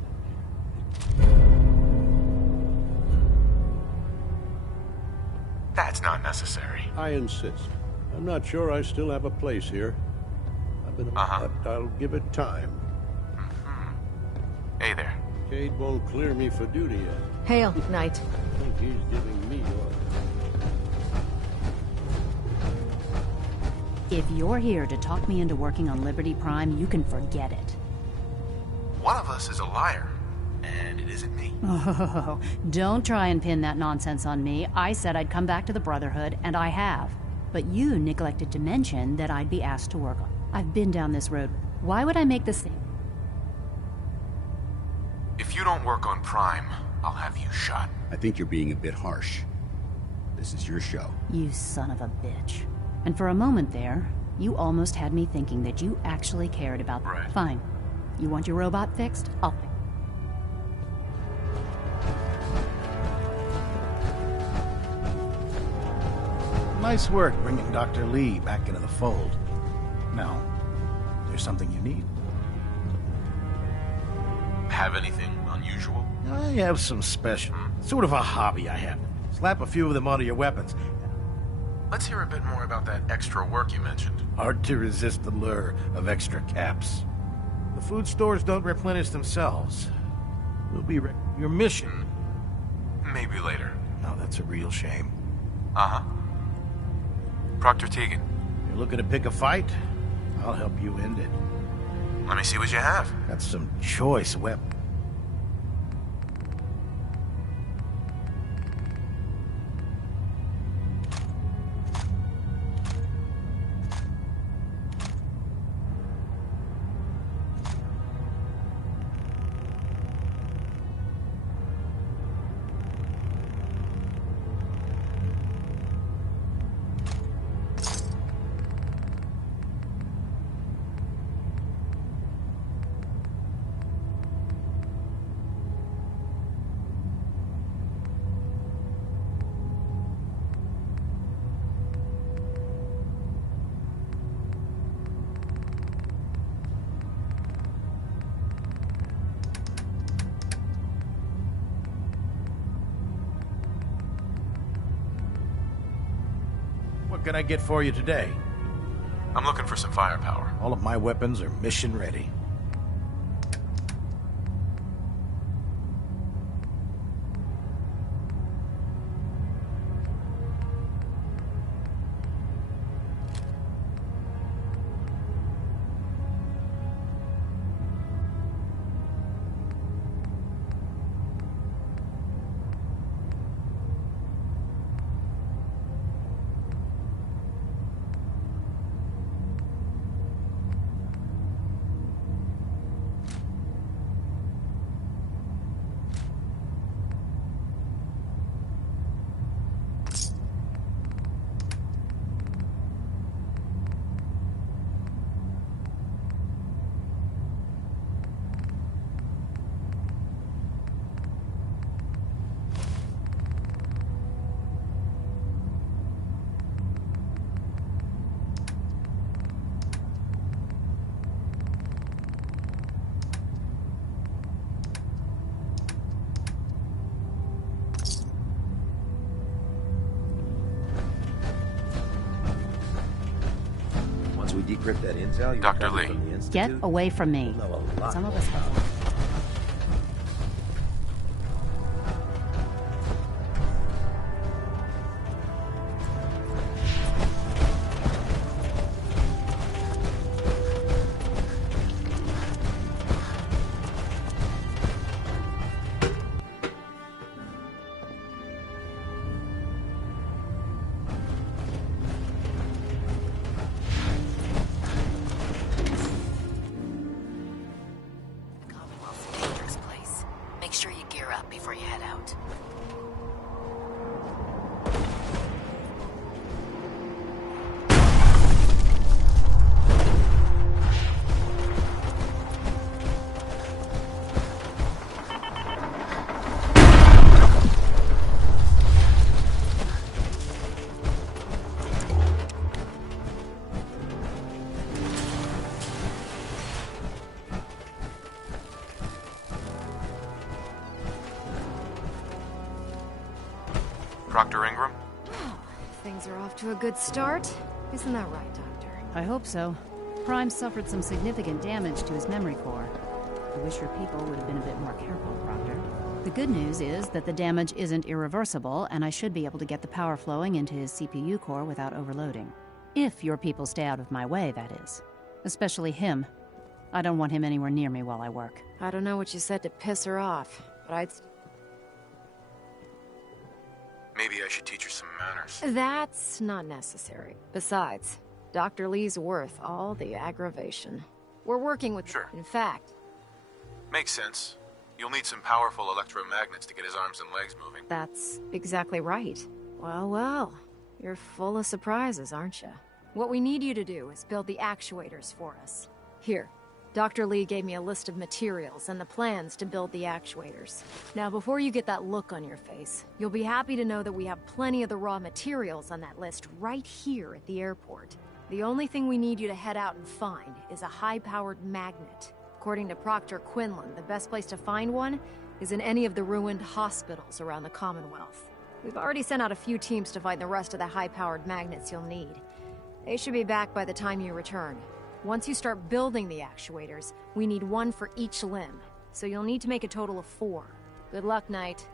That's not necessary. I insist. I'm not sure I still have a place here. I've been but I'll give it time. Hey there. Cade won't clear me for duty yet. Hail, Knight. I think he's giving me orders. If you're here to talk me into working on Liberty Prime, you can forget it. One of us is a liar, and it isn't me. Oh, don't try and pin that nonsense on me. I said I'd come back to the Brotherhood, and I have. But you neglected to mention that I'd be asked to work on. I've been down this road. Why would I make this thing? If you don't work on Prime, I'll have you shot. I think you're being a bit harsh. This is your show. You son of a bitch. And for a moment there, You almost had me thinking that you actually cared about... Right. Fine. You want your robot fixed? I'll fix it. Nice work bringing Dr. Lee back into the fold. Now, there's something you need. Have anything unusual? I have some special, sort of a hobby I have. Slap a few of them onto your weapons. Let's hear a bit more about that extra work you mentioned. Hard to resist the lure of extra caps. The food stores don't replenish themselves. We'll be your mission. Maybe later. Now that's a real shame. Uh-huh. Proctor Tegan. You're looking to pick a fight? I'll help you end it. Let me see what you have. Got some choice weapons. What can I get for you today? I'm looking for some firepower. All of my weapons are mission ready. Once we decrypt that intel, Dr. Lee. Get away from me. Some of us have one. Make sure you gear up before you head out. Dr. Ingram? Oh, things are off to a good start. Isn't that right, Doctor? I hope so. Prime suffered some significant damage to his memory core. I wish your people would have been a bit more careful, Proctor. The good news is that the damage isn't irreversible, and I should be able to get the power flowing into his CPU core without overloading. If your people stay out of my way, that is. Especially him. I don't want him anywhere near me while I work. I don't know what you said to piss her off, but I'd... Maybe I should teach her some manners. That's not necessary. Besides, Dr. Lee's worth all the aggravation. We're working with... Sure. In fact... Makes sense. You'll need some powerful electromagnets to get his arms and legs moving. That's exactly right. Well, well. You're full of surprises, aren't you? What we need you to do is build the actuators for us. Here, Dr. Lee gave me a list of materials and the plans to build the actuators. Now, before you get that look on your face, you'll be happy to know that we have plenty of the raw materials on that list right here at the airport. The only thing we need you to head out and find is a high-powered magnet. According to Proctor Quinlan, the best place to find one is in any of the ruined hospitals around the Commonwealth. We've already sent out a few teams to find the rest of the high-powered magnets you'll need. They should be back by the time you return. Once you start building the actuators, we need one for each limb, so you'll need to make a total of 4. Good luck, Knight.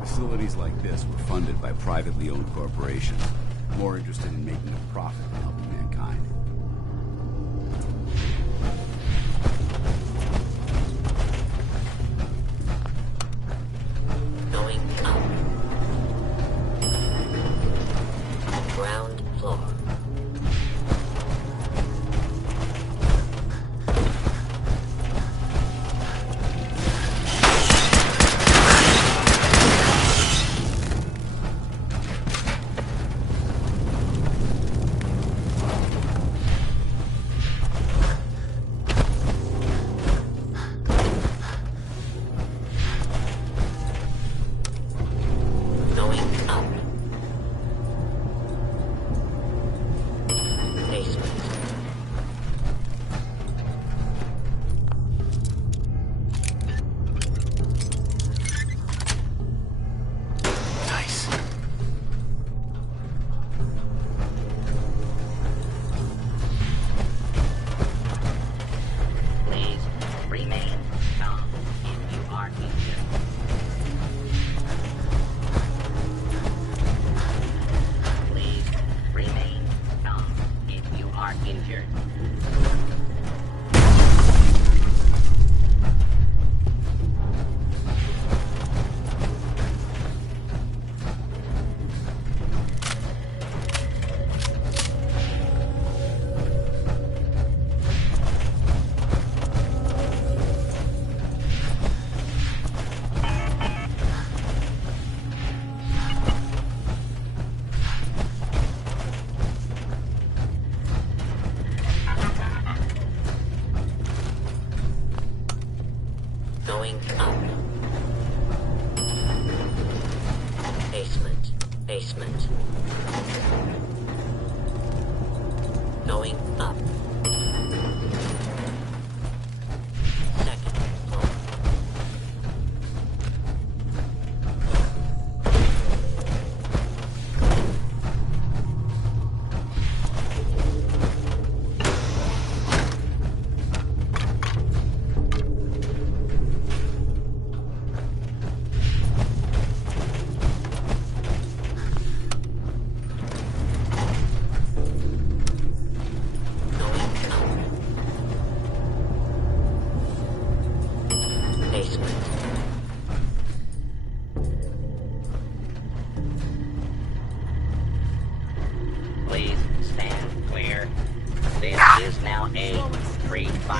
Facilities like this were funded by privately owned corporations, more interested in making a profit than helping mankind. Going up. Ground floor. is now a free fire.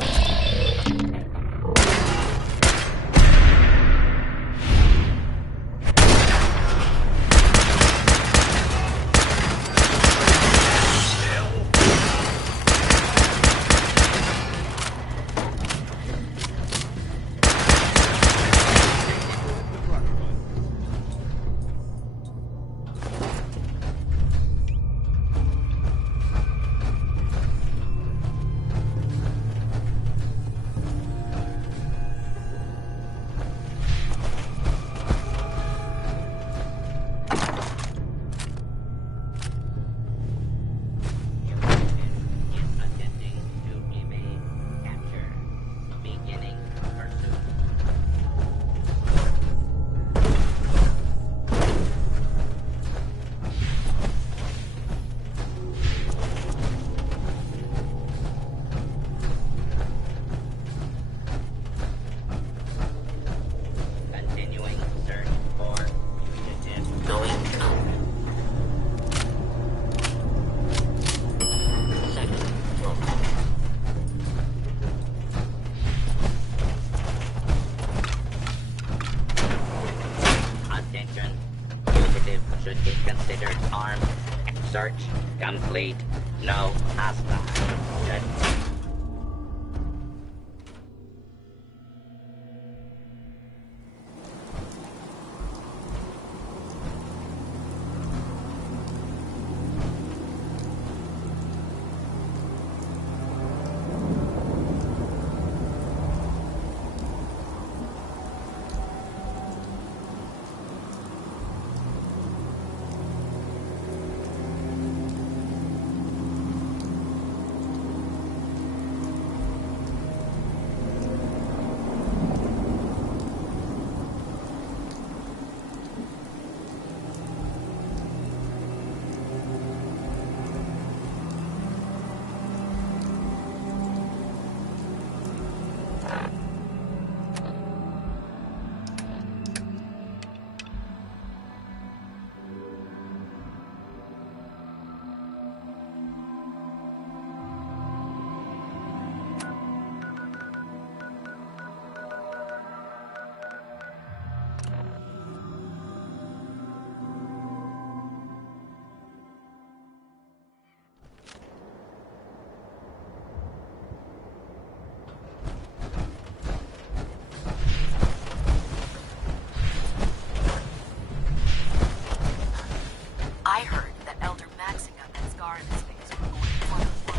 Should be considered armed. Search complete. No hostile. I heard that Elder Maxinga and Scar in his face were going one-on-one.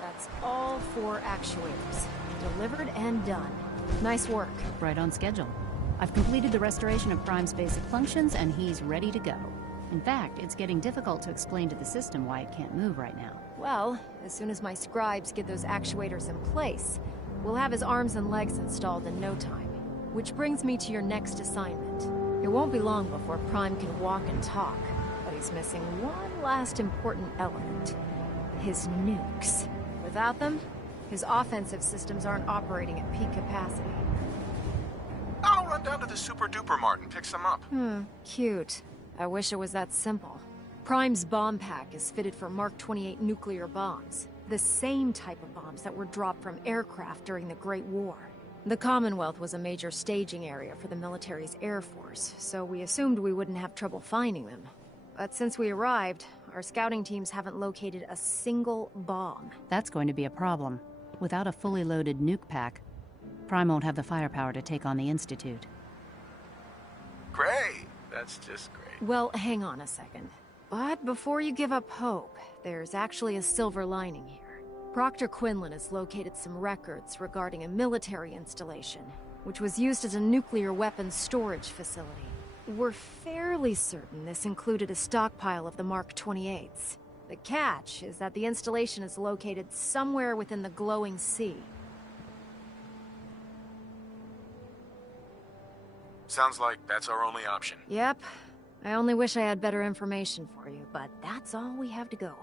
That's all 4 actuators. Delivered and done. Nice work. Right on schedule. I've completed the restoration of Prime's basic functions, and he's ready to go. In fact, it's getting difficult to explain to the system why it can't move right now. Well, as soon as my scribes get those actuators in place, we'll have his arms and legs installed in no time. Which brings me to your next assignment. It won't be long before Prime can walk and talk, but he's missing one last important element. His nukes. Without them, his offensive systems aren't operating at peak capacity. I'll run down to the Super Duper Mart and pick some up. Cute. I wish it was that simple. Prime's bomb pack is fitted for Mark 28 nuclear bombs. The same type of bombs that were dropped from aircraft during the Great War. The Commonwealth was a major staging area for the military's air force, so we assumed we wouldn't have trouble finding them. But since we arrived, our scouting teams haven't located a single bomb. That's going to be a problem. Without a fully loaded nuke pack, Prime won't have the firepower to take on the Institute. Great! That's just great. Well, hang on a second. But before you give up hope, there's actually a silver lining here. Proctor Quinlan has located some records regarding a military installation, which was used as a nuclear weapons storage facility. We're fairly certain this included a stockpile of the Mark 28s. The catch is that the installation is located somewhere within the glowing sea. Sounds like that's our only option. Yep. I only wish I had better information for you, but that's all we have to go on.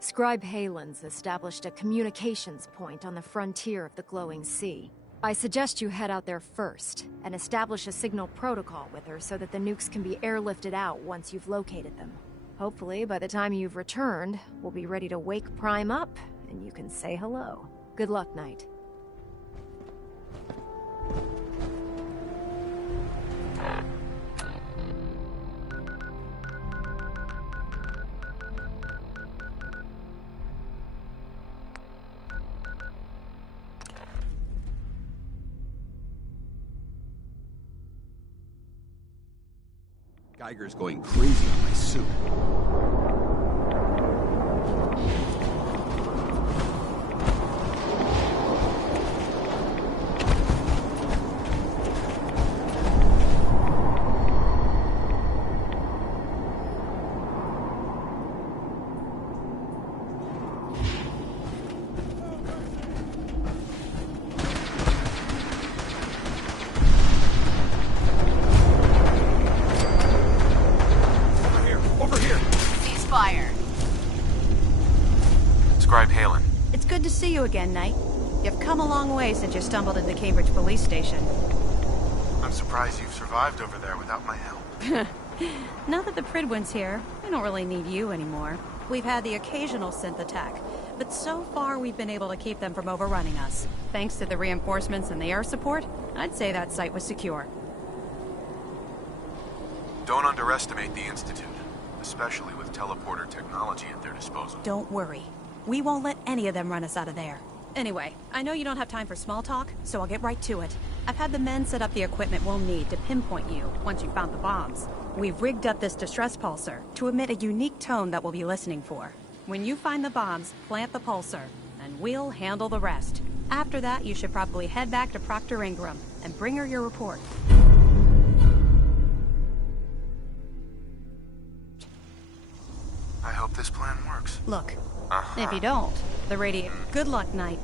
Scribe Halen's established a communications point on the frontier of the glowing sea. I suggest you head out there first, and establish a signal protocol with her so that the nukes can be airlifted out once you've located them. Hopefully, by the time you've returned, we'll be ready to wake Prime up, and you can say hello. Good luck, Knight. Geiger's going crazy on my suit. Scribe Halen. It's good to see you again, Knight. You've come a long way since you stumbled into Cambridge Police Station. I'm surprised you've survived over there without my help. Now that the Pridwin's here, we don't really need you anymore. We've had the occasional synth attack, but so far we've been able to keep them from overrunning us. Thanks to the reinforcements and the air support, I'd say that site was secure. Don't underestimate the Institute, especially with teleporter technology at their disposal. Don't worry. We won't let any of them run us out of there. Anyway, I know you don't have time for small talk, so I'll get right to it. I've had the men set up the equipment we'll need to pinpoint you once you've found the bombs. We've rigged up this distress pulsar to emit a unique tone that we'll be listening for. When you find the bombs, plant the pulsar, and we'll handle the rest. After that, you should probably head back to Proctor Ingram and bring her your report. I hope this plan works. Look, if you don't, the radio... Good luck, Knight.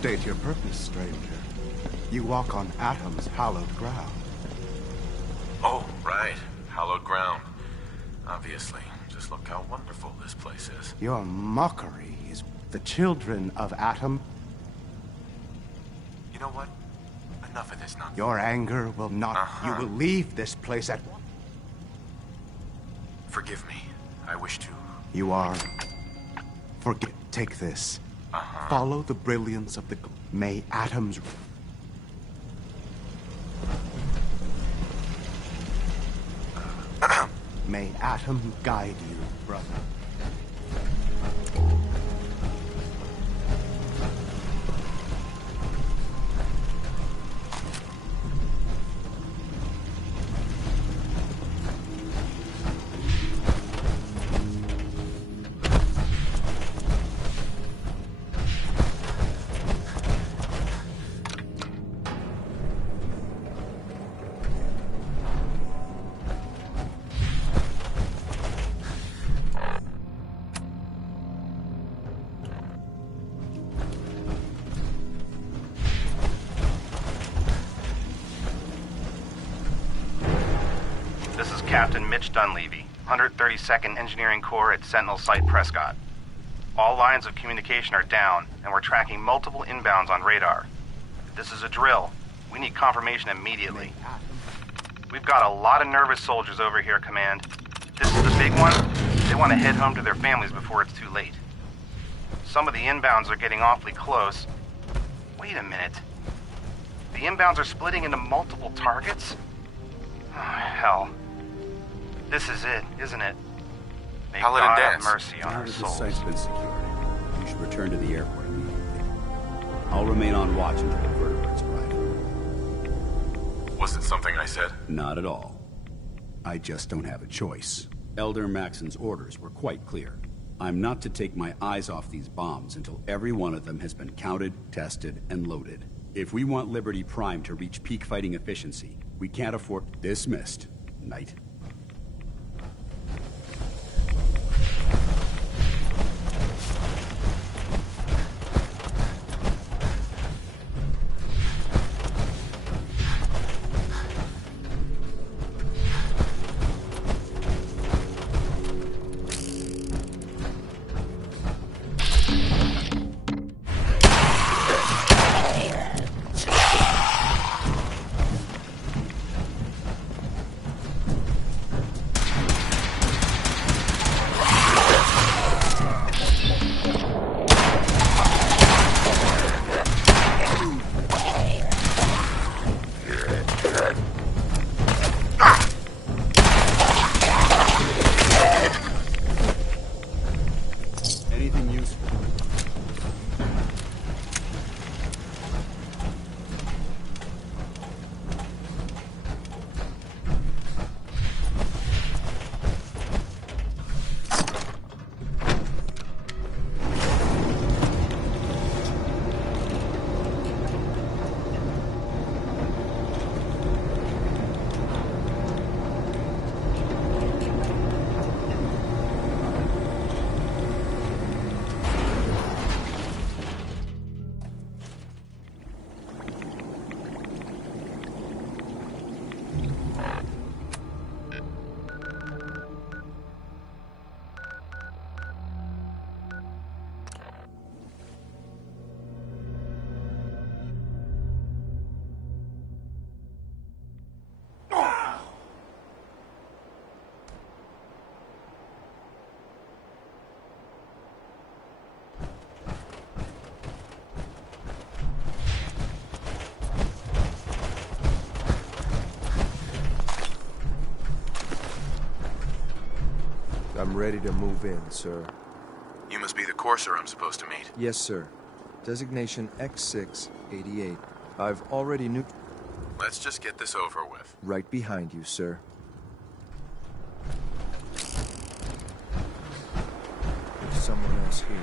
State your purpose, stranger. You walk on Atom's hallowed ground. Oh, right. Hallowed ground. Obviously. Just look how wonderful this place is. Your mockery is the children of Atom. You know what? Enough of this nonsense. Your anger will not... You will leave this place at once. Forgive me. I wish to... You are... Forget. Take this. Follow the brilliance of the... May Atom's... May Atom guide you, brother. Captain Mitch Dunleavy, 132nd Engineering Corps at Sentinel Site Prescott. All lines of communication are down, and we're tracking multiple inbounds on radar. This is a drill. We need confirmation immediately. We've got a lot of nervous soldiers over here, Command. This is the big one. They want to head home to their families before it's too late. Some of the inbounds are getting awfully close. Wait a minute. The inbounds are splitting into multiple targets? Oh, hell. This is it, isn't it? May God have mercy on our The souls. site's been secured. You should return to the airport immediately. I'll remain on watch until the vertebrates arrive. Was it something I said? Not at all. I just don't have a choice. Elder Maxon's orders were quite clear. I'm not to take my eyes off these bombs until every one of them has been counted, tested, and loaded. If we want Liberty Prime to reach peak fighting efficiency, we can't afford... Dismissed, Knight. I'm ready to move in, sir. You must be the courser I'm supposed to meet. Yes, sir. Designation X688. I've already Let's just get this over with. Right behind you, sir. There's someone else here.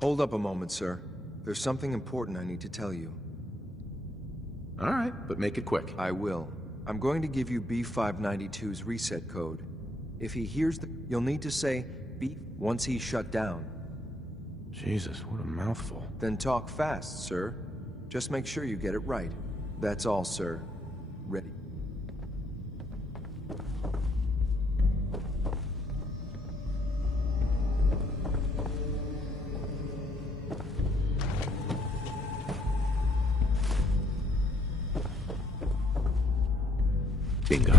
Hold up a moment, sir. There's something important I need to tell you. All right, but make it quick. I will. I'm going to give you B592's reset code. If he hears you'll need to say B once he's shut down. Jesus, what a mouthful. Then talk fast, sir. Just make sure you get it right. That's all, sir. Ready. Bingo.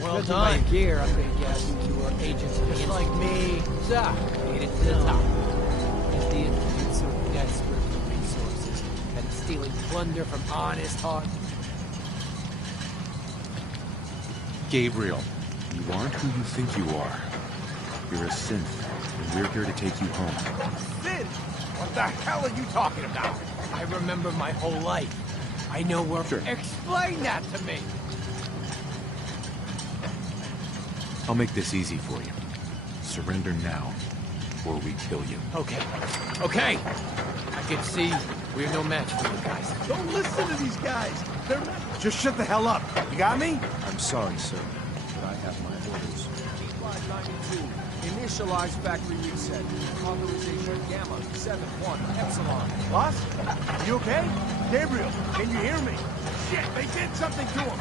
Well done. Gear, I'm gonna guess you were agents just like me. Made it to the top. Is the Institute so desperate for resources and stealing plunder from honest heart? Gabriel, you aren't who you think you are. You're a synth, and we're here to take you home. Sid! What the hell are you talking about? I remember my whole life. I know where... Sure. Explain that to me! I'll make this easy for you. Surrender now, or we kill you. Okay. Okay! I can see we're no match for you guys. Don't listen to these guys. They're not... Just shut the hell up. You got me? I'm sorry, sir, but I have my orders. P592, initialize factory reset. Authorization Gamma 71 Epsilon. Boss? You okay? Gabriel, can you hear me? Shit, they did something to him.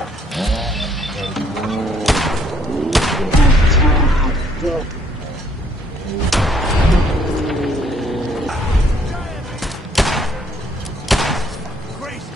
Crazy.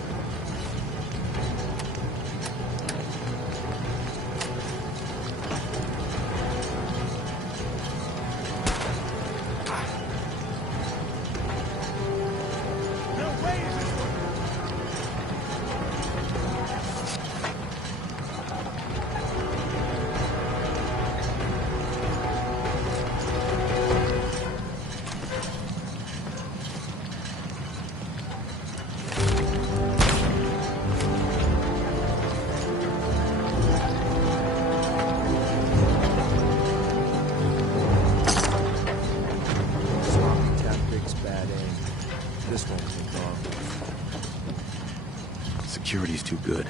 Security's too good.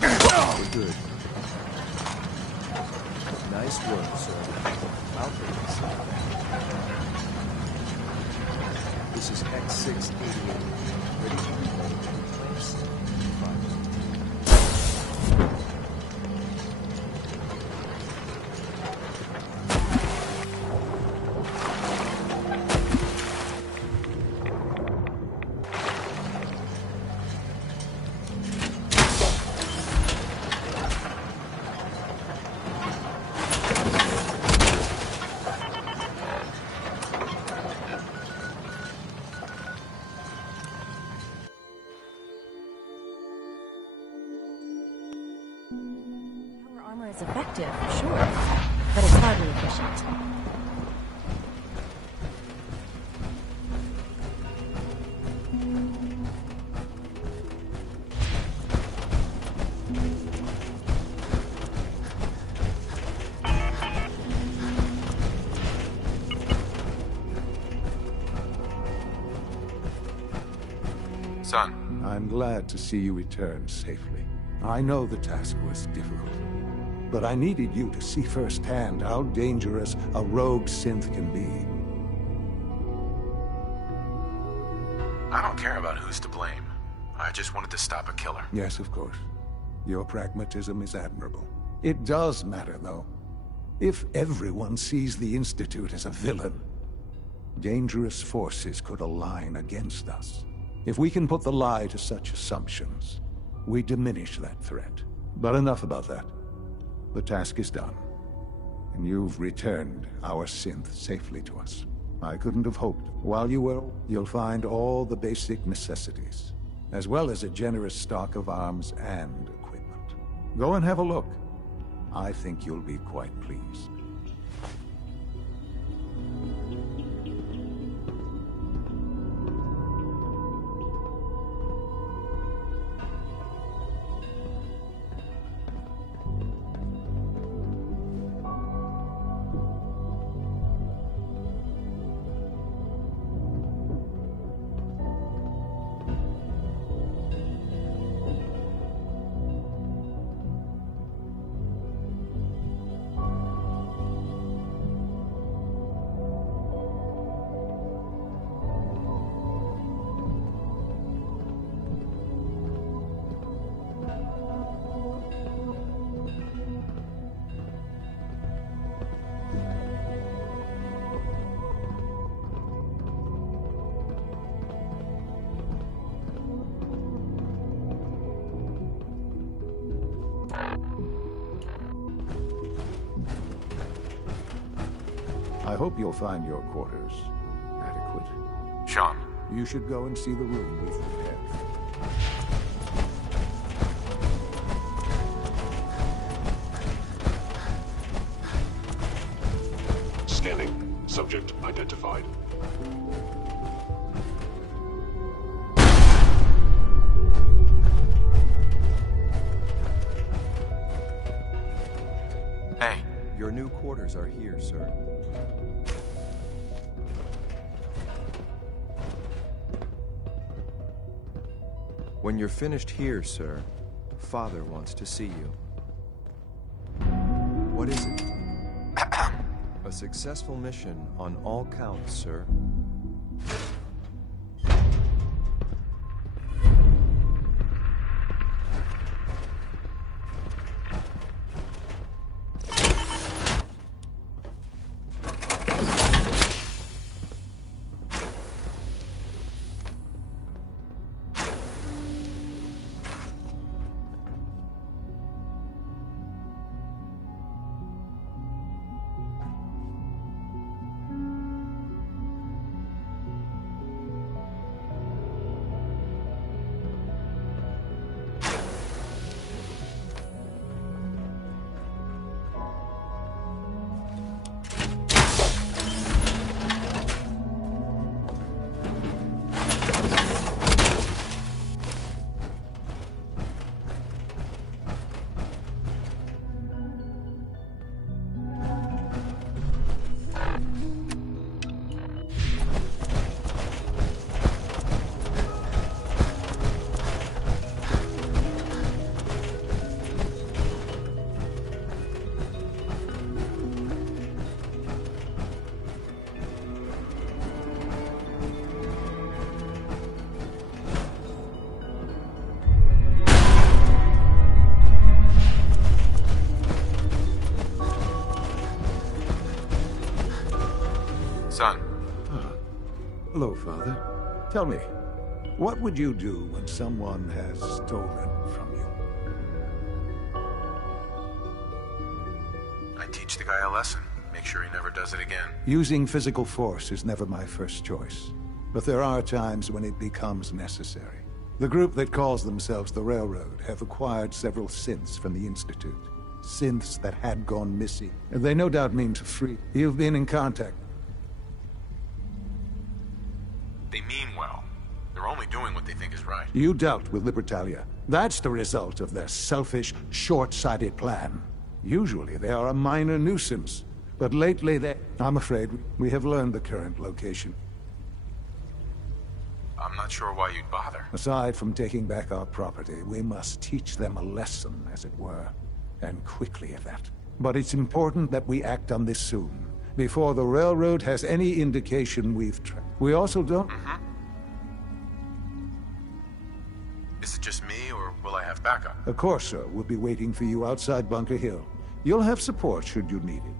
We're good. Nice work, sir. I'll take this. This is X688. Ready to reload in place. Power armor is effective, sure, but it's hardly efficient. Son. I'm glad to see you return safely. I know the task was difficult, but I needed you to see firsthand how dangerous a rogue synth can be. I don't care about who's to blame. I just wanted to stop a killer. Yes, of course. Your pragmatism is admirable. It does matter, though. If everyone sees the Institute as a villain, dangerous forces could align against us. If we can put the lie to such assumptions, we diminish that threat. But enough about that. The task is done, and you've returned our synth safely to us. I couldn't have hoped. While you will, you'll find all the basic necessities, as well as a generous stock of arms and equipment. Go and have a look. I think you'll be quite pleased. I hope you'll find your quarters adequate. Sean. You should go and see the room we've prepared. Scanning. Subject identified. Hey. Your new quarters are here, sir. When you're finished here, sir, Father wants to see you. What is it? A successful mission on all counts, sir. Son. Hello, Father. Tell me, what would you do when someone has stolen from you? I teach the guy a lesson. Make sure he never does it again. Using physical force is never my first choice. But there are times when it becomes necessary. The group that calls themselves the Railroad have acquired several synths from the Institute. Synths that had gone missing. And they no doubt mean to free. You've been in contact. They mean well. They're only doing what they think is right. You dealt with Libertalia. That's the result of their selfish, short-sighted plan. Usually they are a minor nuisance. But lately I'm afraid we have learned the current location. I'm not sure why you'd bother. Aside from taking back our property, we must teach them a lesson, as it were. And quickly at that. But it's important that we act on this soon, before the railroad has any indication we've We also don't... Is it just me, or will I have backup? Of course, sir. We'll be waiting for you outside Bunker Hill. You'll have support should you need it.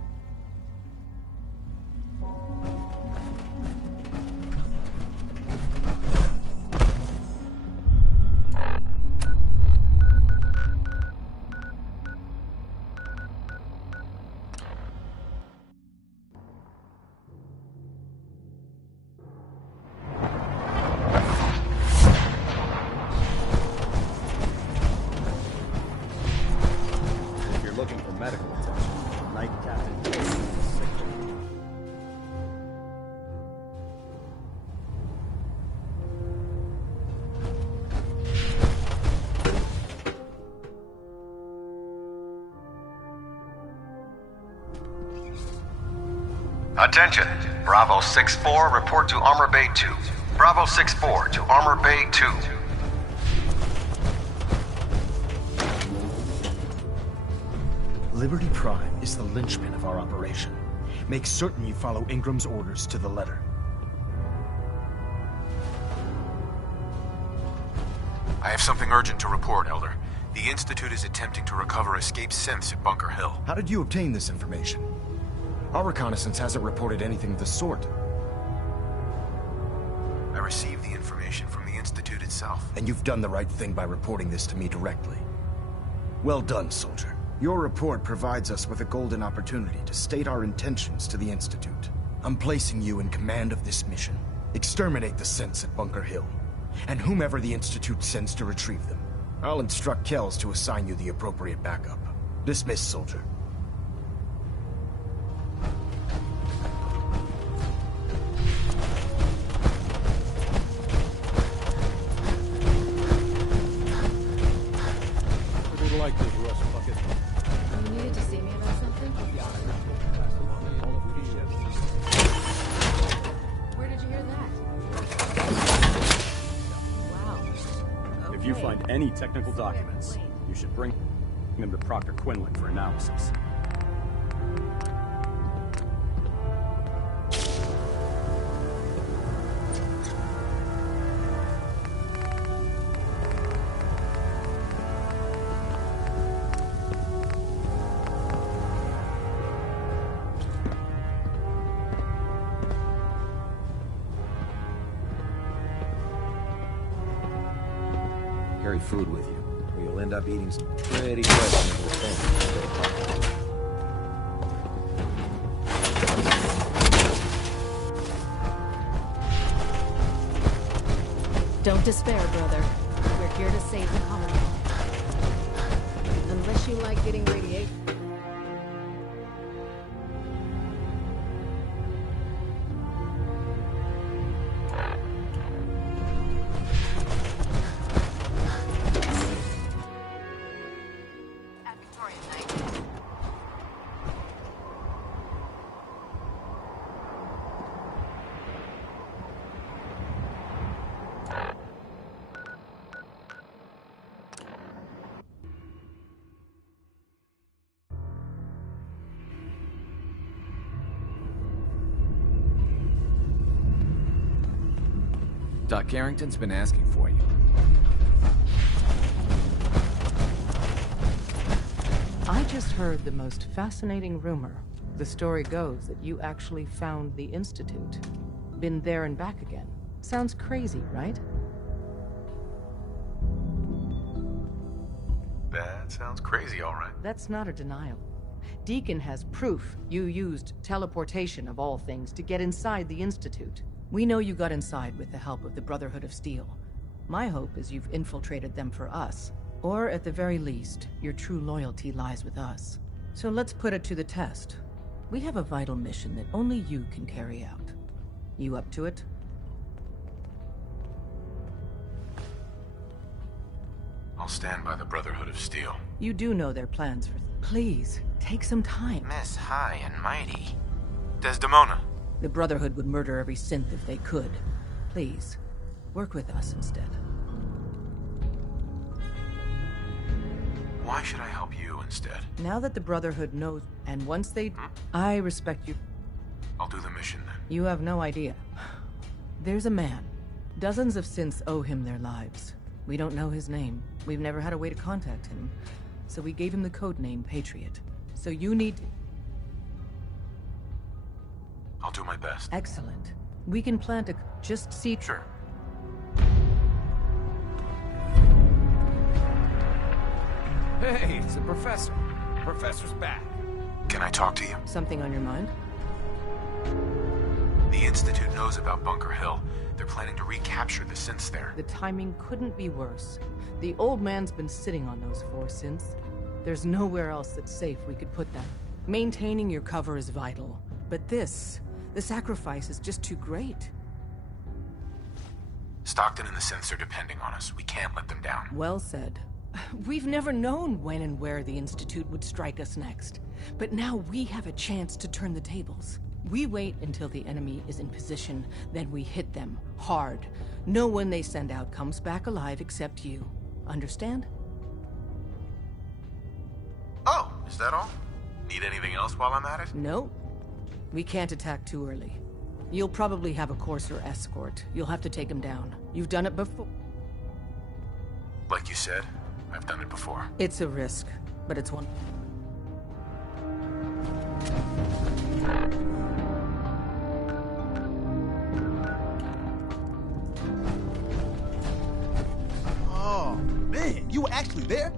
Attention. Bravo 6-4, report to Armor Bay 2. Bravo 6-4 to Armor Bay 2. Liberty Prime is the linchpin of our operation. Make certain you follow Ingram's orders to the letter. I have something urgent to report, Elder. The Institute is attempting to recover escaped synths at Bunker Hill. How did you obtain this information? Our reconnaissance hasn't reported anything of the sort. I received the information from the Institute itself. And you've done the right thing by reporting this to me directly. Well done, soldier. Your report provides us with a golden opportunity to state our intentions to the Institute. I'm placing you in command of this mission. Exterminate the synths at Bunker Hill, and whomever the Institute sends to retrieve them. I'll instruct Kells to assign you the appropriate backup. Dismissed, soldier. Like this, Russ Bucket. You needed to see me about something? Where did you hear that? Wow. Okay. If you find any technical documents, you should bring them to Proctor Quinlan for analysis. Carry food with you, or you'll end up eating some pretty questionable things. Don't despair, brother. We're here to save the Commonwealth. Unless you like getting radiation. Doc Carrington's been asking for you. I just heard the most fascinating rumor. The story goes that you actually found the Institute. Been there and back again. Sounds crazy, right? That sounds crazy, all right. That's not a denial. Deacon has proof you used teleportation of all things to get inside the Institute. We know you got inside with the help of the Brotherhood of Steel. My hope is you've infiltrated them for us. Or at the very least, your true loyalty lies with us. So let's put it to the test. We have a vital mission that only you can carry out. You up to it? I'll stand by the Brotherhood of Steel. You do know their plans for... Please, take some time. Miss High and Mighty. Desdemona. The Brotherhood would murder every synth if they could. Please, Work with us instead. Why should I help you instead? Now that the Brotherhood knows, and once they... I respect you. I'll do the mission then. You have no idea. There's a man. Dozens of synths owe him their lives. We don't know his name. We've never had a way to contact him. So we gave him the code name Patriot. So you need to... I'll do my best. Excellent. We can plant a... Just see... Sure. Hey, it's the professor. Professor's back. Can I talk to you? Something on your mind? The Institute knows about Bunker Hill. They're planning to recapture the synths there. The timing couldn't be worse. The old man's been sitting on those 4 synths. There's nowhere else that's safe we could put them. Maintaining your cover is vital. But the sacrifice is just too great. Stockton and the synths are depending on us. We can't let them down. Well said. We've never known when and where the Institute would strike us next. But now we have a chance to turn the tables. We wait until the enemy is in position, then we hit them hard. No one they send out comes back alive except you. Understand? Oh, is that all? Need anything else while I'm at it? No. We can't attack too early. You'll probably have a Courser escort. You'll have to take him down. You've done it before. Like you said, I've done it before. It's a risk, but it's one. Oh, man, you were actually there?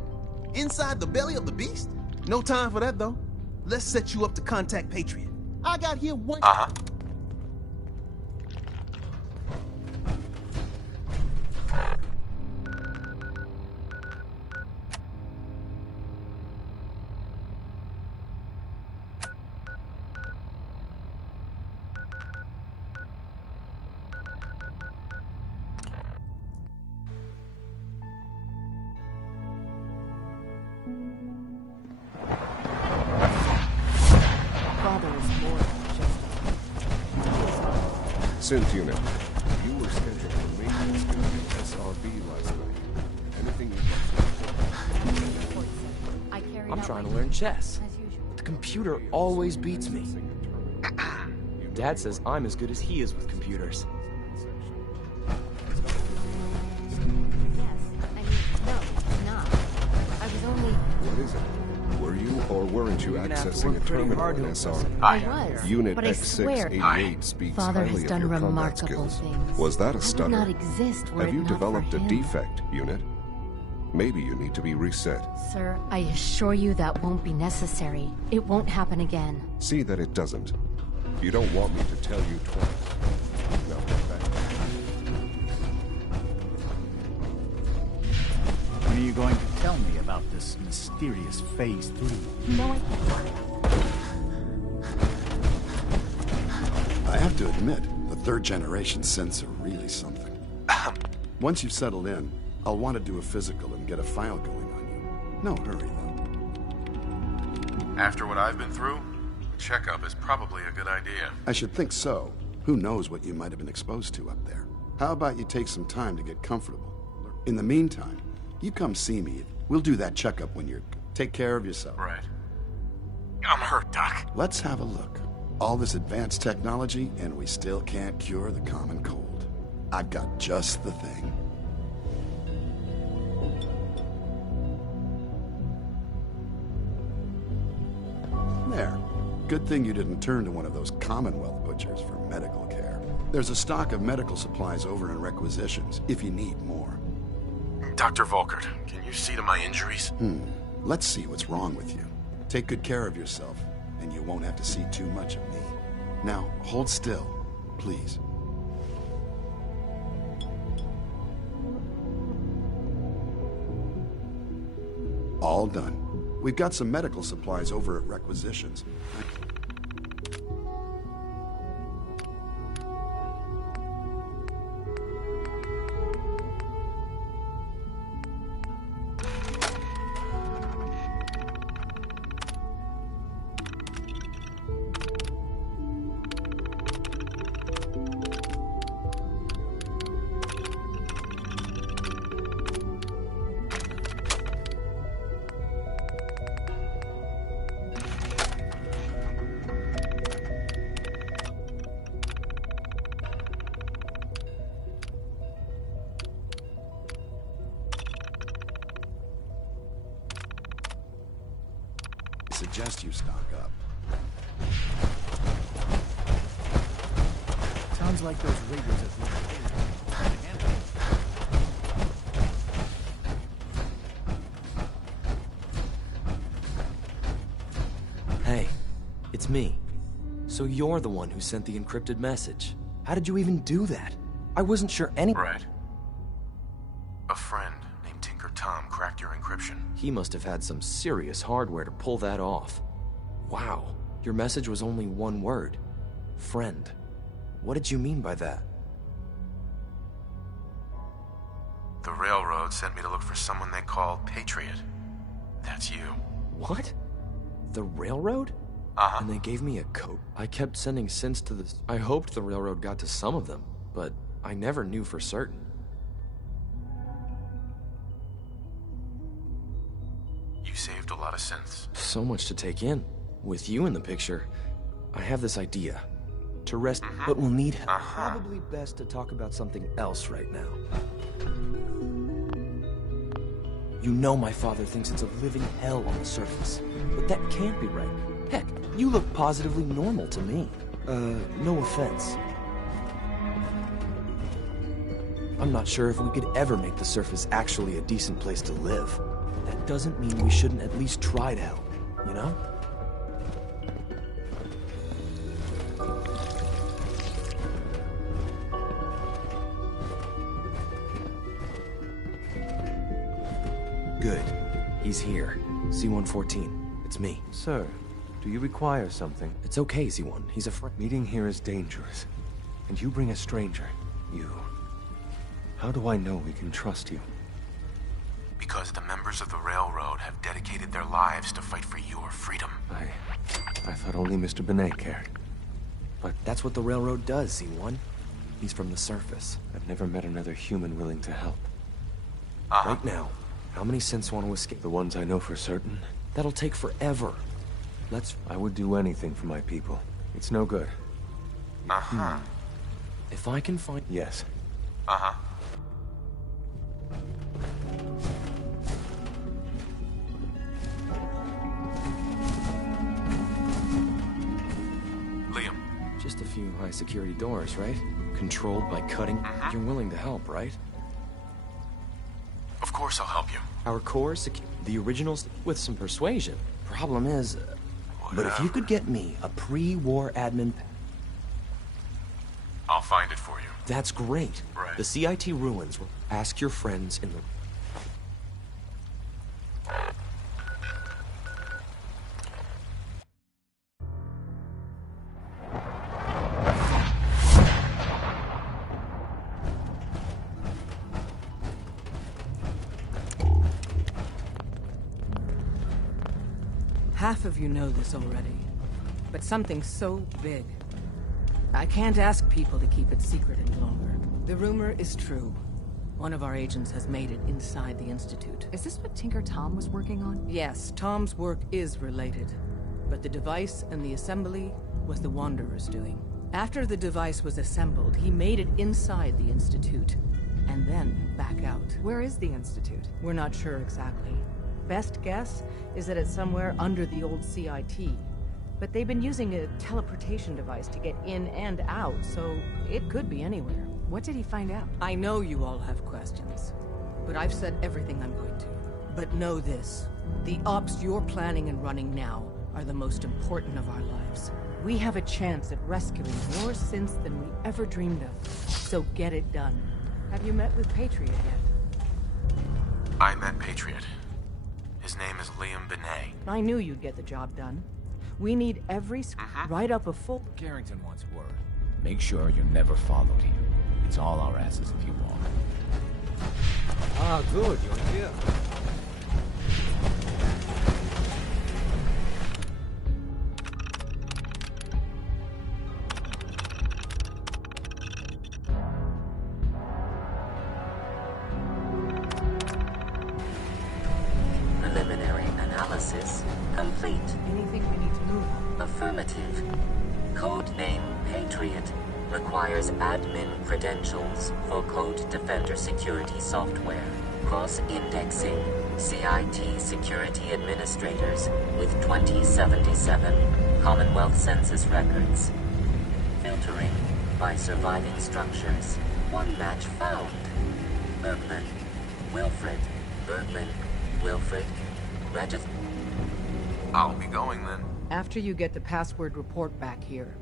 Inside the belly of the beast? No time for that, though. Let's set you up to contact Patriot. I got here one... Uh-huh. Synth unit, you were scheduled for maintenance duty at SRB last night. Anything you... I'm trying to learn chess. The computer always beats me. Dad says I'm as good as he is with computers. What is it? Were you or weren't you accessing a terminal in SR? I was, Unit but I swear, X688 speaks Father has highly done of your combat remarkable skills. things. Was that a I stutter? would not exist were Have it you not for developed a him. defect, Unit? Maybe you need to be reset. Sir, I assure you that won't be necessary. It won't happen again. See that it doesn't. You don't want me to tell you twice. Now get back. When are you going to tell me about this mysterious Phase 3? No, I can't. I have to admit, the 3rd generation synths are really something. Once you've settled in, I'll want to do a physical and get a file going on you. No hurry, though. After what I've been through, a checkup is probably a good idea. I should think so. Who knows what you might have been exposed to up there. How about you take some time to get comfortable? In the meantime, you come see me. We'll do that checkup when you're... Take care of yourself. Right. I'm hurt, Doc. Let's have a look. All this advanced technology, and we still can't cure the common cold. I've got just the thing. There. Good thing you didn't turn to one of those Commonwealth butchers for medical care. There's a stock of medical supplies over in requisitions, if you need more. Dr. Volkert, can you see to my injuries? Let's see what's wrong with you. Take good care of yourself, and you won't have to see too much of me. Now, hold still, please. All done. We've got some medical supplies over at requisitions. suggest you stock up. Sounds like those raiders have looked trying to handle it. Hey, it's me. So you're the one who sent the encrypted message. How did you even do that? I wasn't sure any- Right. A friend named Tinker Tom cracked your encryption. He must have had some serious hardware to pull that off. Wow, your message was only one word. Friend. What did you mean by that? The railroad sent me to look for someone they call Patriot. That's you. What? The railroad? Uh-huh. And they gave me a code. I kept sending synths to the... I hoped the railroad got to some of them, but I never knew for certain. You saved a lot of synths. So much to take in. With you in the picture, I have this idea. To rest, but we'll need help. Probably best to talk about something else right now. You know my father thinks it's a living hell on the surface, but that can't be right. Heck, you look positively normal to me. No offense. I'm not sure if we could ever make the surface actually a decent place to live. That doesn't mean we shouldn't at least try to help, you know? Good. He's here. C-114. It's me. Sir, do you require something? It's okay, Z1. He's a friend. Meeting here is dangerous. And you bring a stranger. You. How do I know we can trust you? Because the members of the railroad have dedicated their lives to fight for your freedom. I thought only Mr. Benet cared. But that's what the railroad does, Z1. He's from the surface. I've never met another human willing to help. Right now, how many synths want to escape? The ones I know for certain. That'll take forever. I would do anything for my people. It's no good. If I can find... Yes. Liam. Just a few high-security doors, right? Controlled by cutting. You're willing to help, right? Of course I'll help you. Our core the originals with some persuasion. Problem is... But if you could get me a pre-war admin... I'll find it for you. That's great. Right. The CIT ruins. Ask your friends in the... Half of you know this already, but something so big. I can't ask people to keep it secret any longer. The rumor is true. One of our agents has made it inside the Institute. Is this what Tinker Tom was working on? Yes, Tom's work is related, but the device and the assembly was the Wanderer's doing. After the device was assembled, he made it inside the Institute, and then back out. Where is the Institute? We're not sure exactly. Best guess is that it's somewhere under the old CIT. But they've been using a teleportation device to get in and out, so it could be anywhere. What did he find out? I know you all have questions, but I've said everything I'm going to. But know this, the ops you're planning and running now are the most important of our lives. We have a chance at rescuing more synths than we ever dreamed of, so get it done. Have you met with Patriot yet? I met Patriot. His name is Liam Benet. I knew you'd get the job done. We need every right up a full... Carrington wants word. Make sure you're never followed here. It's all our asses if you walk. Ah, good, you're here. Preliminary analysis complete. Anything we need to move on? Affirmative. Code name Patriot. requires admin credentials for Code Defender security software. Cross-indexing CIT security administrators with 2077 Commonwealth Census records. Filtering by surviving structures. One match found. Bergman. Wilfred. Bergman. Wilfred. Register. I'll be going then. After you get the password report back here.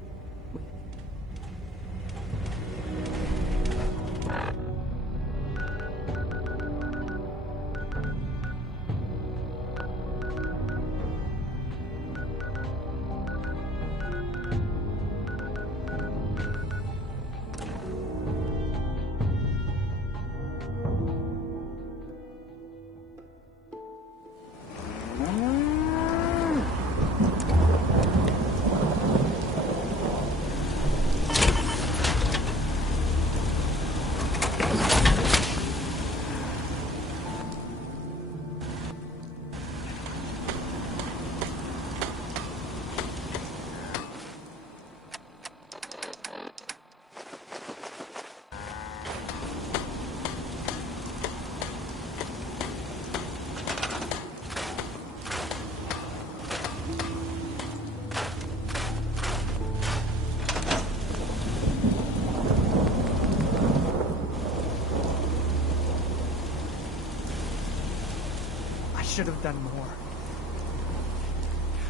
Should have done more.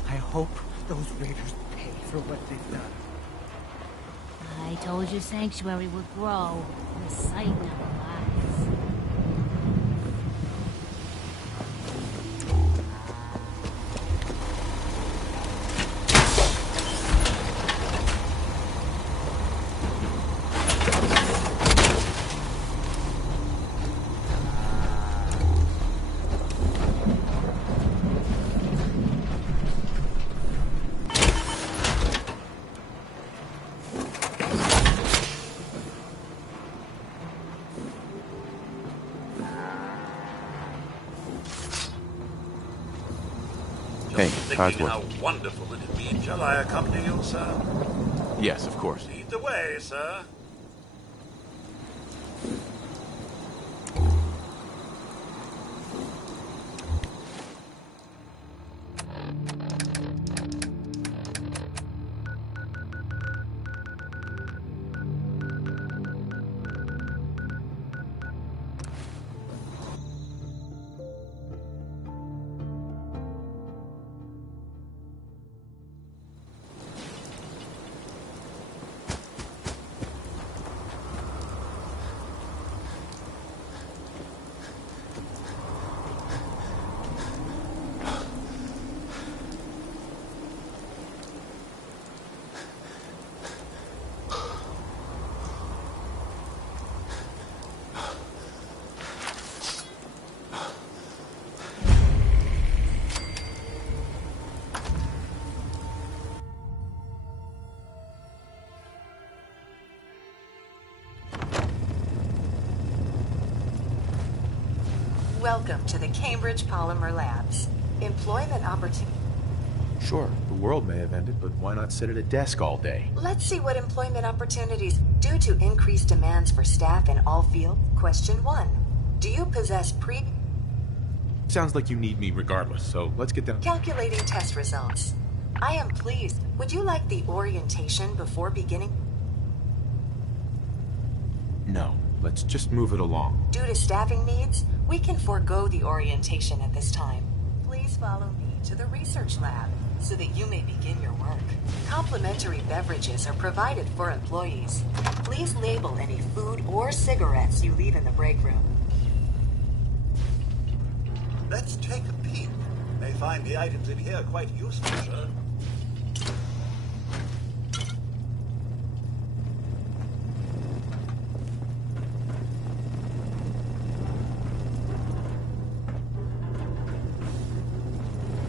I hope those raiders pay for what they've done. I told you Sanctuary would grow. The sight never lies. Hey, Thinking how wonderful it'd be. Shall I accompany you, sir? Yes, of course. Lead the way, sir. Welcome to the Cambridge Polymer Labs. Employment opportunity. Sure, the world may have ended, but why not sit at a desk all day? Let's see what employment opportunities due to increased demands for staff in all fields. Question 1. Do you possess Sounds like you need me regardless, so let's get down. Calculating test results. I am pleased. Would you like the orientation before beginning? No, let's just move it along. Due to staffing needs, we can forego the orientation at this time. Please follow me to the research lab so that you may begin your work. Complimentary beverages are provided for employees. Please label any food or cigarettes you leave in the break room. Let's take a peek. May find the items in here quite useful, sir.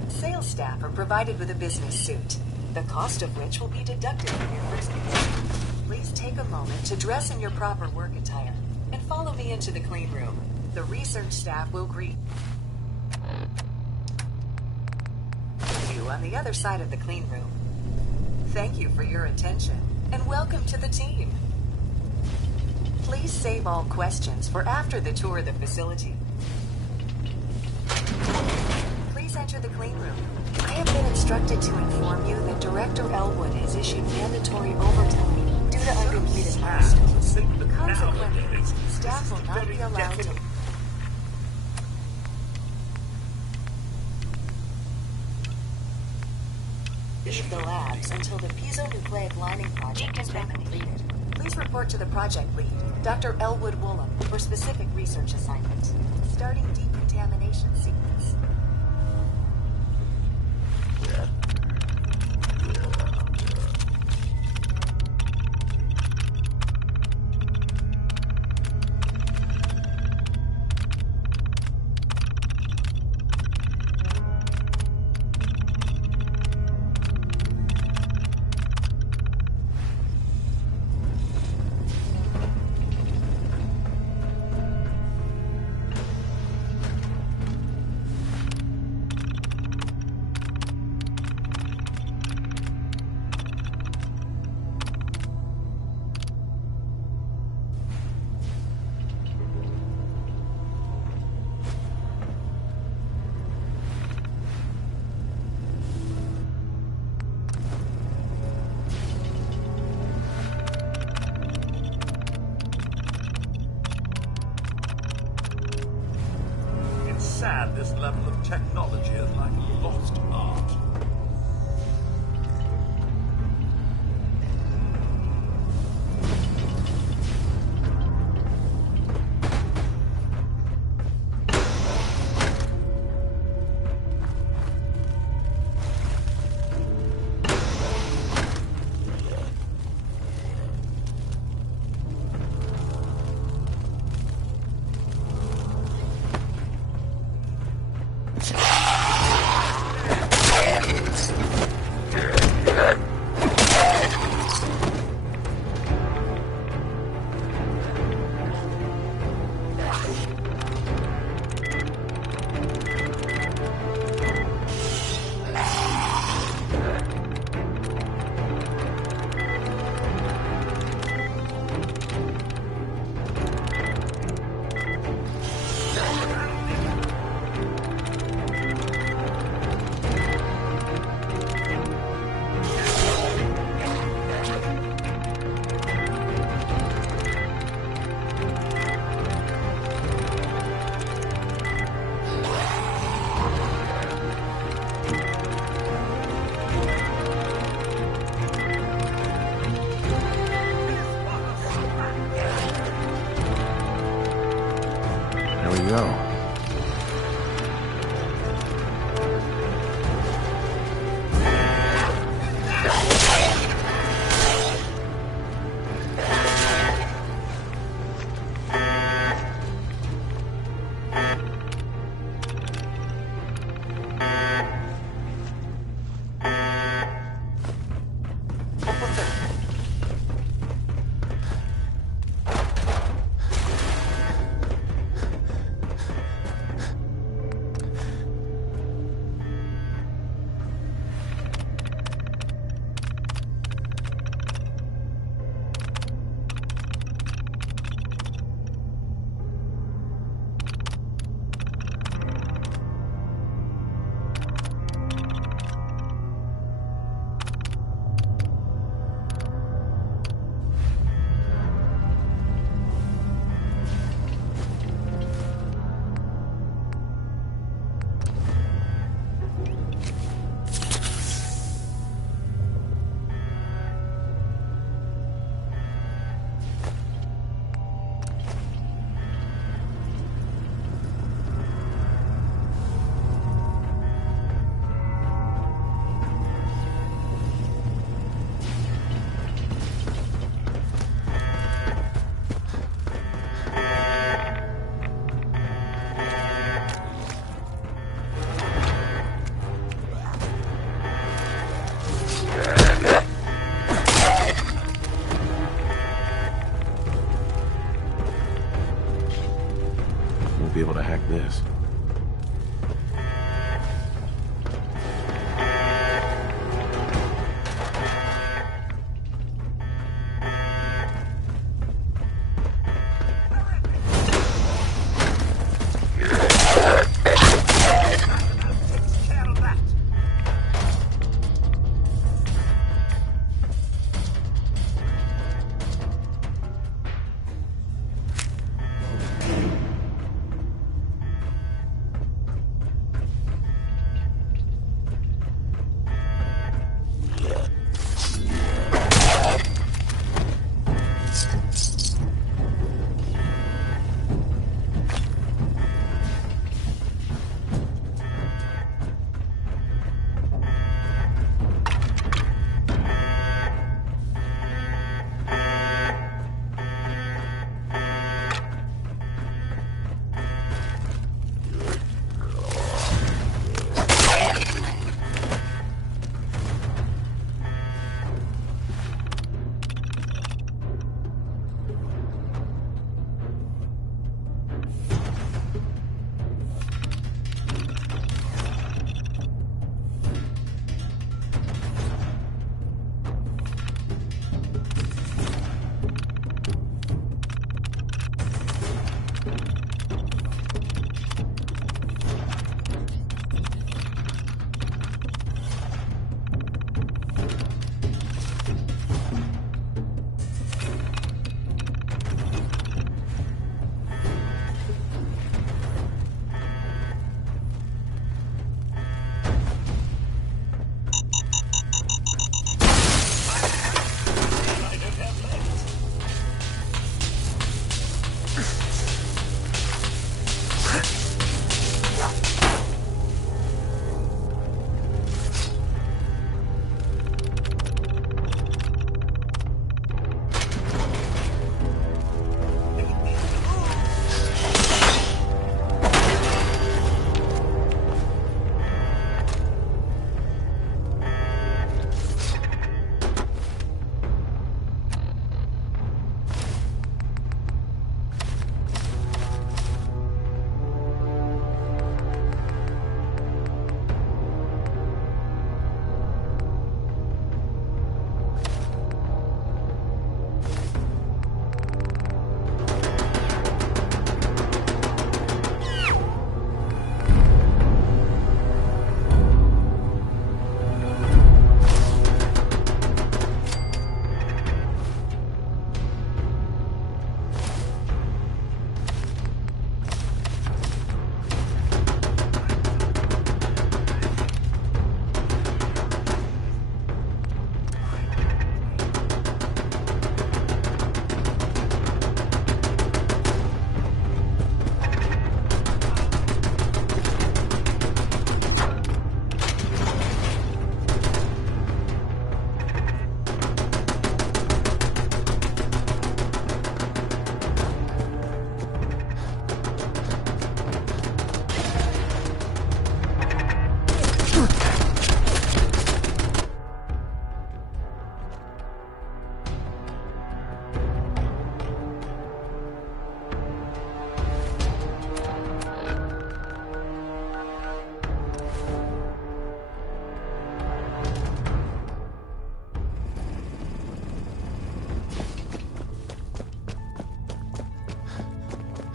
Sales staff are provided with a business suit, the cost of which will be deducted from your first paycheck. Please take a moment to dress in your proper work attire and follow me into the clean room. The research staff will greet you on the other side of the clean room. Thank you for your attention, and welcome to the team. Please save all questions for after the tour of the facility. Please enter the clean room. I have been instructed to inform you that Director Elwood has issued mandatory overtime due to uncompleted milestones. Consequently, staff will not be allowed to leave the labs until the piezonucleic lining project has been completed. Please report to the project lead, Dr. Elwood Woolham, for specific research assignment. Starting decontamination sequence. Sad this level of technology is like lost art. Be able to hack this.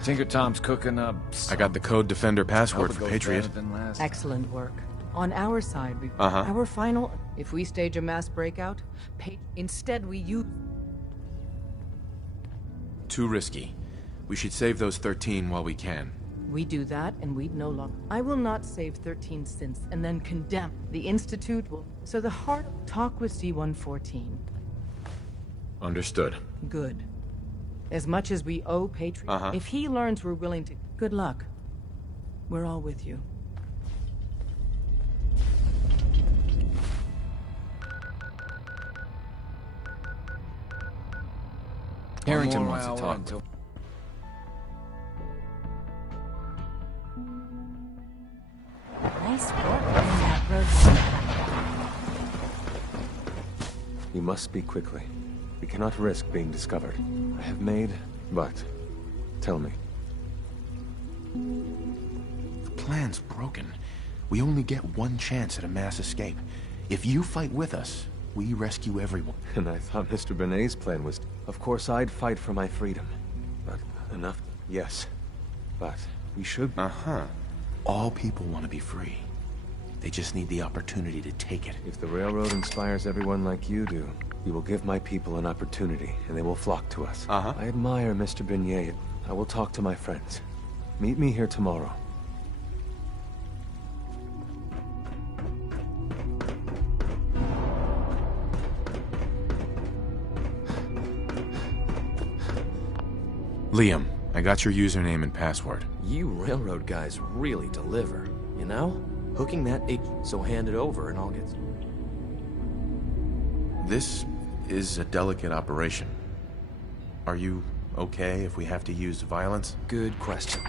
Tinker Tom's cooking up. I got the code defender password for Patriot. Excellent work. On our side, we Uh-huh. our final. If we stage a mass breakout, instead we use. Too risky. We should save those 13 while we can. We do that, and we'd no longer. I will not save 13 synths and then condemn. The Institute will. So the heart. Talk with C-114. Understood. Good. As much as we owe Patriot, if he learns we're willing to. Good luck. We're all with you. Harrington wants to talk. Nice work on that road. You must speak quickly. We cannot risk being discovered. I have made... But... Tell me. The plan's broken. We only get one chance at a mass escape. If you fight with us, we rescue everyone. And I thought Mr. Benet's plan was... Of course, I'd fight for my freedom. But enough... Yes. But we should... All people want to be free. They just need the opportunity to take it. If the railroad inspires everyone like you do, you will give my people an opportunity, and they will flock to us. I admire Mr. Benet. I will talk to my friends. Meet me here tomorrow. Liam, I got your username and password. You railroad guys really deliver, you know? Hooking that so hand it over and I'll get... This is a delicate operation. Are you okay if we have to use violence? Good question.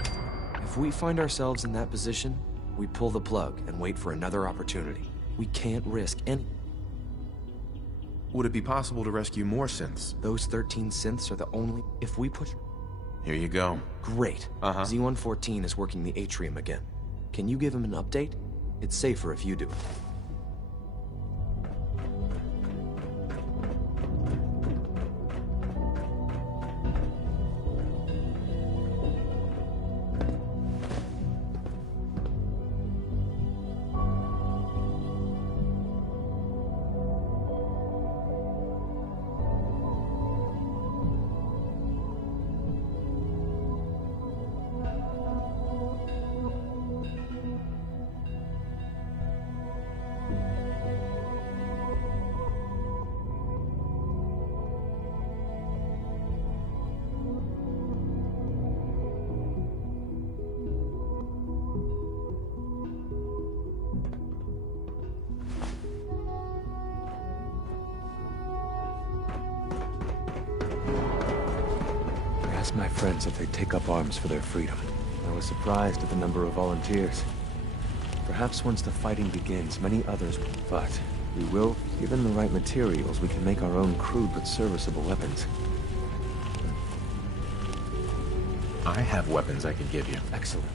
If we find ourselves in that position, we pull the plug and wait for another opportunity. We can't risk any... Would it be possible to rescue more synths? Those 13 synths are the only... If we push... Here you go. Great. Z-114 is working the atrium again. Can you give him an update? It's safer if you do. asked my friends if they'd take up arms for their freedom. I was surprised at the number of volunteers. Perhaps once the fighting begins, many others will. But we will, given the right materials, we can make our own crude but serviceable weapons. I have weapons I can give you. Excellent.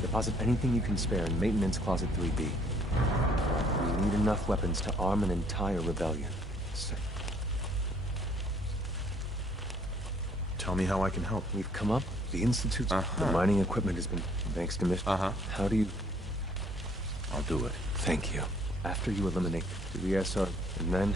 Deposit anything you can spare in Maintenance Closet 3B. We need enough weapons to arm an entire rebellion. Tell me how I can help. We've come up. The Institute's... The mining equipment has been... Thanks to Mr. How do you... I'll do it. Thank you. After you eliminate the ESR, and then...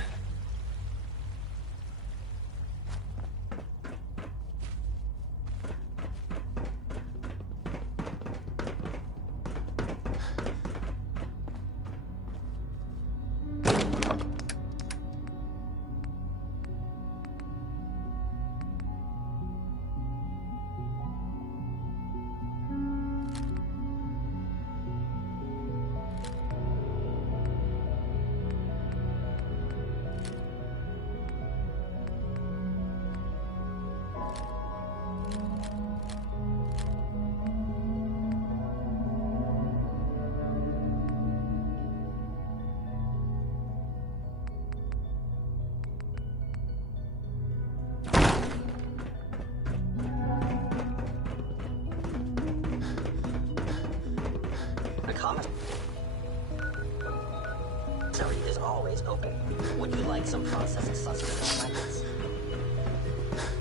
Is always open. Would you like some processed sustenance weapons?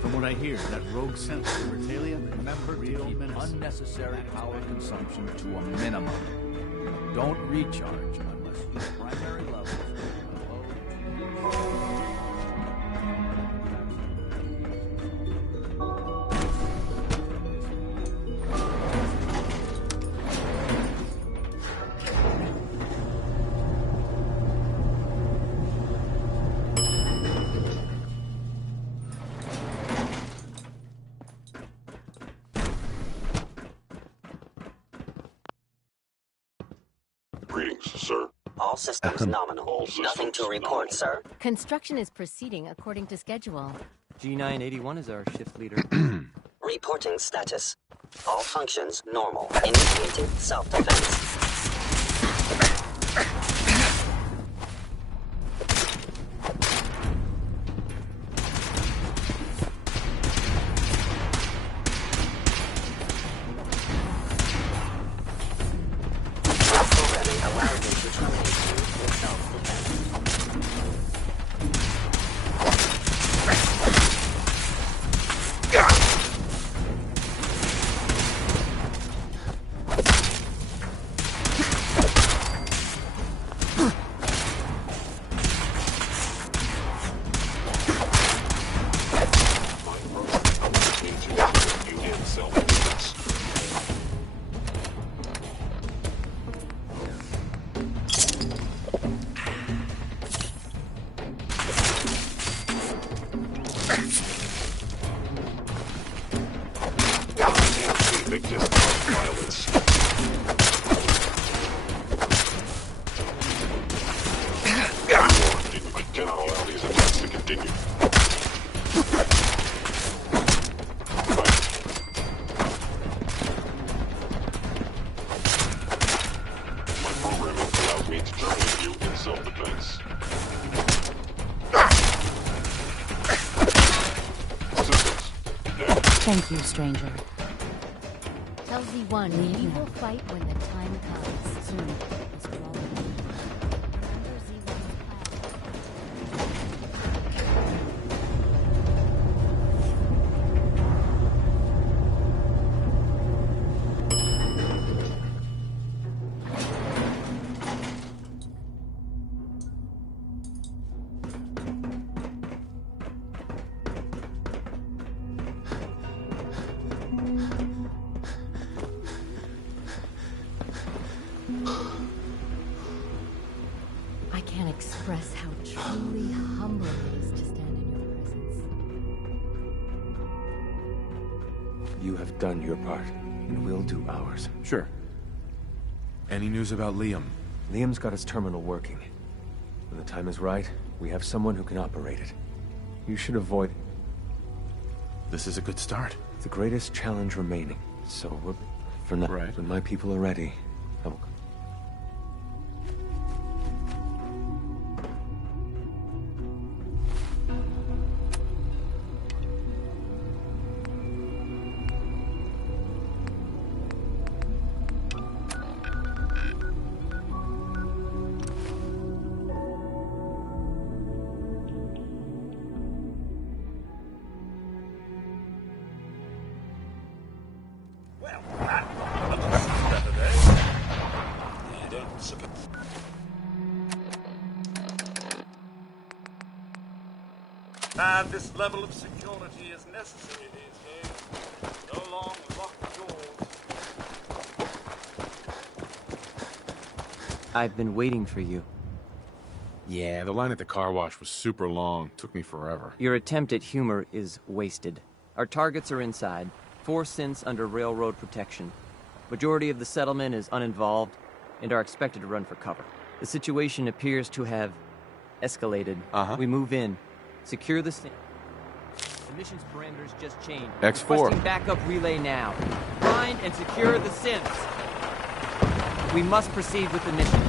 From what I hear, that rogue sent to Bertalia, Remember to keep unnecessary power consumption to a minimum. Don't recharge unless your primary levels are below. Sir. All systems nominal. Nothing to report, sir. Construction is proceeding according to schedule. G981 is our shift leader. Reporting status. All functions normal. Initiating self-defense. Thank you, stranger. Tell Z1 we will fight when the time comes. Soon. I can't express how truly humbling it is to stand in your presence. You have done your part, and we'll do ours. Sure. Any news about Liam? Liam's got his terminal working. When the time is right, we have someone who can operate it. You should avoid... This is a good start. the greatest challenge remaining. So, for now, when my people are ready, I will... And this level of security is necessary these days. No longer locked doors. I've been waiting for you. Yeah, the line at the car wash was super long. Took me forever. Your attempt at humor is wasted. Our targets are inside. 4 synths under railroad protection. Majority of the settlement is uninvolved and are expected to run for cover. The situation appears to have escalated. We move in. Secure the synth. The mission's parameters just changed. X4. Requesting backup relay now. Find and secure the synths. We must proceed with the mission.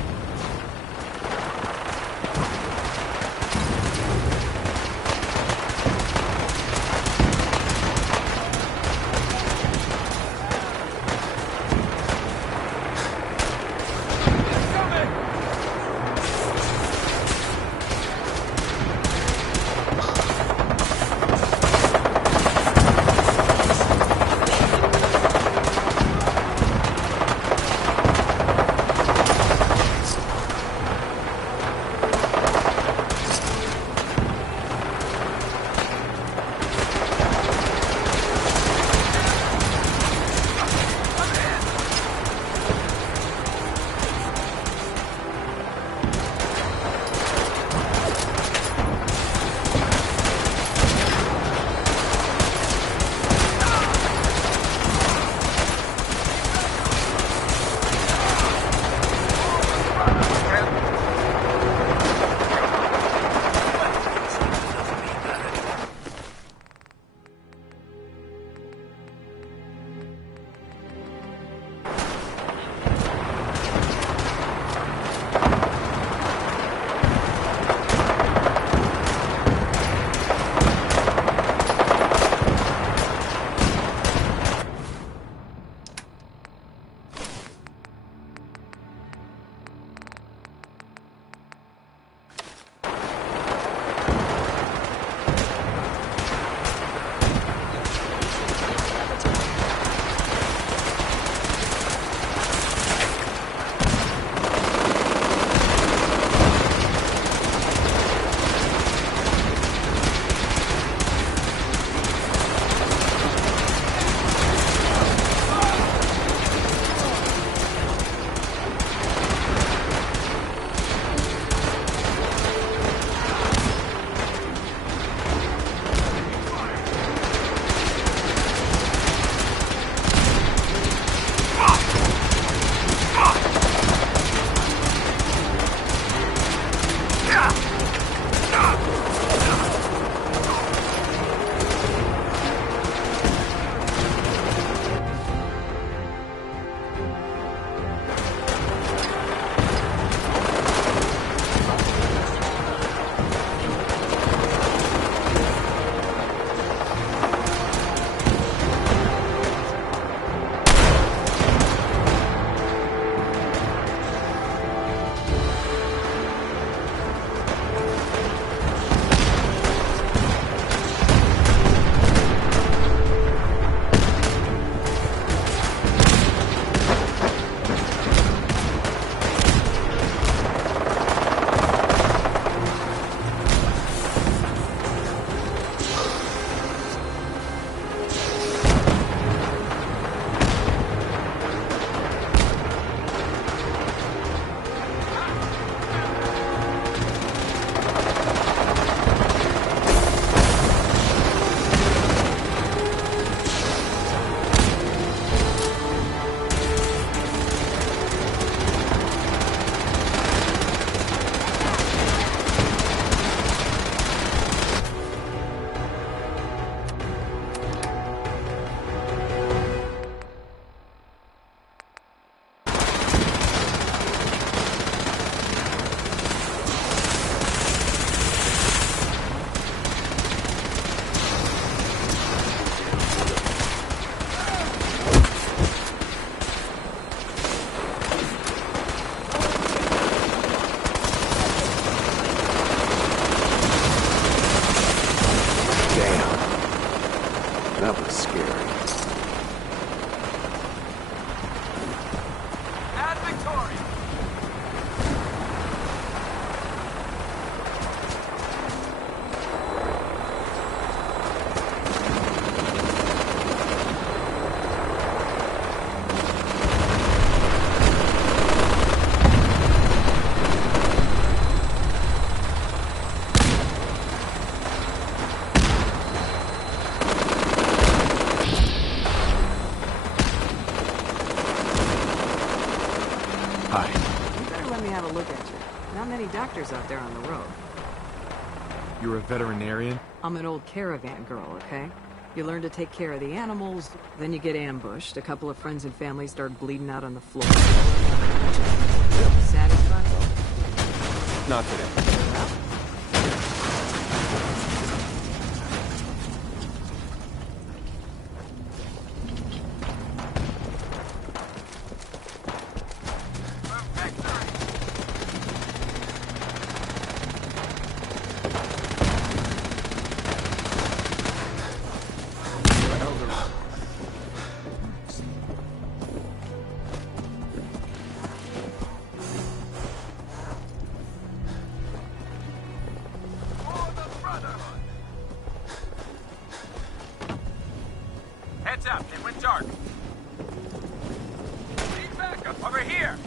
Hi. You better let me have a look at you. Not many doctors out there on the road. You're a veterinarian? I'm an old caravan girl, okay? You learn to take care of the animals, then you get ambushed. A couple of friends and family start bleeding out on the floor. Satisfied? Not today. Heads up, it went dark. Need backup over here.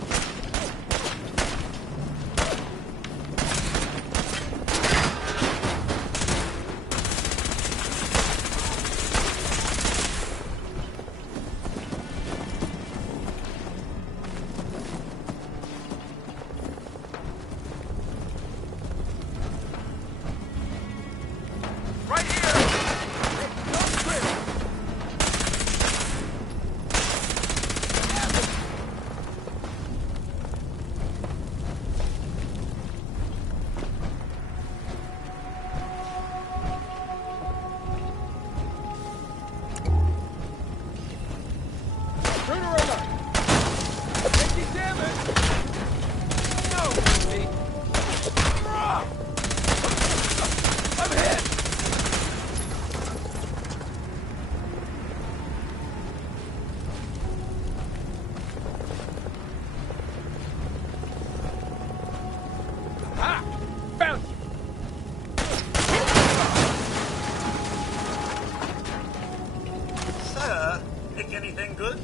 Anything good?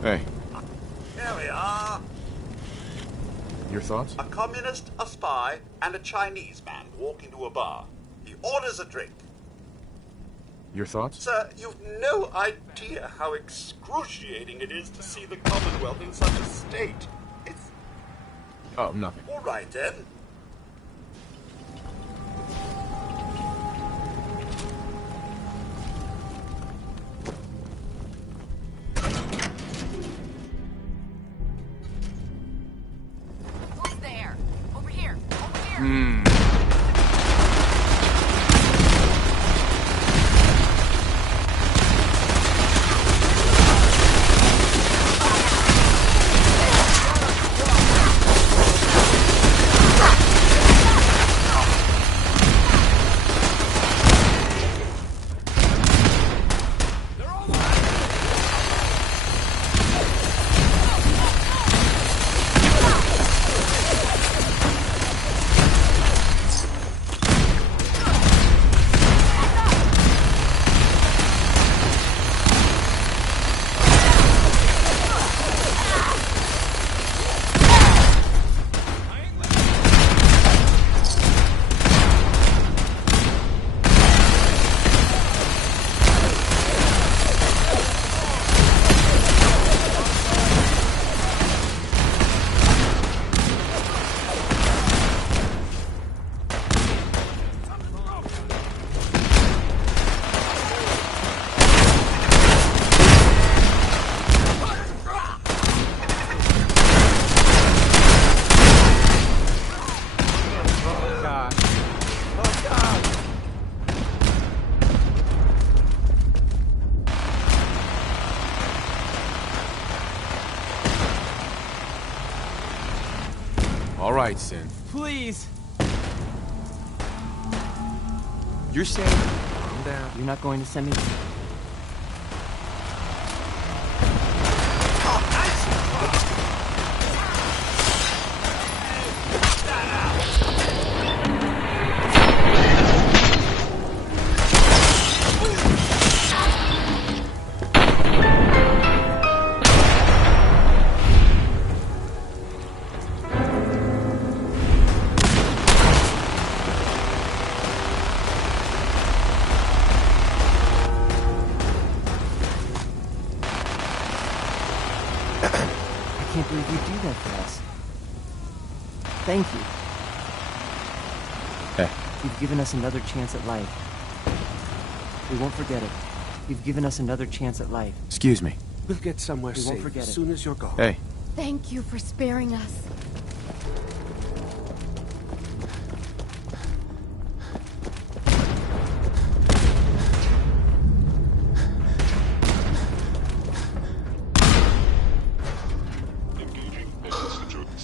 Hey. Here we are. Your thoughts? A communist, a spy, and a Chinese man walk into a bar. He orders a drink. Your thoughts? Sir, you've no idea how excruciating it is to see the Commonwealth in such a state. It's... Oh, nothing. All right, then. All right, Sin. Please. You're safe. Calm down. You're not going to send me... can't believe you do that for us. Thank you. Hey. You've given us another chance at life. We won't forget it. You've given us another chance at life. Excuse me. We'll get somewhere We won't safe forget as it. soon as you're gone. Hey. Thank you for sparing us.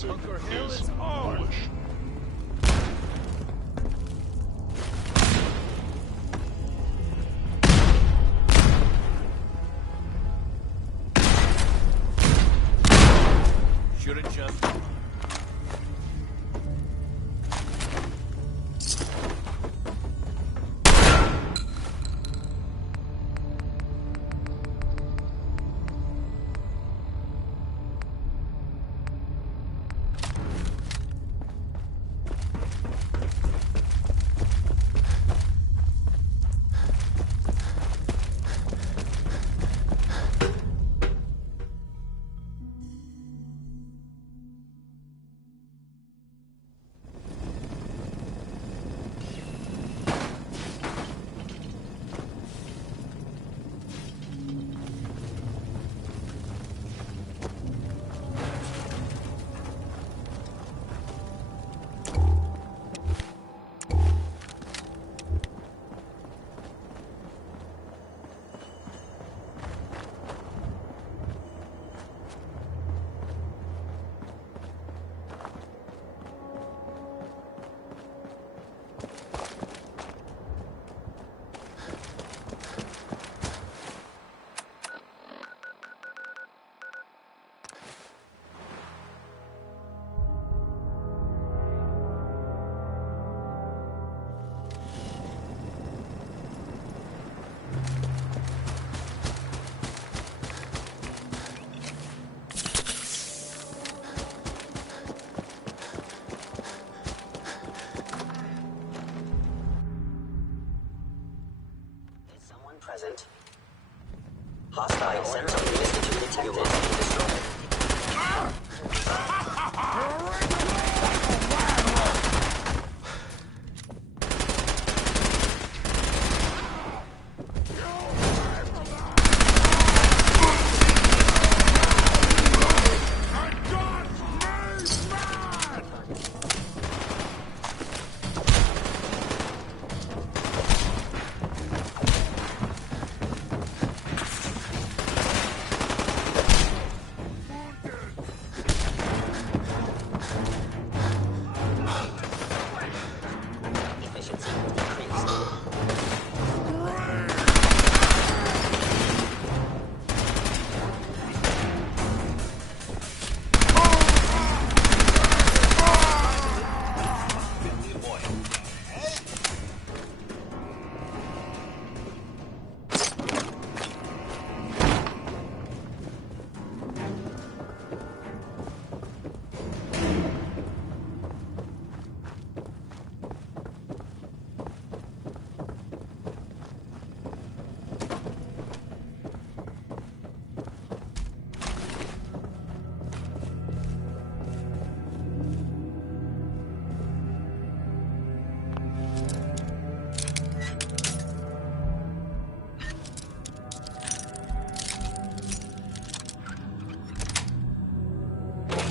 Bunker Hill is ours. Should have just... Present. Hostile Sentinel Institute detected and destroyed.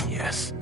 Yes.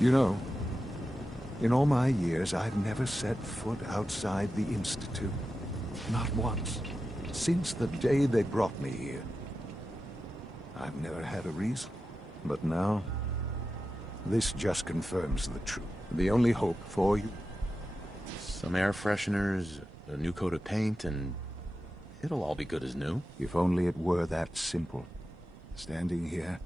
You know, in all my years, I've never set foot outside the Institute. Not once. Since the day they brought me here. I've never had a reason. But now, this just confirms the truth. The only hope for you. Some air fresheners, a new coat of paint, and it'll all be good as new. If only it were that simple. Standing here,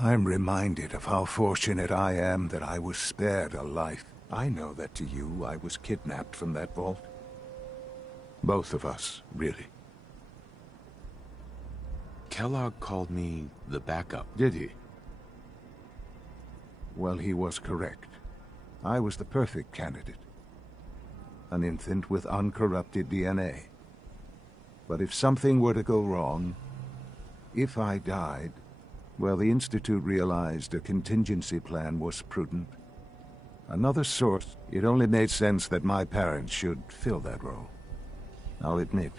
I'm reminded of how fortunate I am that I was spared a life. I know that to you, I was kidnapped from that vault. Both of us, really. Kellogg called me the backup. Did he? Well, he was correct. I was the perfect candidate. An infant with uncorrupted DNA. But if something were to go wrong, if I died, well, the Institute realized a contingency plan was prudent. Another source, it only made sense that my parents should fill that role. I'll admit,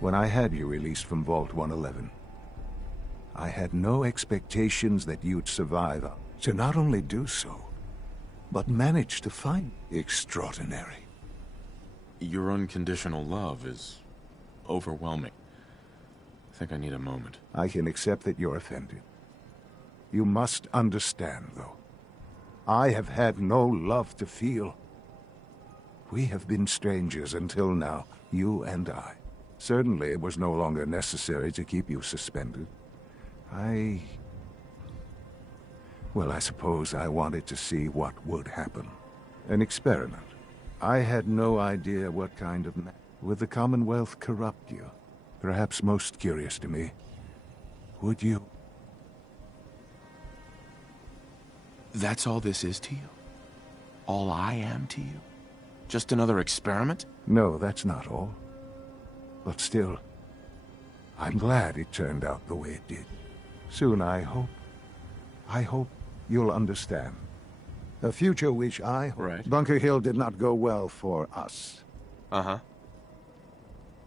when I had you released from Vault 111, I had no expectations that you'd survive. To not only do so, but manage to find extraordinary. Your unconditional love is overwhelming. I think I need a moment. I can accept that you're offended. You must understand, though. I have had no love to feel. We have been strangers until now, you and I. Certainly it was no longer necessary to keep you suspended. Well, I suppose I wanted to see what would happen. An experiment. I had no idea what kind of man would the Commonwealth corrupt you. Perhaps most curious to me, would you? That's all this is to you? All I am to you? Just another experiment? No, that's not all. But still, I'm glad it turned out the way it did. Soon, I hope you'll understand. A future which I hope. Right. Bunker Hill did not go well for us. Uh-huh.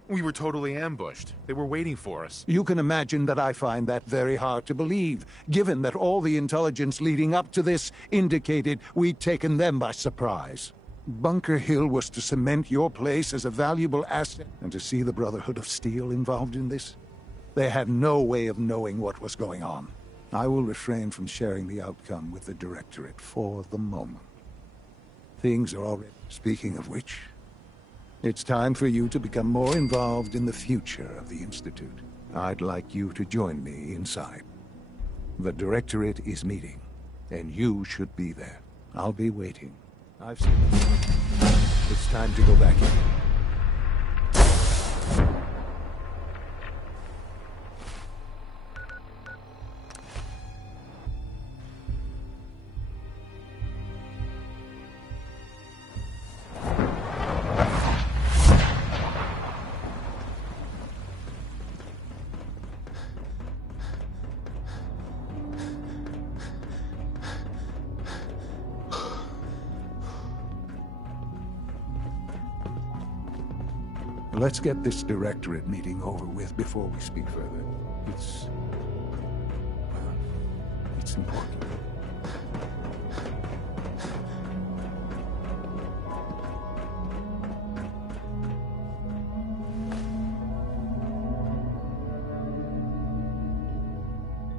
We were totally ambushed. They were waiting for us. You can imagine that I find that very hard to believe, given that all the intelligence leading up to this indicated we'd taken them by surprise. Bunker Hill was to cement your place as a valuable asset, and to see the Brotherhood of Steel involved in this? They had no way of knowing what was going on. I will refrain from sharing the outcome with the Directorate for the moment. Things are already... Speaking of which, it's time for you to become more involved in the future of the Institute. I'd like you to join me inside. The Directorate is meeting, and you should be there. I'll be waiting. I've seen it. It's time to go back in. Let's get this Directorate meeting over with before we speak further. It's important.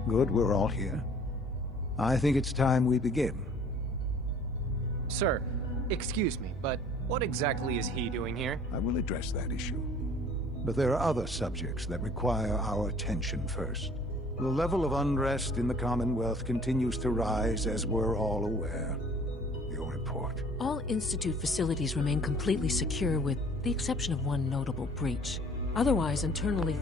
Good, we're all here. I think it's time we begin. Sir, excuse me, but what exactly is he doing here? I will address that issue. But there are other subjects that require our attention first. The level of unrest in the Commonwealth continues to rise, as we're all aware. Your report. All Institute facilities remain completely secure with the exception of one notable breach. Otherwise, internally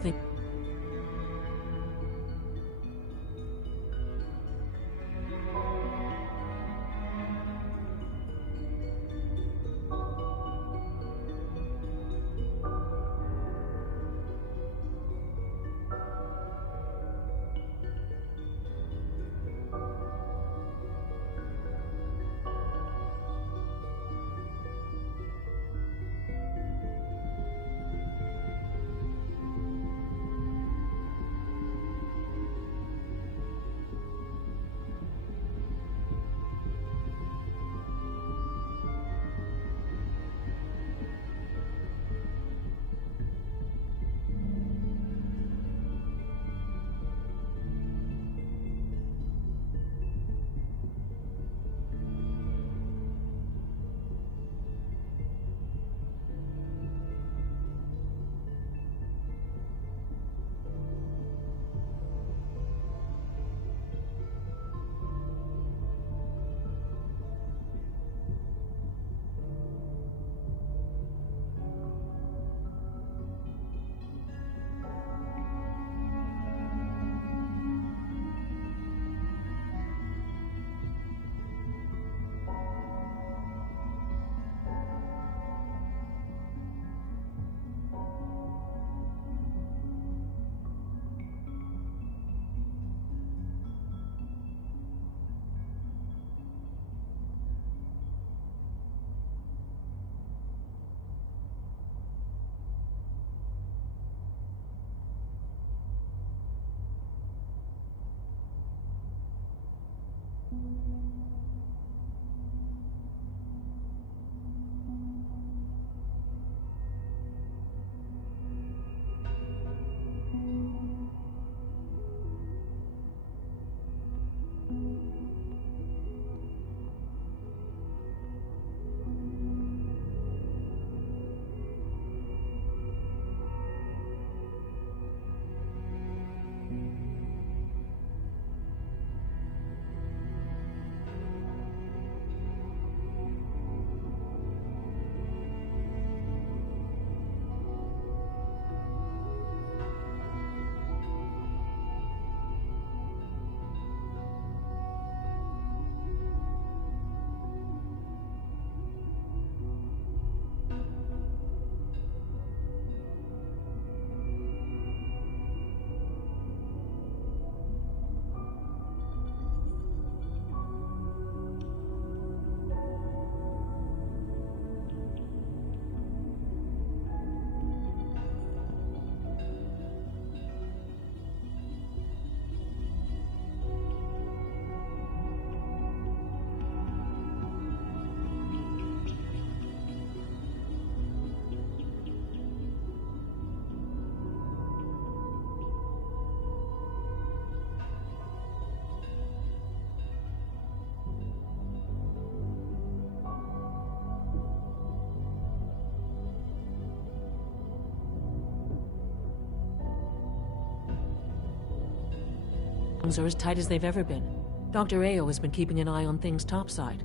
Things are as tight as they've ever been. Dr. Ayo has been keeping an eye on things topside.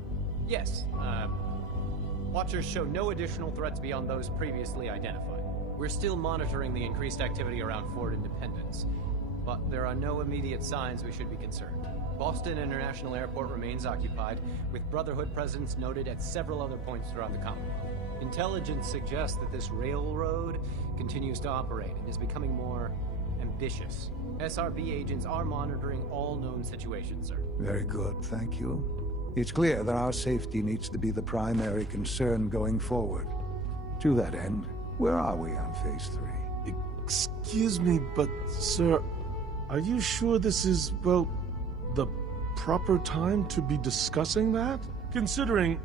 Yes, Watchers show no additional threats beyond those previously identified. We're still monitoring the increased activity around Fort Independence, but there are no immediate signs we should be concerned. Boston International Airport remains occupied, with Brotherhood presence noted at several other points throughout the Commonwealth. Intelligence suggests that this railroad continues to operate and is becoming more ambitious. SRB agents are monitoring all known situations, sir. Very good, thank you. It's clear that our safety needs to be the primary concern going forward. To that end, where are we on Phase 3? Excuse me, but, sir, are you sure this is, well, the proper time to be discussing that? Considering,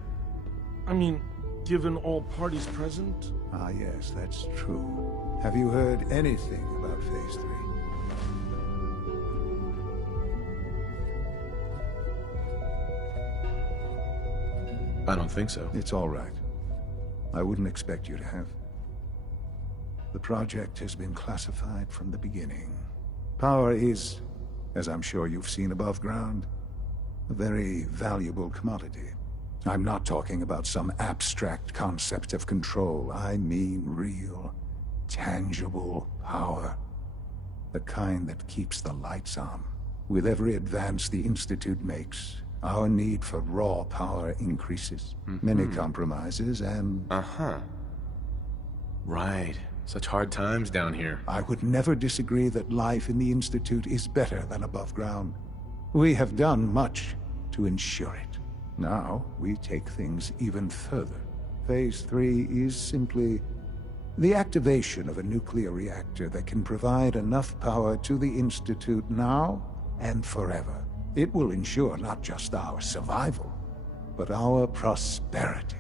given all parties present? Ah, yes, that's true. Have you heard anything about Phase 3? I don't think so. It's all right. I wouldn't expect you to have. The project has been classified from the beginning. Power is, as I'm sure you've seen above ground, a very valuable commodity. I'm not talking about some abstract concept of control. I mean real, tangible power. The kind that keeps the lights on. With every advance the Institute makes, our need for raw power increases. Many compromises and... Right. Such hard times down here. I would never disagree that life in the Institute is better than above ground. We have done much to ensure it. Now, we take things even further. Phase 3 is simply the activation of a nuclear reactor that can provide enough power to the Institute now and forever. It will ensure not just our survival, but our prosperity.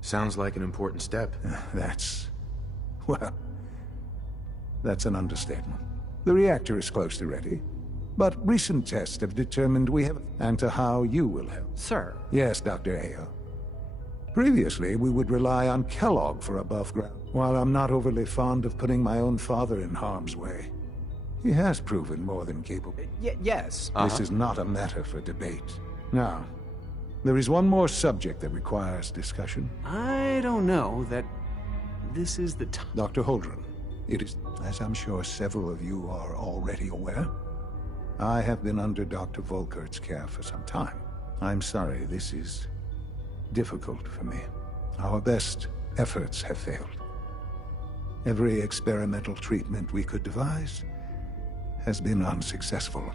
Sounds like an important step. That's an understatement. The reactor is close to ready, but recent tests have determined we have... and to how you will help. Sir? Yes, Dr. Ayo. Previously, we would rely on Kellogg for above ground. While I'm not overly fond of putting my own father in harm's way, he has proven more than capable. Yes. This is not a matter for debate. Now, there is one more subject that requires discussion. I don't know that this is the time. Dr. Holdren, it is, as I'm sure several of you are already aware, I have been under Dr. Volkert's care for some time. I'm sorry, this is difficult for me. Our best efforts have failed. Every experimental treatment we could devise has been unsuccessful.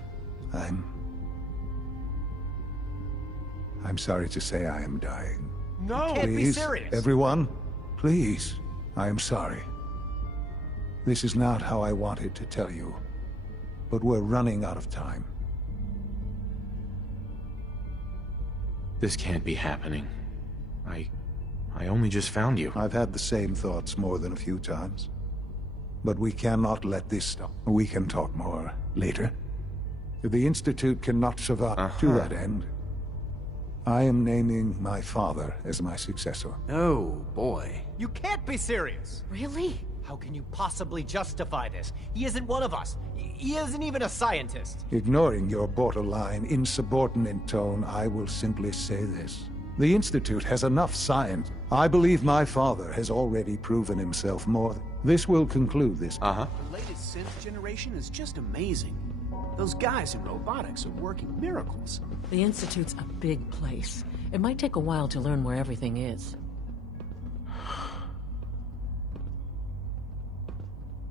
I'm sorry to say I am dying. No! Please, Can't be serious! Everyone, please, I am sorry. This is not how I wanted to tell you, but we're running out of time. This can't be happening. I only just found you. I've had the same thoughts more than a few times. But we cannot let this stop. We can talk more later. The Institute cannot survive to that end. I am naming my father as my successor. Oh, boy. You can't be serious! Really? How can you possibly justify this? He isn't one of us. He isn't even a scientist. Ignoring your borderline, insubordinate tone, I will simply say this. The Institute has enough science. I believe my father has already proven himself more. This will conclude this. The latest synth generation is just amazing. Those guys in robotics are working miracles. The Institute's a big place. It might take a while to learn where everything is.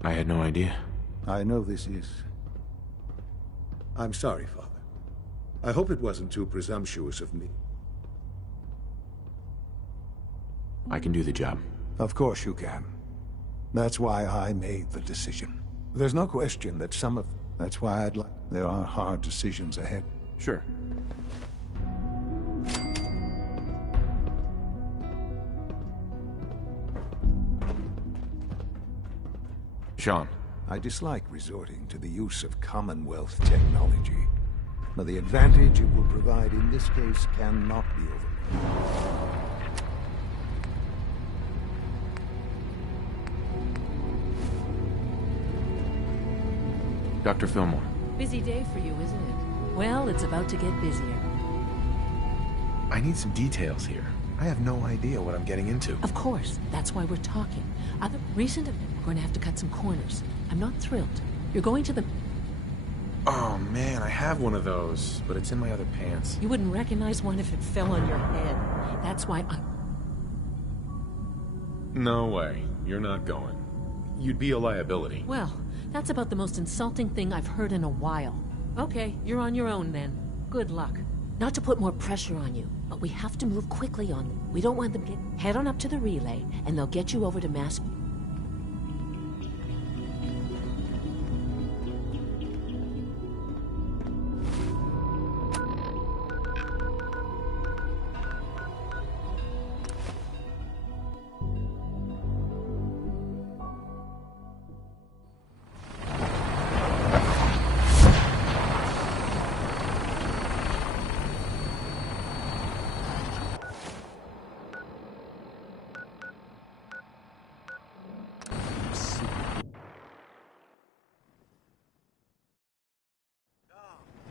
I had no idea. I know this is... I'm sorry, Father. I hope it wasn't too presumptuous of me. I can do the job. Of course you can. That's why I made the decision. There's no question that some of... That's why I'd like... There are hard decisions ahead. Sure. Sean. I dislike resorting to the use of Commonwealth technology, but the advantage it will provide in this case cannot be overlooked. Dr. Fillmore. Busy day for you, isn't it? Well, it's about to get busier. I need some details here. I have no idea what I'm getting into. Of course. That's why we're talking. We're going to have to cut some corners. I'm not thrilled. You're going to the... Oh, man, I have one of those, but it's in my other pants. You wouldn't recognize one if it fell on your head. That's why I'm... No way. You're not going. You'd be a liability. Well, that's about the most insulting thing I've heard in a while. Okay, you're on your own then. Good luck. Not to put more pressure on you, but we have to move quickly on them. We don't want them to get... Head on up to the relay, and they'll get you over to Mass...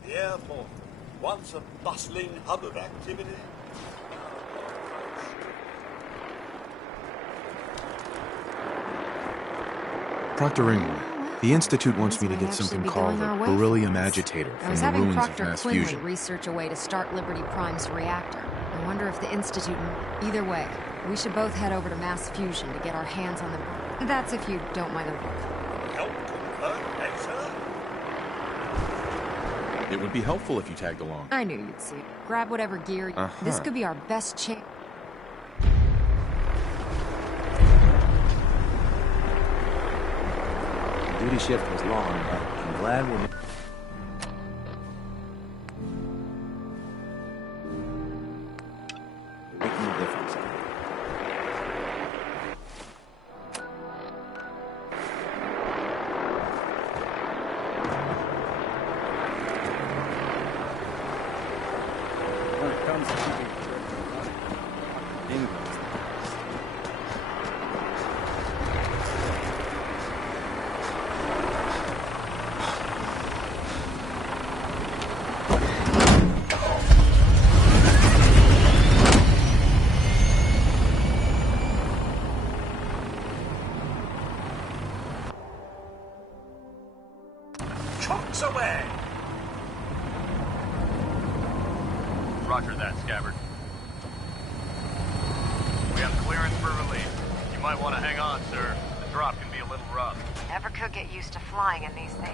The airport, once a bustling hub of activity. Proctor Ringwood. The Institute wants me to get something called a beryllium agitator from the ruins of mass fusion. Research a way to start Liberty Prime's reactor. I wonder if the Institute... Either way, we should both head over to mass fusion to get our hands on the... That's if you don't mind the work. Help convert laser? It would be helpful if you tagged along. I knew you'd see it. Grab whatever gear... This could be our best chance. The duty shift was long, but I'm glad we're... making a difference. When it comes to keeping England's Chunks away! Roger that, Scabbard. We have clearance for release. You might want to hang on, sir. The drop can be a little rough. Never could get used to flying in these things.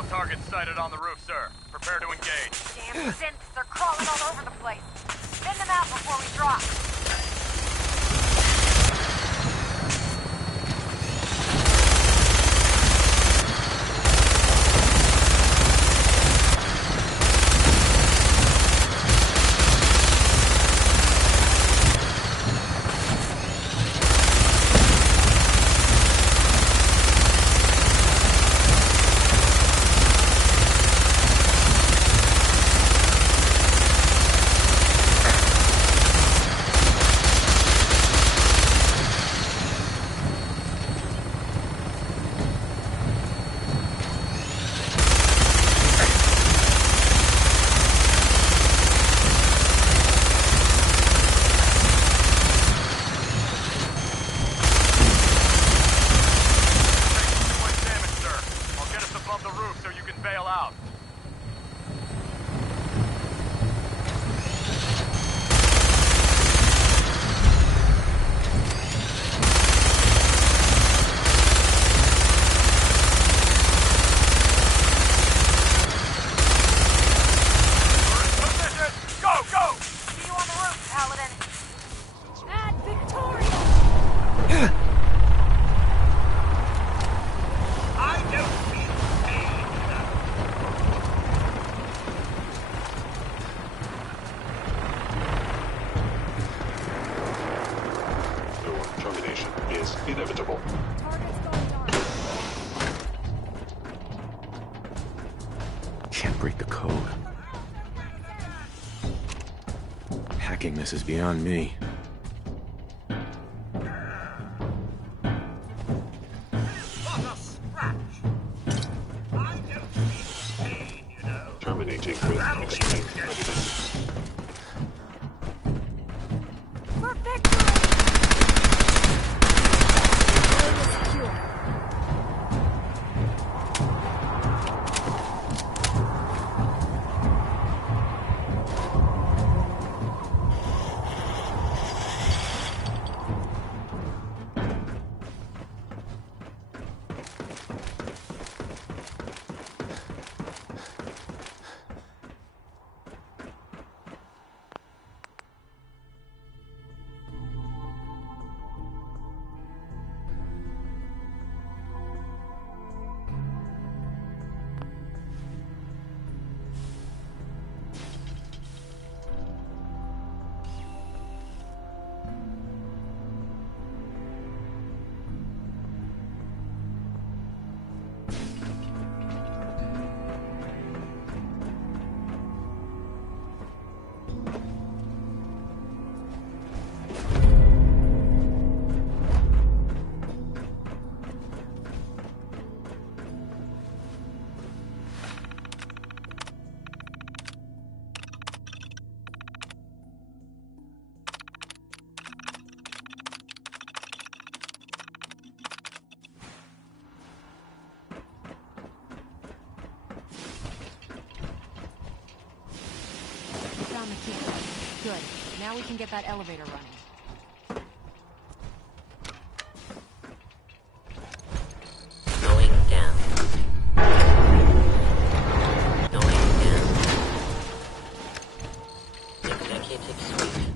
Hostile targets sighted on the roof, sir. Prepare to engage. Damn synths, they're crawling all over the place. Thin them out before we drop. Inevitable. Can't break the code. Hacking this is beyond me. Terminating with extreme prejudice. Found the key card. Good. Now we can get that elevator running. Going down. Going down. Executive suite.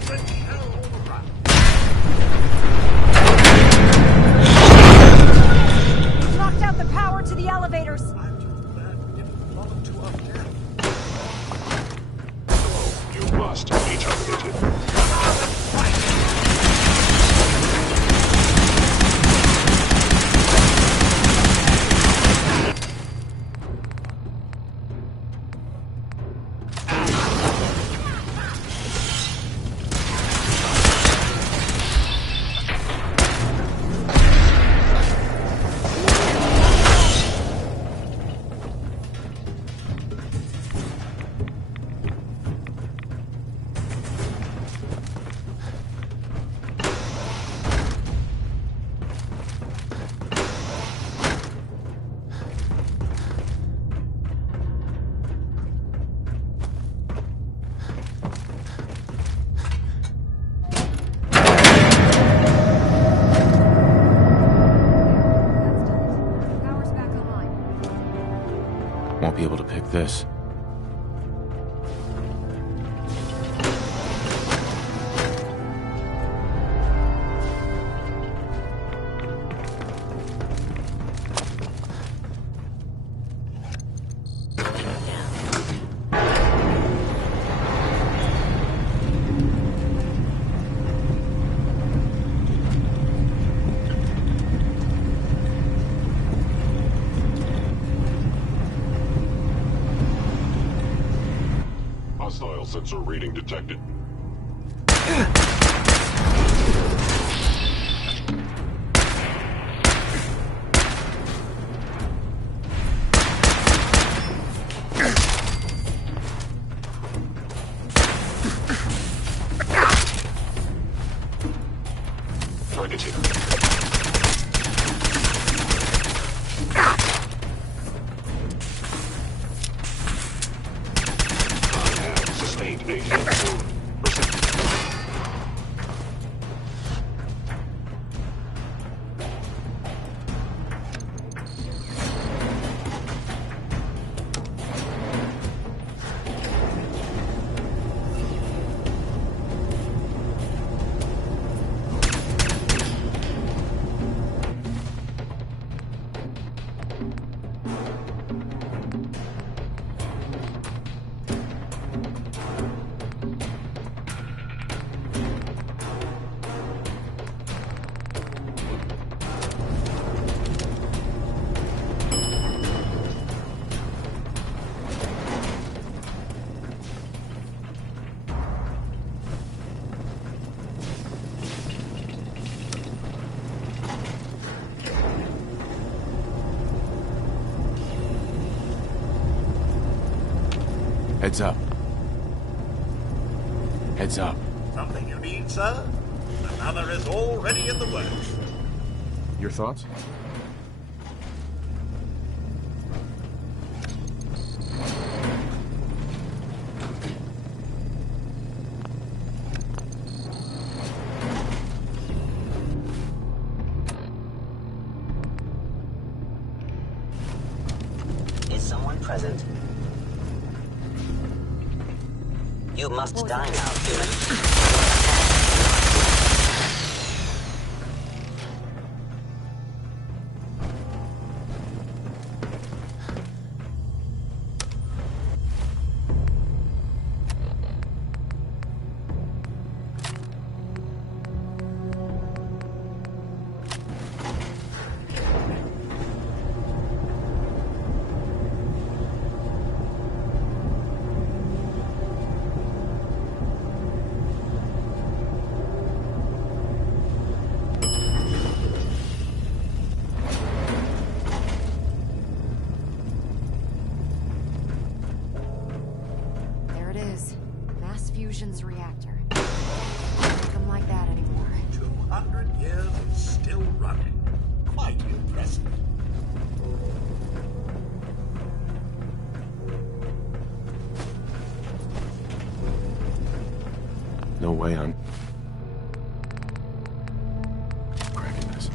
Vibrant shell all around. Knocked out the power to the elevators. You must be terminated. Won't be able to pick this. Hostile sensor reading detected. Targeted. Sustained a hit wound. Heads up. Heads up. Something you need, sir? Another is already in the works. Your thoughts? Is someone present? You must die now, human. There it is. Mass fusion's reactor. Don't make them like that anymore. 200 years and still running. Quite impressive. No way I'm cracking this.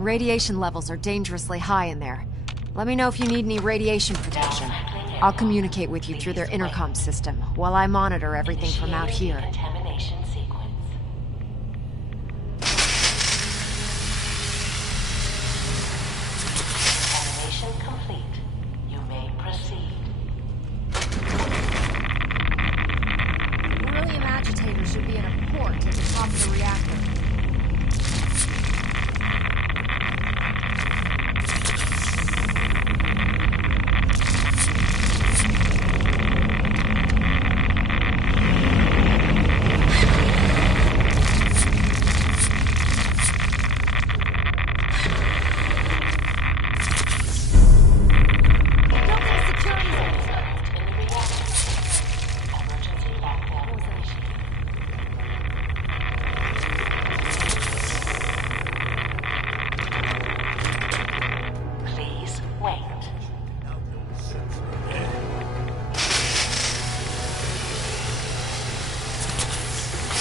Radiation levels are dangerously high in there. Let me know if you need any radiation protection. I'll communicate with you through their intercom system while I monitor everything from out here. Contamination sequence. Contamination complete. You may proceed. Beryllium agitator should be in a port at the top of the reactor. Please wait.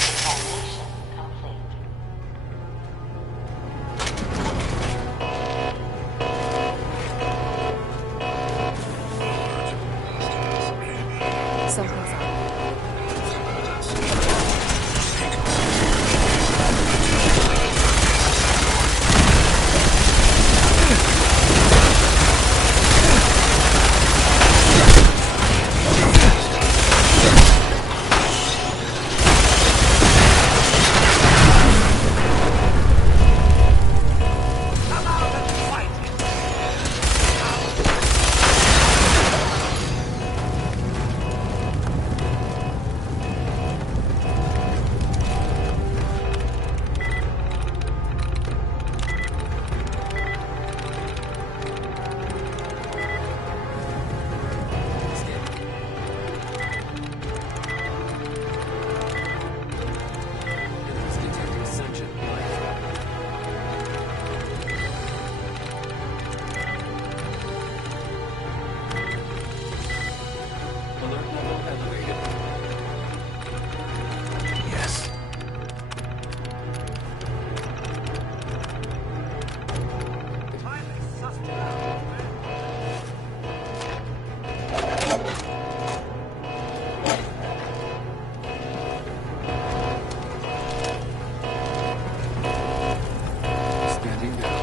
Contamination complete. Something's up. Yes. Standing down.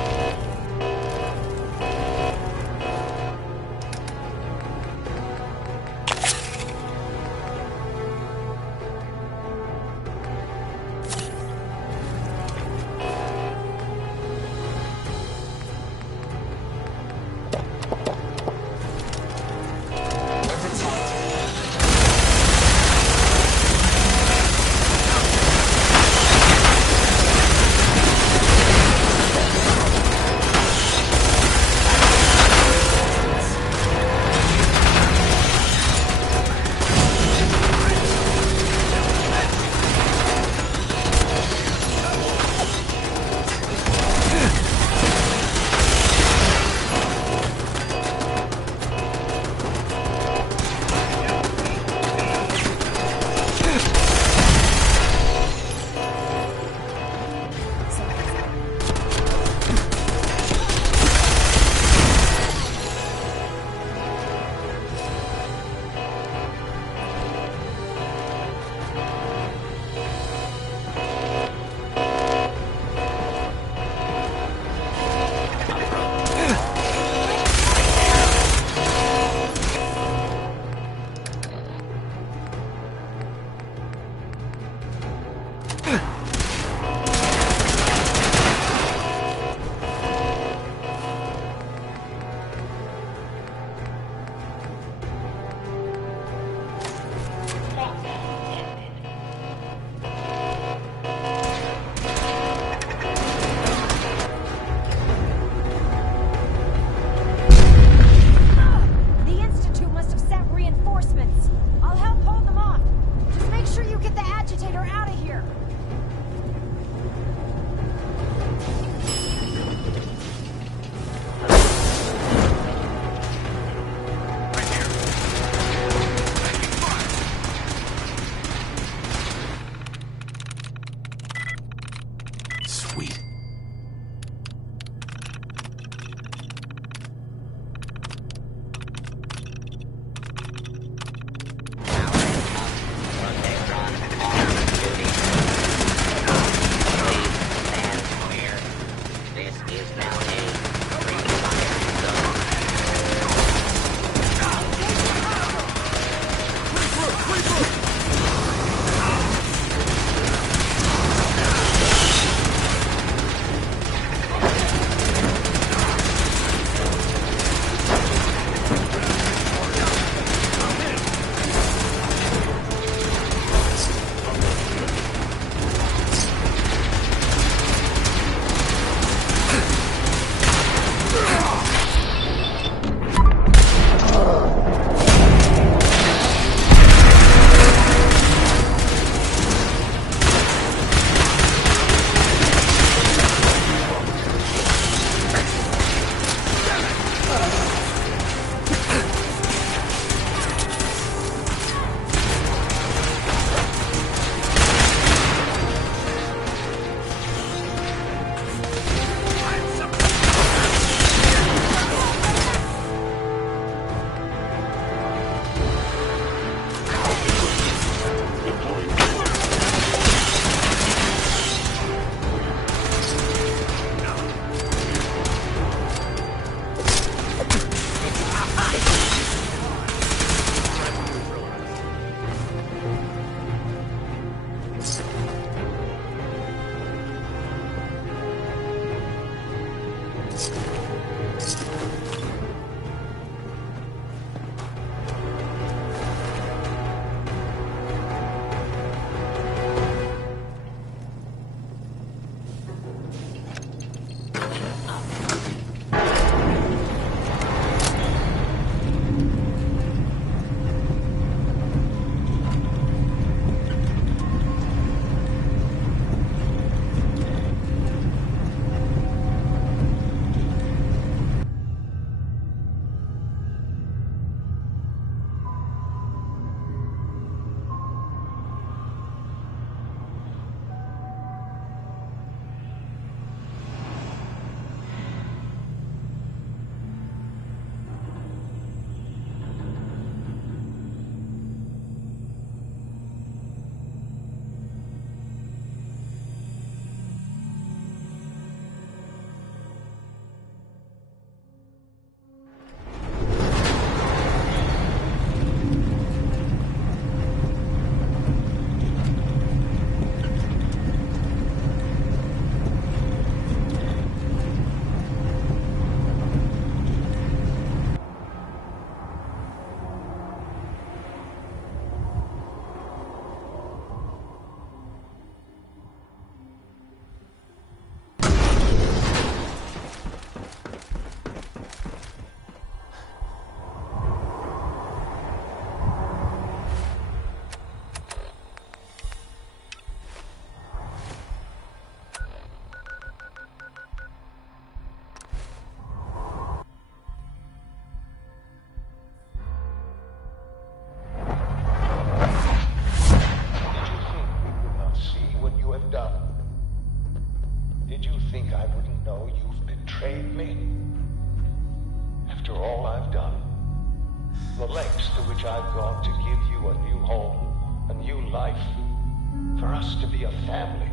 a family.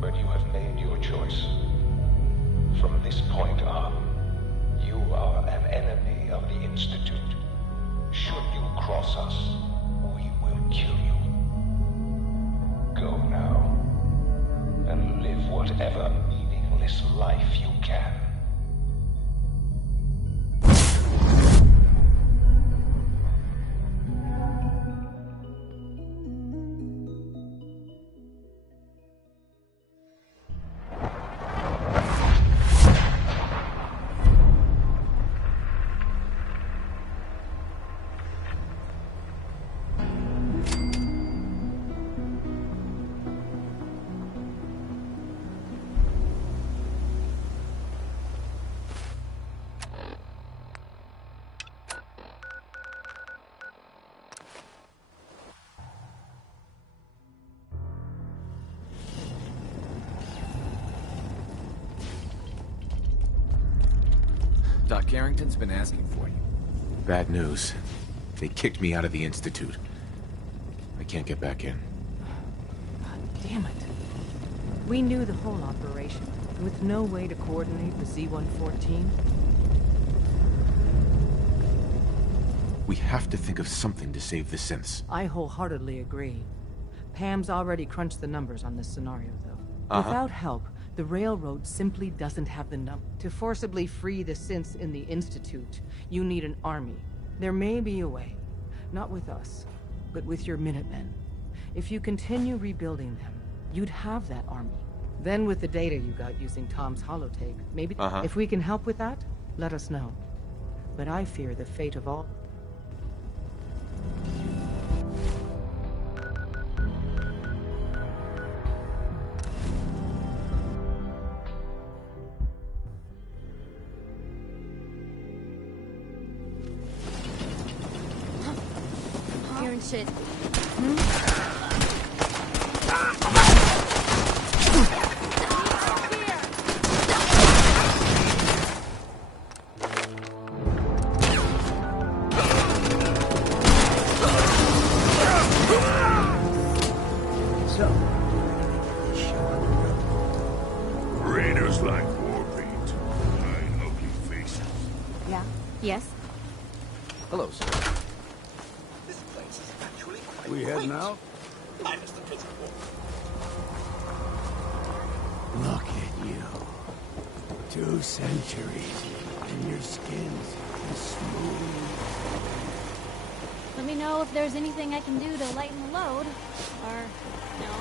But you have made your choice. From this point on, you are an enemy of the Institute. Should you cross us, we will kill you. Go now, and live whatever meaningless life you can. Doc Carrington's been asking for you. Bad news. They kicked me out of the Institute. I can't get back in. Damn it. We knew the whole operation, with no way to coordinate the Z-114. We have to think of something to save the synths. I wholeheartedly agree. Pam's already crunched the numbers on this scenario, though. Without help, the railroad simply doesn't have the number. To forcibly free the synths in the Institute, you need an army. There may be a way. Not with us, but with your Minutemen. If you continue rebuilding them, you'd have that army. Then with the data you got using Tom's holotape, maybe... If we can help with that, let us know. But I fear the fate of all... Hearing shit. Raiders like war paint. Nine ugly faces. Yeah? Yes? Hello, sir. This place is actually quite We heading out? Minus the principal. Look at you. 2 centuries, and your skin's as smooth. Let me know if there's anything I can do to lighten the load. Or, no.